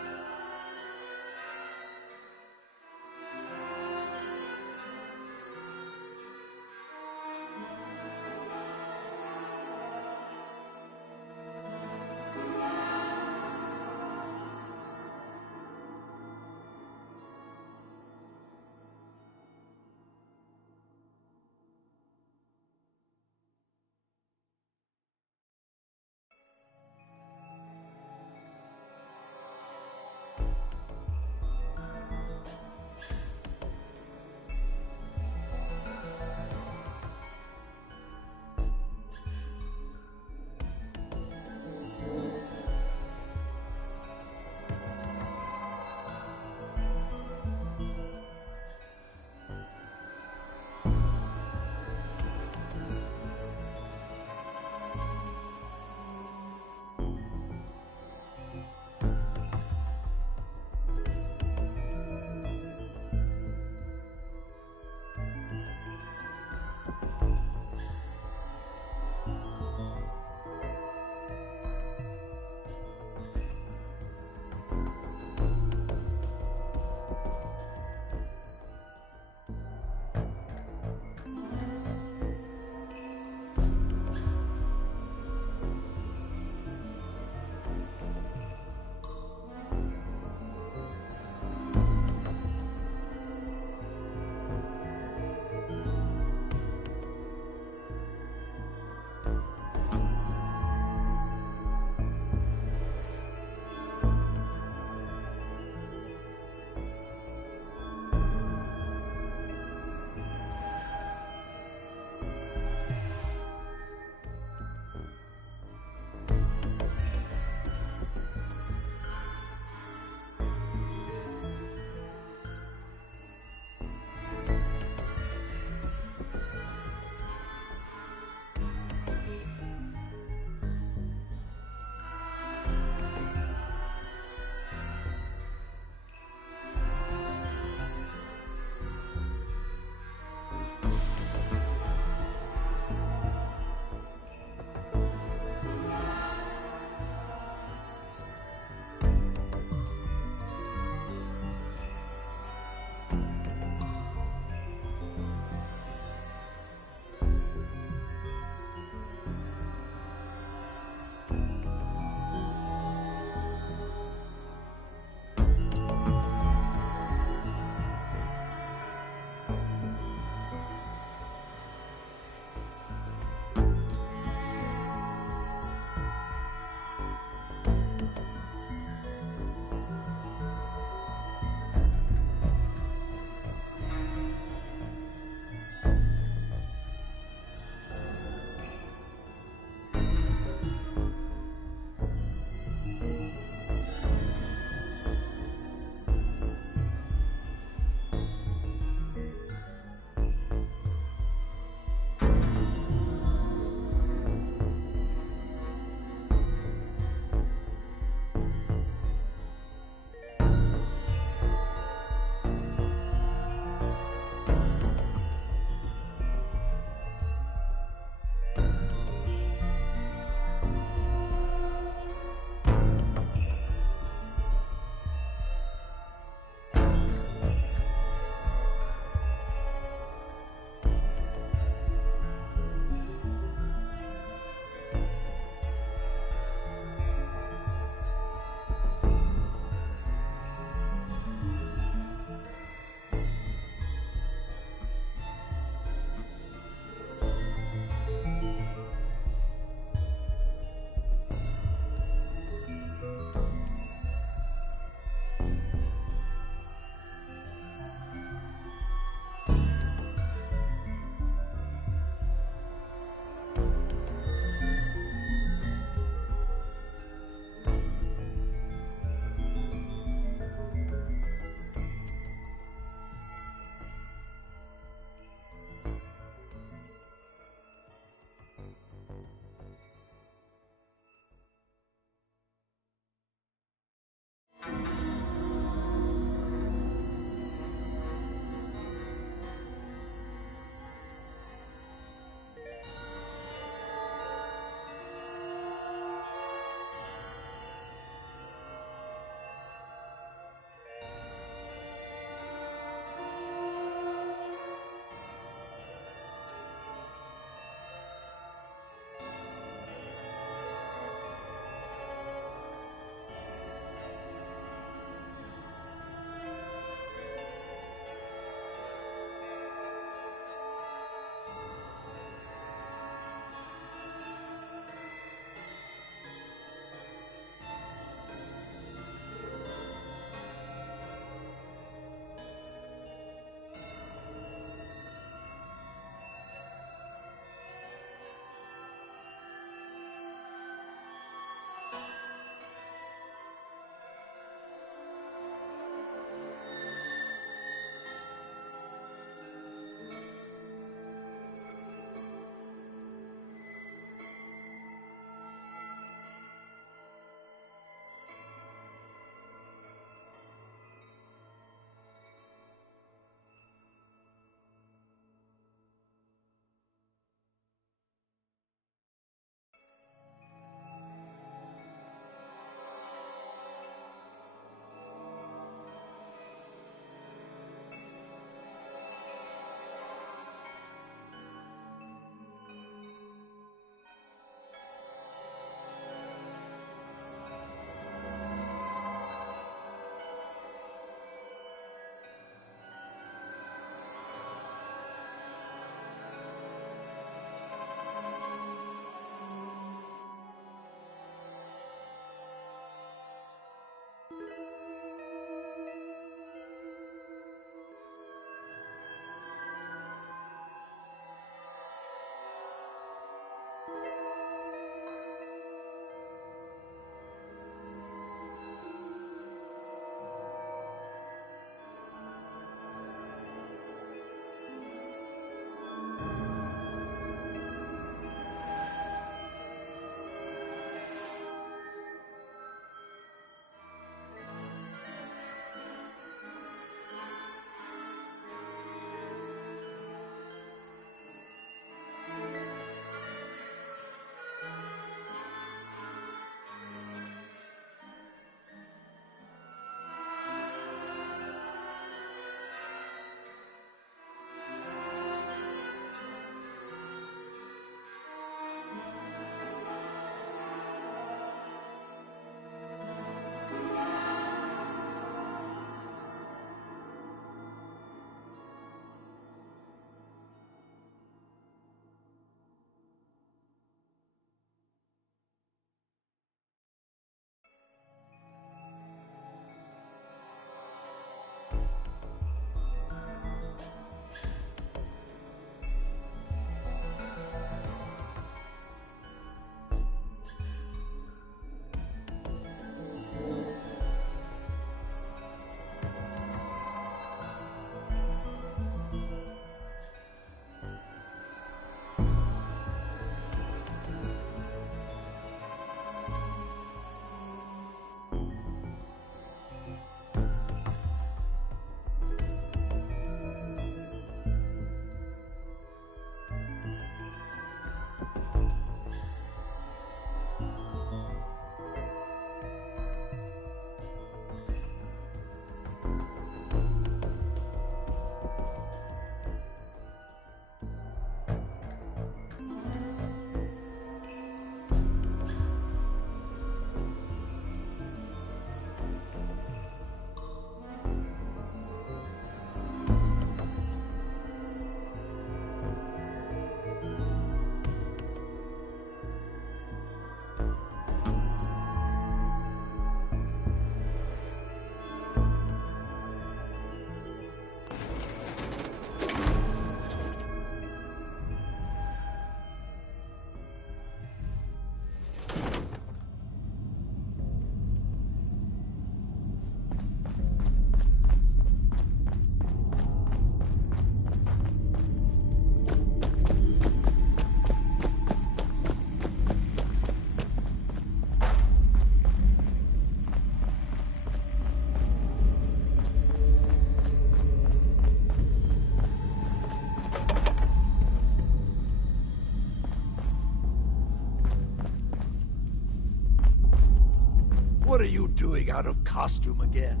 What are you doing out of costume again?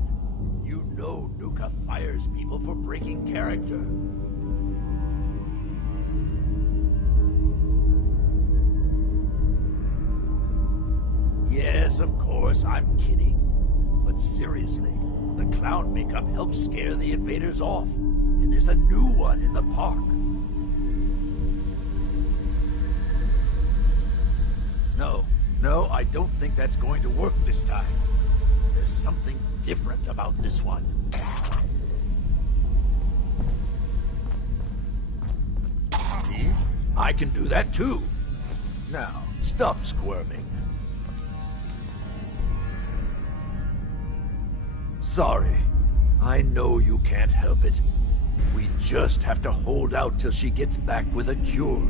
You know Nuka fires people for breaking character. Yes, of course, I'm kidding. But seriously, the clown makeup helps scare the invaders off. And there's a new one in the park. No, I don't think that's going to work this time. There's something different about this one. See? I can do that too. Now, stop squirming. Sorry. I know you can't help it. We just have to hold out till she gets back with a cure.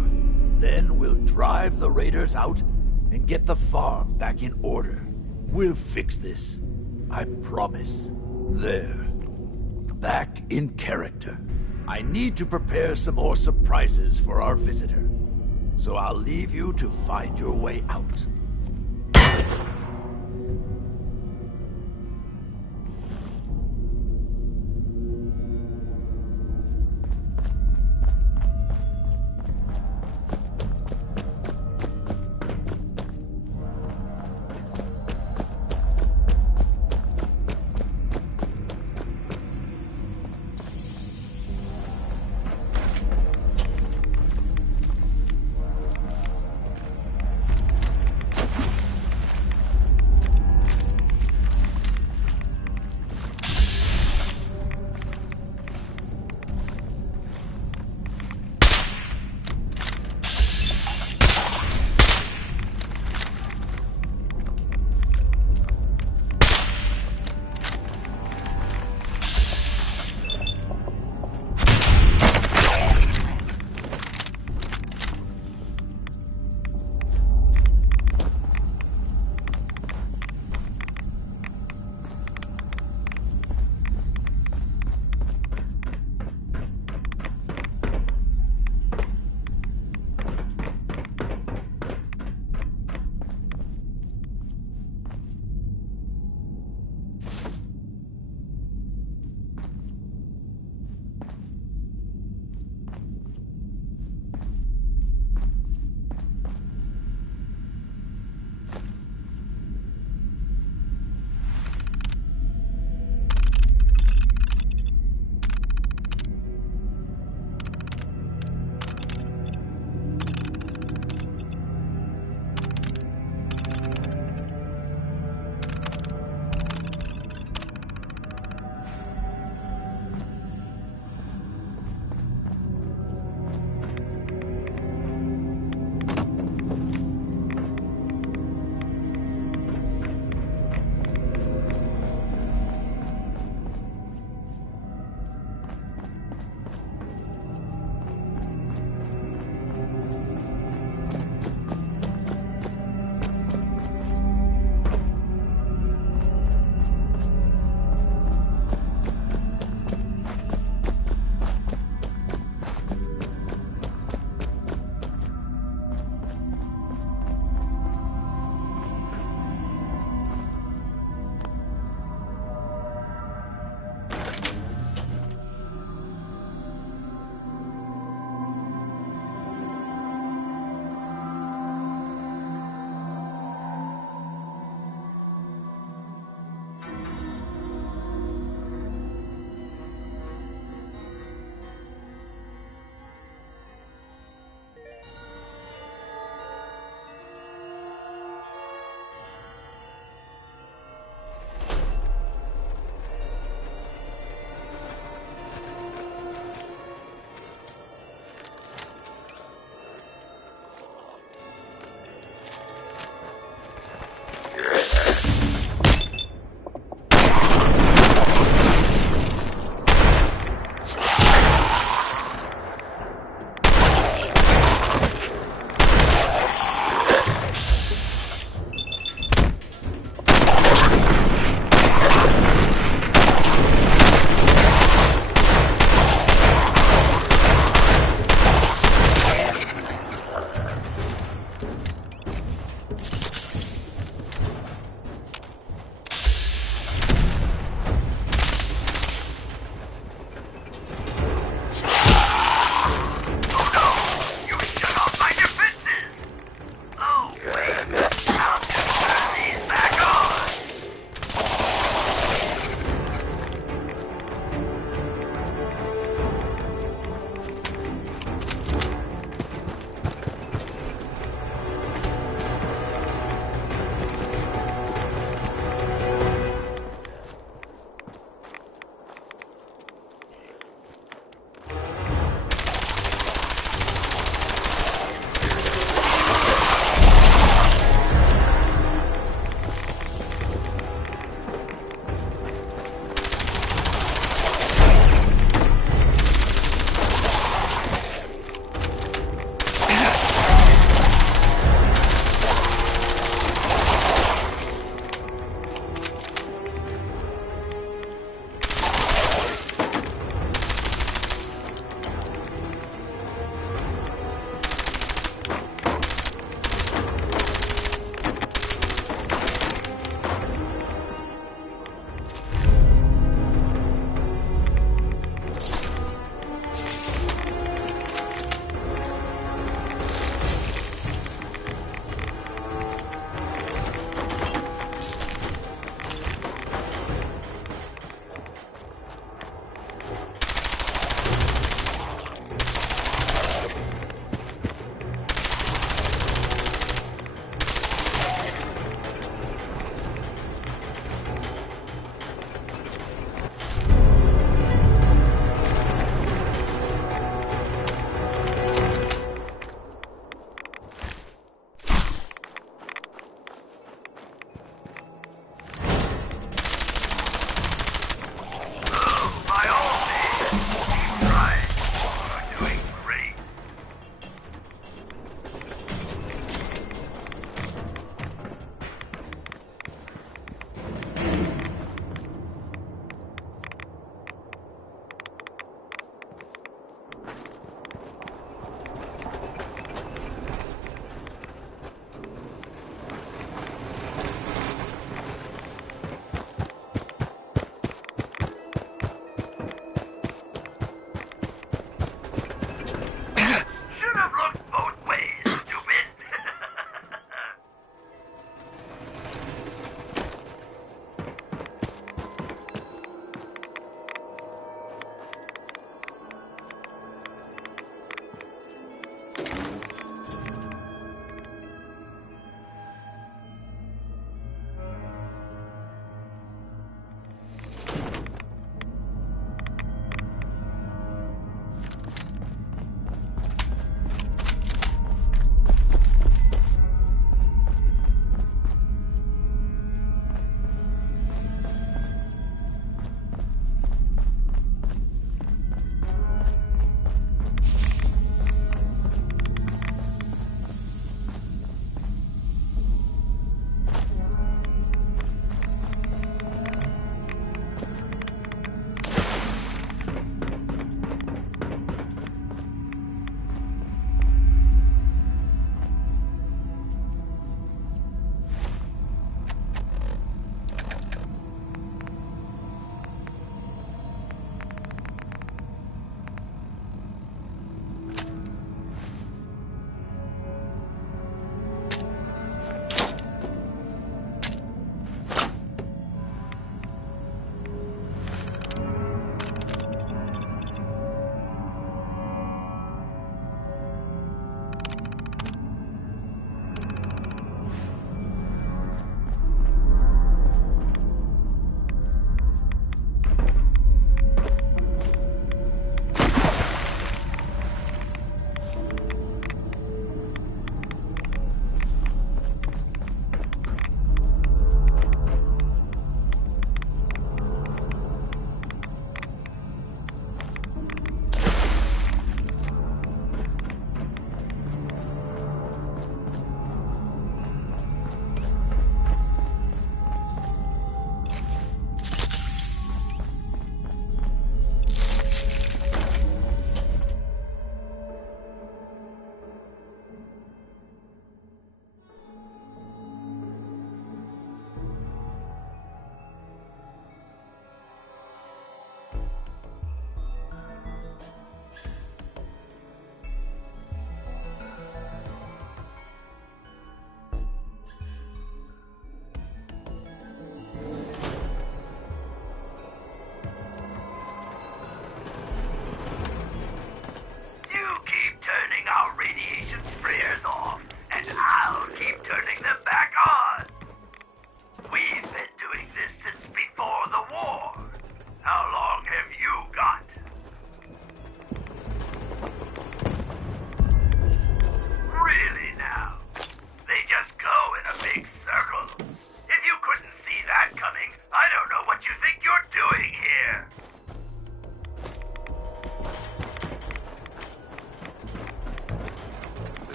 Then we'll drive the raiders out and get the farm back in order. We'll fix this. I promise. There. Back in character. I need to prepare some more surprises for our visitor. So I'll leave you to find your way out.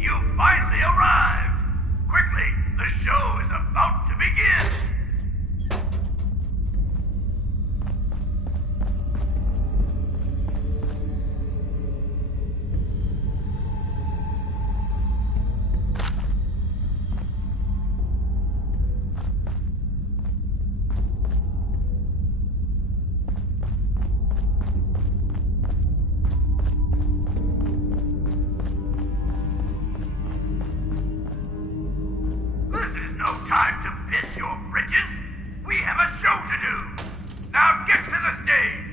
You finally arrived! Quickly, the show is about to begin! This is no time to bend your britches. We have a show to do. Now get to the stage.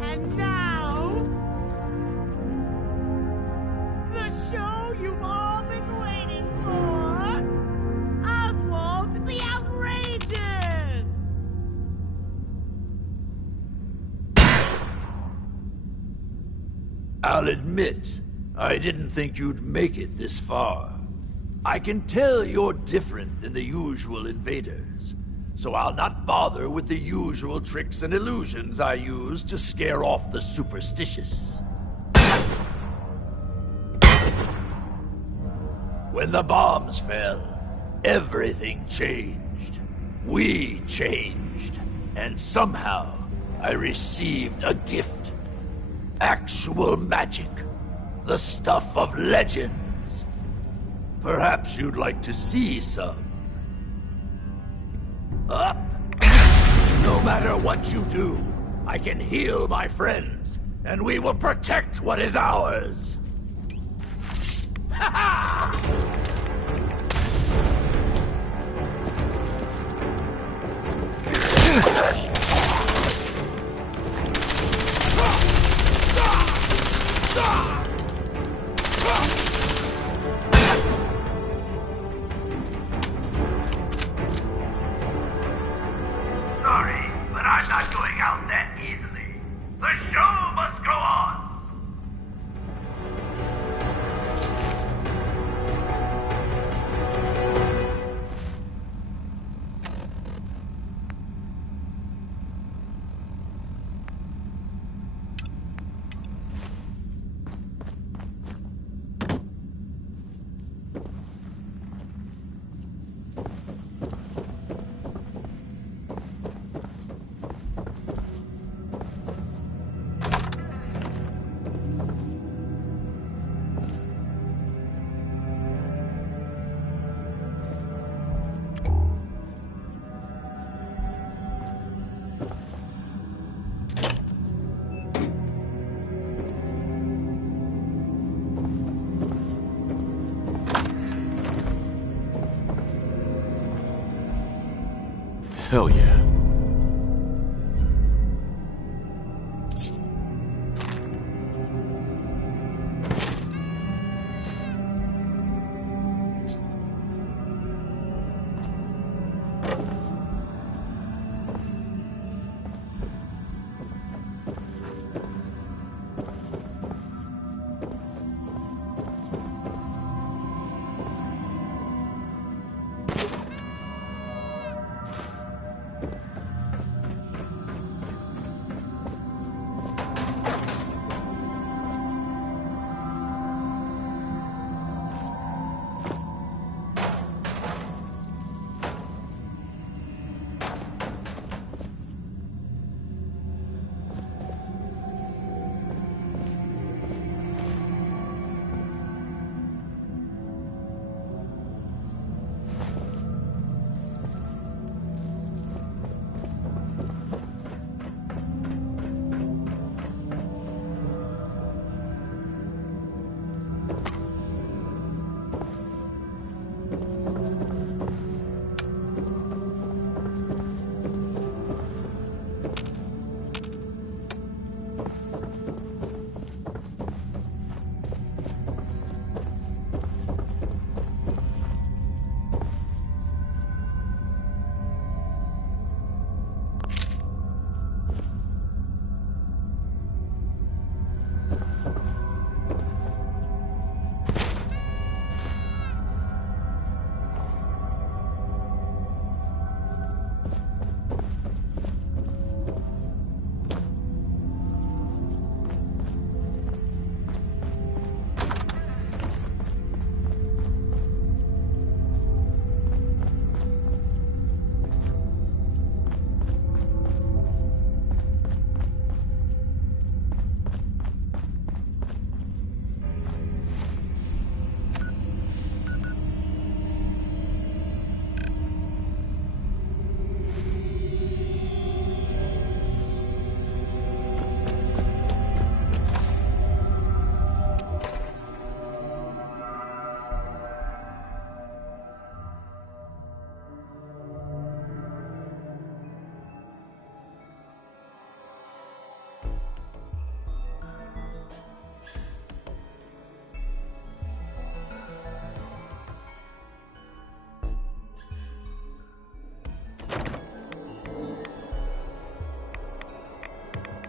And now, the show you've all been waiting for, Oswald the Outrageous! I'll admit, I didn't think you'd make it this far. I can tell you're different than the usual invaders, so I'll not bother with the usual tricks and illusions I use to scare off the superstitious. When the bombs fell, everything changed. We changed. And somehow, I received a gift. Actual magic. The stuff of legends. Perhaps you'd like to see some. Up! No matter what you do, I can heal my friends, and we will protect what is ours. Ha ha! Sorry, but I'm not going out that easily. The show must go on. Hell yeah.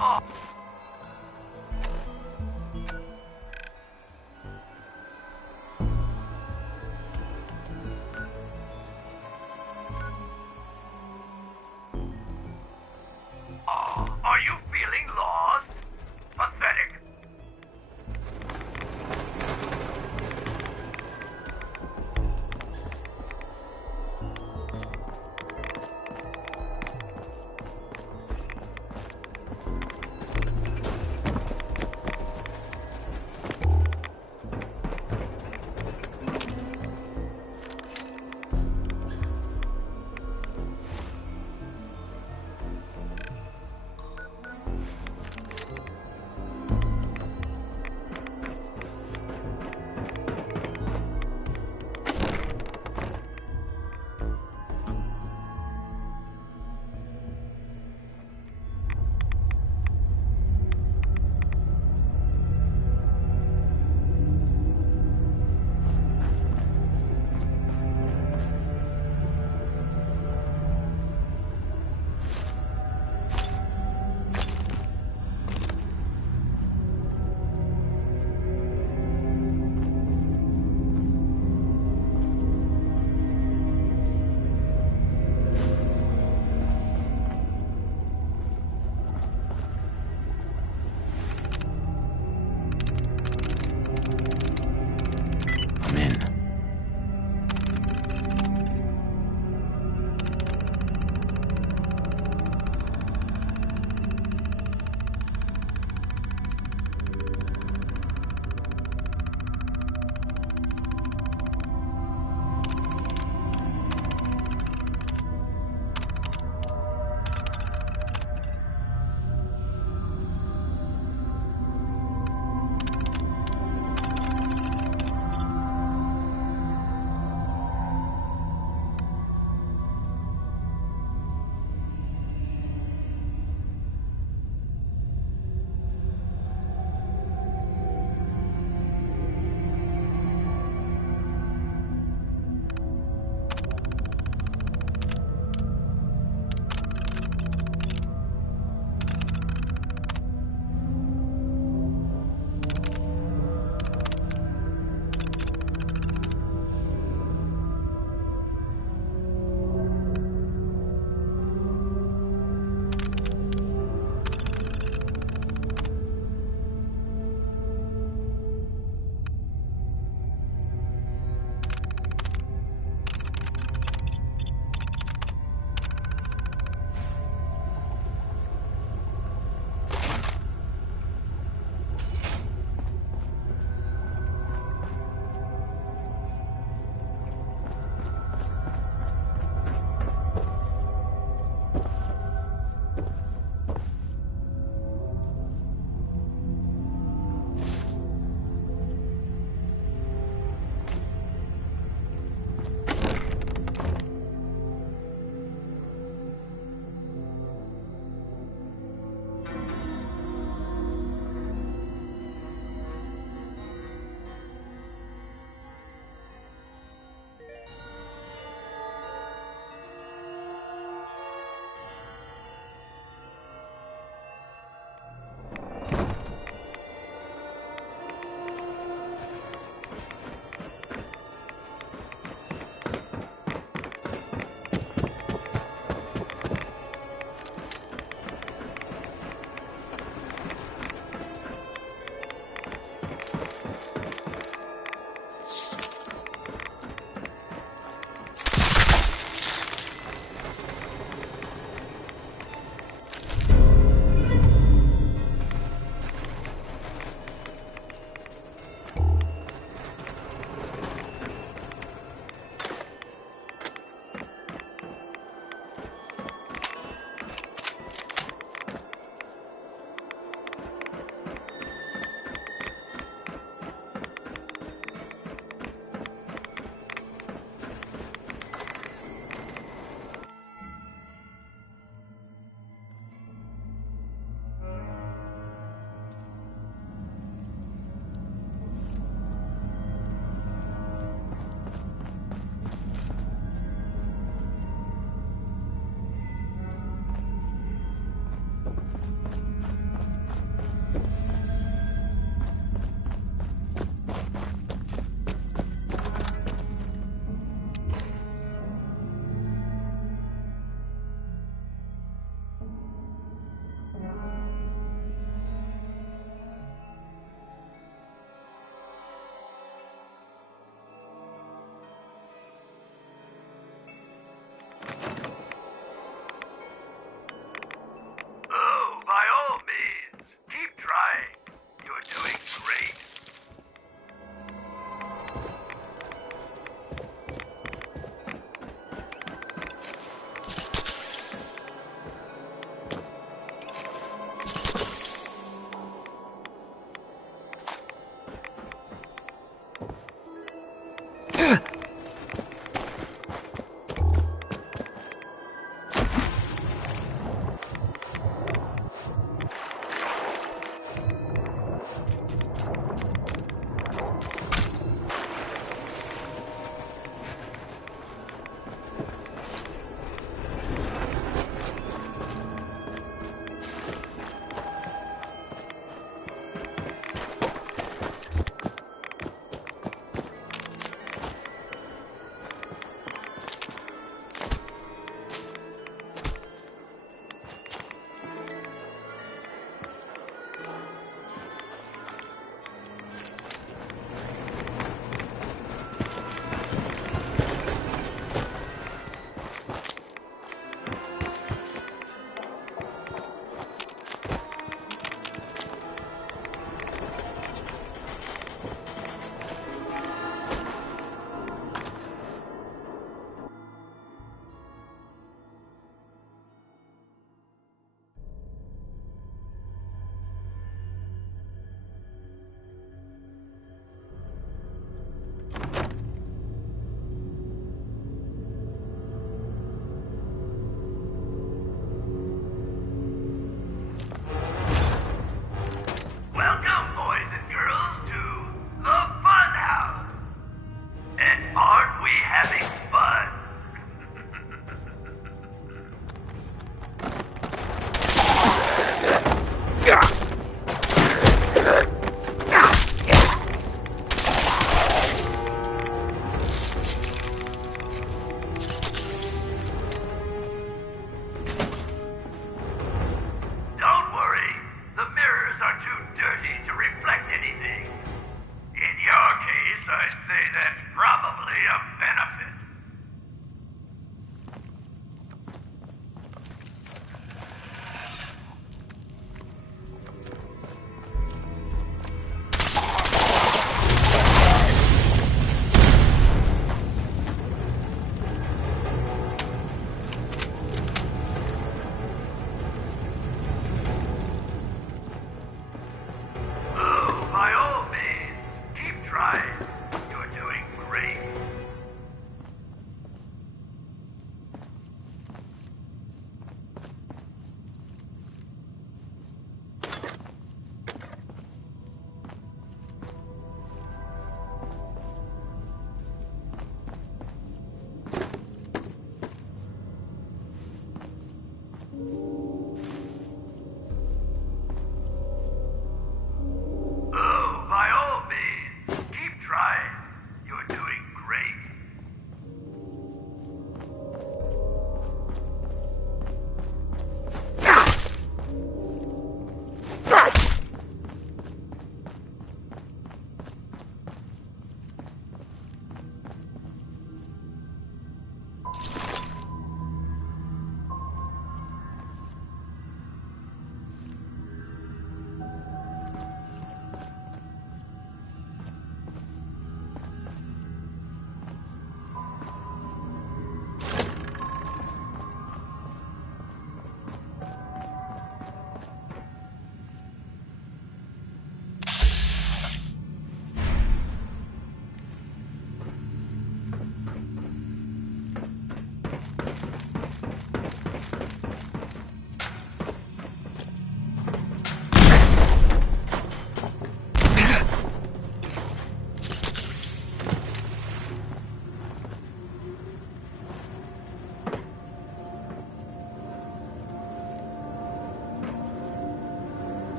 Oh. Are you feeling lost? Pathetic.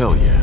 Hell yeah.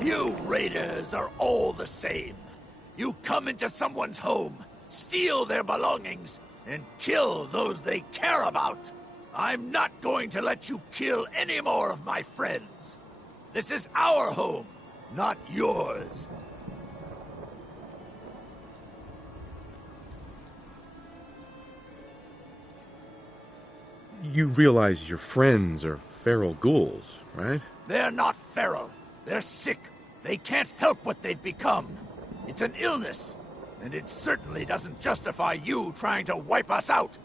You raiders are all the same. You come into someone's home, steal their belongings, and kill those they care about. I'm not going to let you kill any more of my friends. This is our home, not yours. You realize your friends are feral ghouls, right? They're not feral. They're sick. They can't help what they've become. It's an illness, and it certainly doesn't justify you trying to wipe us out.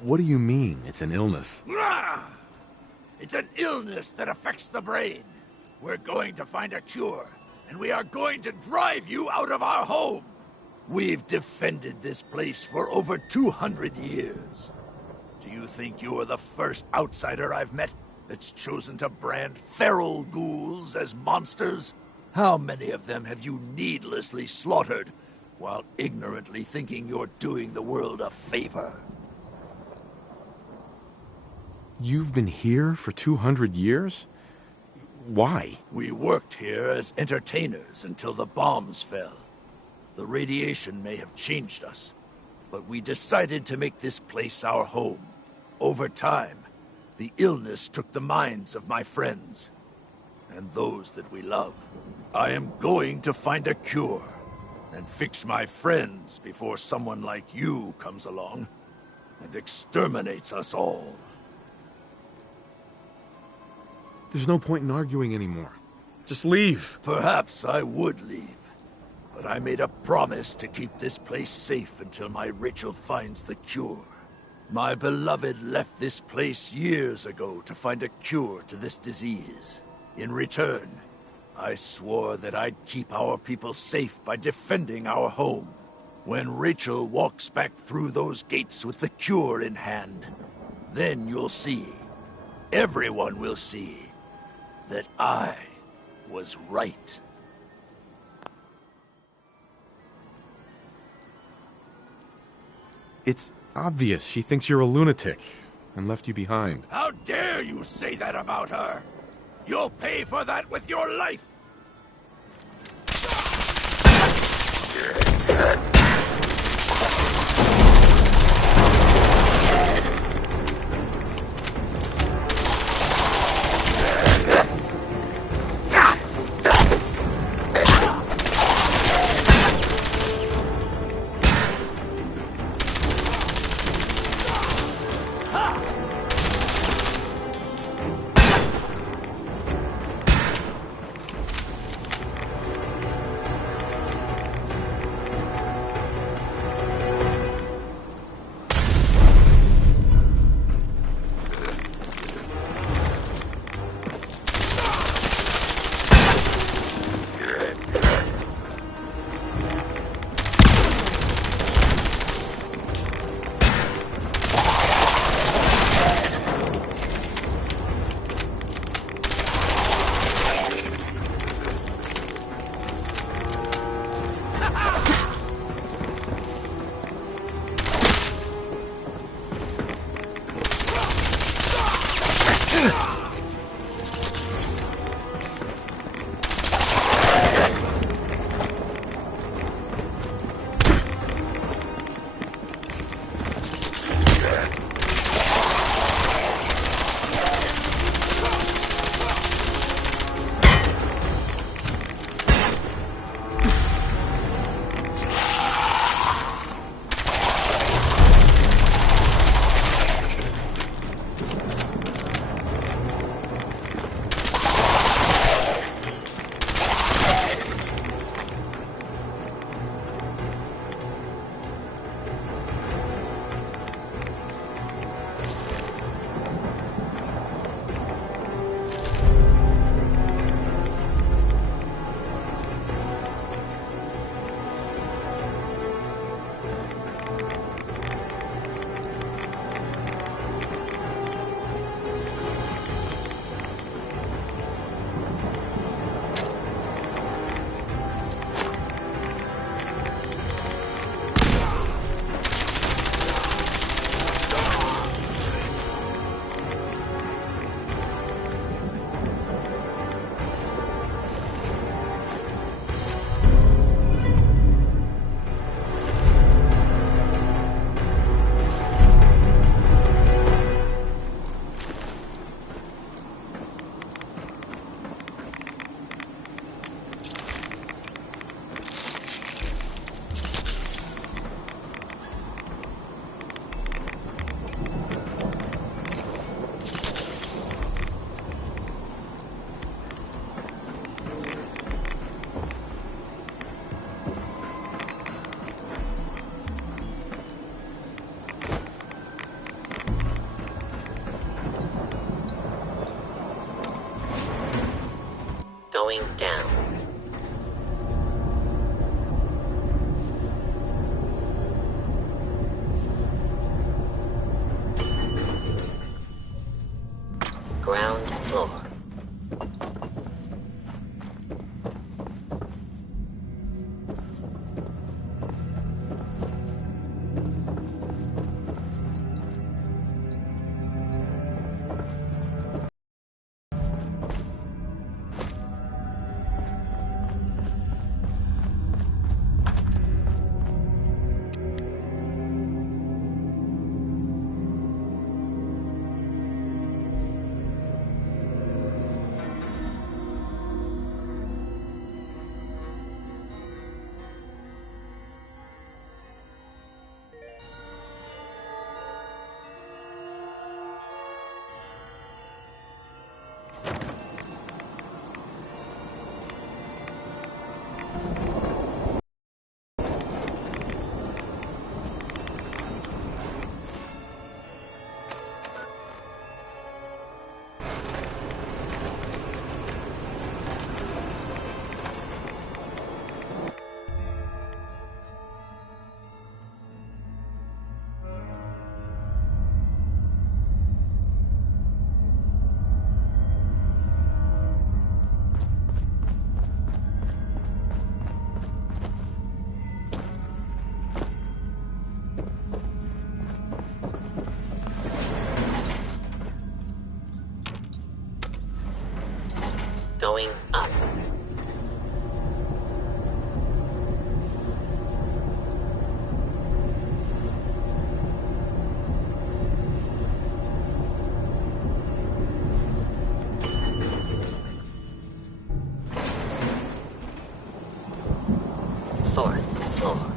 What do you mean, it's an illness? It's an illness that affects the brain. We're going to find a cure, and we are going to drive you out of our home. We've defended this place for over 200 years. Do you think you are the first outsider I've met that's chosen to brand feral ghouls as monsters? How many of them have you needlessly slaughtered while ignorantly thinking you're doing the world a favor? You've been here for 200 years? Why? We worked here as entertainers until the bombs fell. The radiation may have changed us, but we decided to make this place our home. Over time, the illness took the minds of my friends, and those that we love. I am going to find a cure, and fix my friends before someone like you comes along and exterminates us all. There's no point in arguing anymore. Just leave. Perhaps I would leave, but I made a promise to keep this place safe until my Rachel finds the cure. My beloved left this place years ago to find a cure to this disease. In return, I swore that I'd keep our people safe by defending our home. When Rachel walks back through those gates with the cure in hand, then you'll see, everyone will see, that I was right. It's obvious she thinks you're a lunatic and left you behind. How dare you say that about her? You'll pay for that with your life! Going down. Ground floor. Going up. Fourth floor.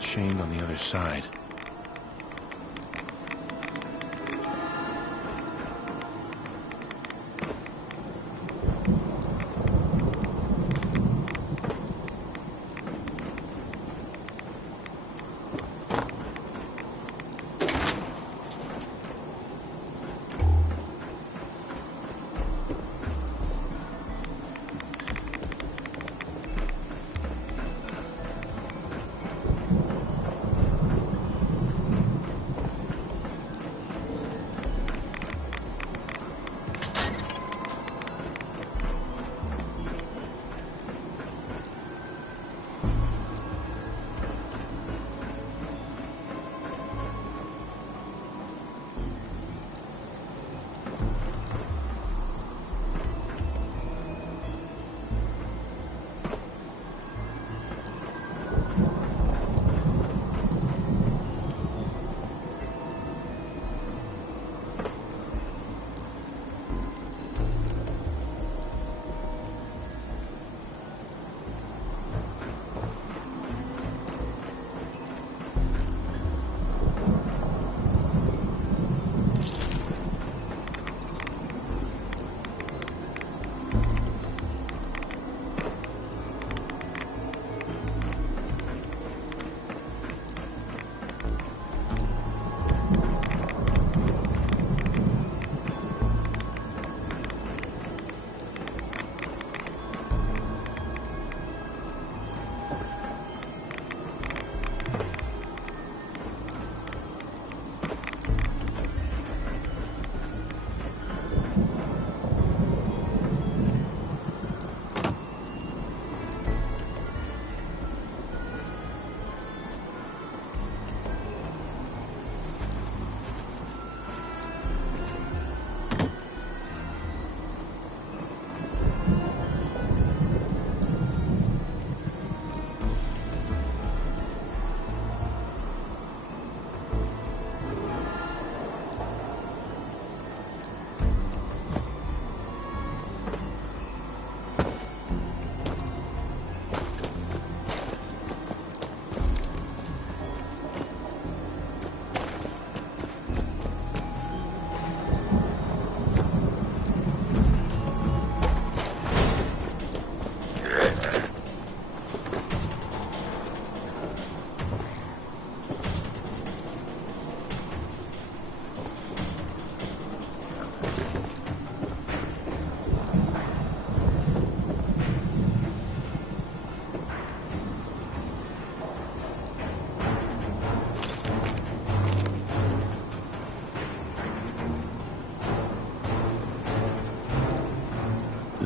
Chained on the other side.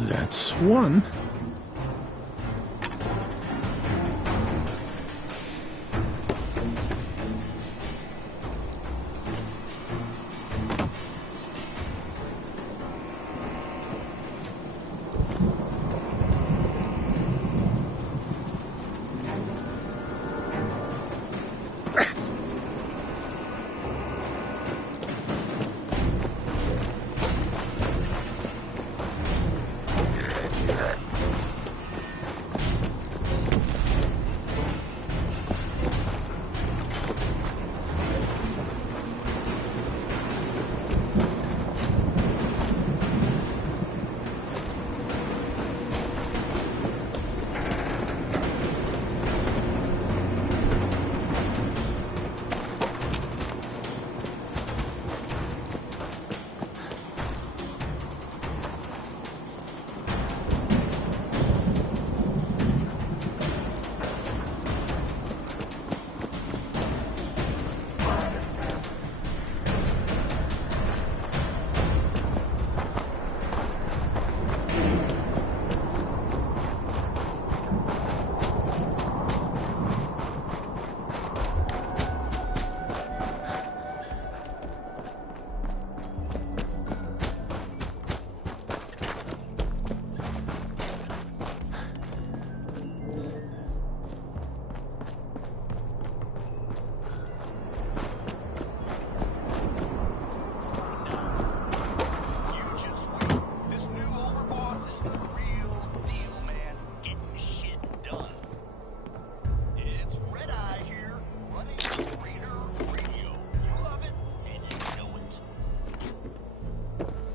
That's one.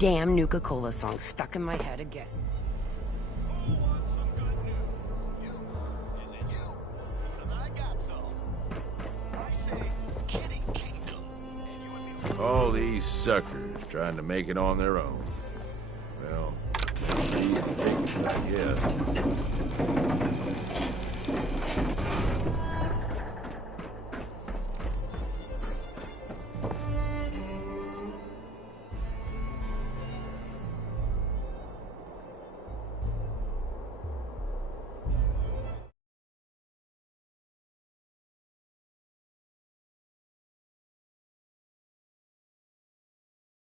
Damn Nuka-Cola song stuck in my head again. All these suckers trying to make it on their own. Well, easy taking, I guess.